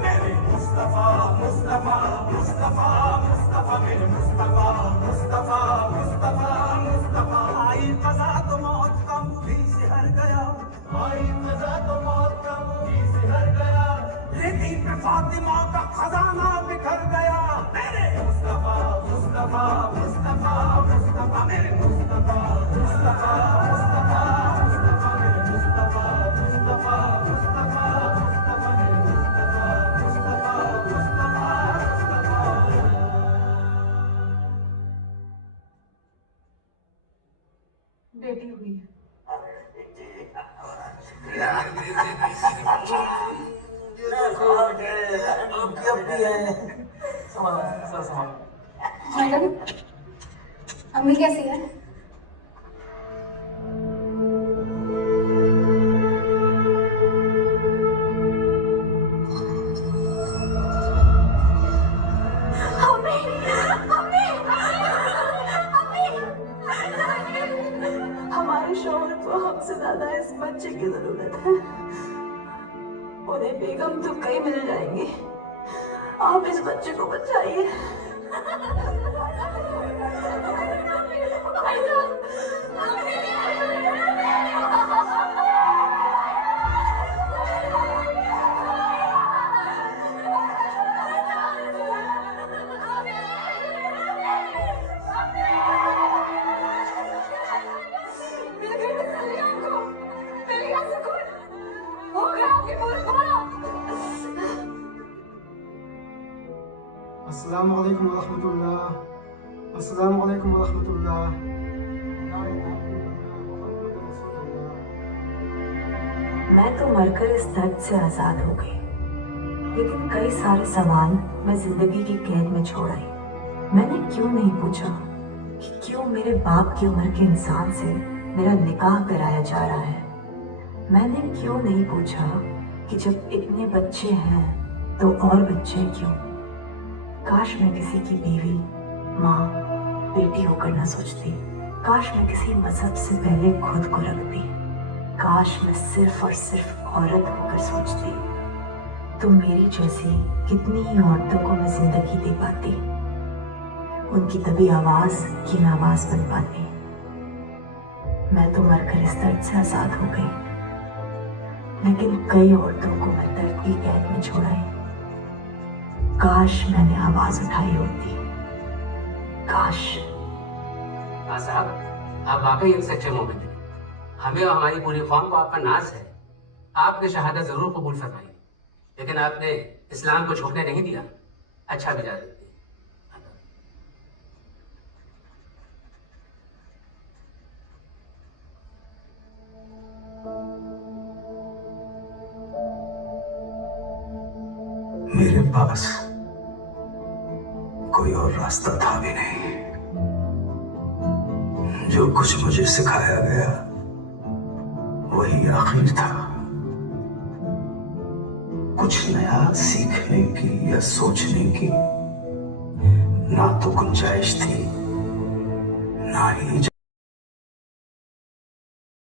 मेरे मुस्तफा मुस्तफा मुस्तफा मुस्तफा मेरे मुस्तफा मुस्तफा मुस्तफा मुस्तफा। आई कज़ा तो मौत का मुँह भी सिहर गया, आई कज़ा तो मौत का मुँह भी सिहर गया। रेती पे फातिमा का खजाना बिखर गया। मेरे मुस्तफा मुस्तफा मुस्तफा मुस्तफा मेरे मुस्तफा मुस्तफा मुस्तफा मुस्तफा मेरे मुस्तफा मुस्तफा मुस्तफा मुस्तफा मेरे मुस्तफा मुस्तफा मुस्तफा मुस्तफा। बेटी हुई है। मैडम, अम्मी कैसी है? हमारे शौहर को हमसे ज्यादा इस बच्चे की जरूरत है। उन्हें बेगम तो कई मिल जाएंगी, आप इस बच्चे को बचाइए। अस्सलाम वालेकुम वरहमतुल्लाह, अस्सलाम वालेकुम वरहमतुल्लाह। मैं तो मरकर इस दर्द से आजाद हो गई, लेकिन कई सारे सवाल मैं जिंदगी की कैद में छोड़ आई। मैंने क्यों नहीं पूछा कि क्यों मेरे बाप की उम्र के इंसान से मेरा निकाह कराया जा रहा है। मैंने क्यों नहीं पूछा कि जब इतने बच्चे हैं तो और बच्चे क्यों। काश मैं किसी की बीवी, माँ, बेटी होकर न सोचती। काश मैं किसी मजहब से पहले खुद को रखती। काश मैं सिर्फ और सिर्फ औरत होकर सोचती तो मेरी जैसी कितनी ही औरतों को मैं जिंदगी दे पाती, उनकी तभी आवाज की आवाज बन पाती। मैं तो मरकर इस दर्द से आजाद हो गई, लेकिन कई औरतों को मैं दर्द की कैद में छोड़ाई। काश मैंने आवाज उठाई होती, काश। साहब, आप वाकई एक सच्चे मोमिन हैं। हमें और हमारी पूरी कौम को आप पर नाज है। आपने शहादत जरूर कबूल फरमाई, लेकिन आपने इस्लाम को झुकने नहीं दिया। अच्छा भी जाते। मेरे पास कोई और रास्ता था भी नहीं। जो कुछ मुझे सिखाया गया वही आखिर था। कुछ नया सीखने की या सोचने की ना तो गुंजाइश थी, ना ही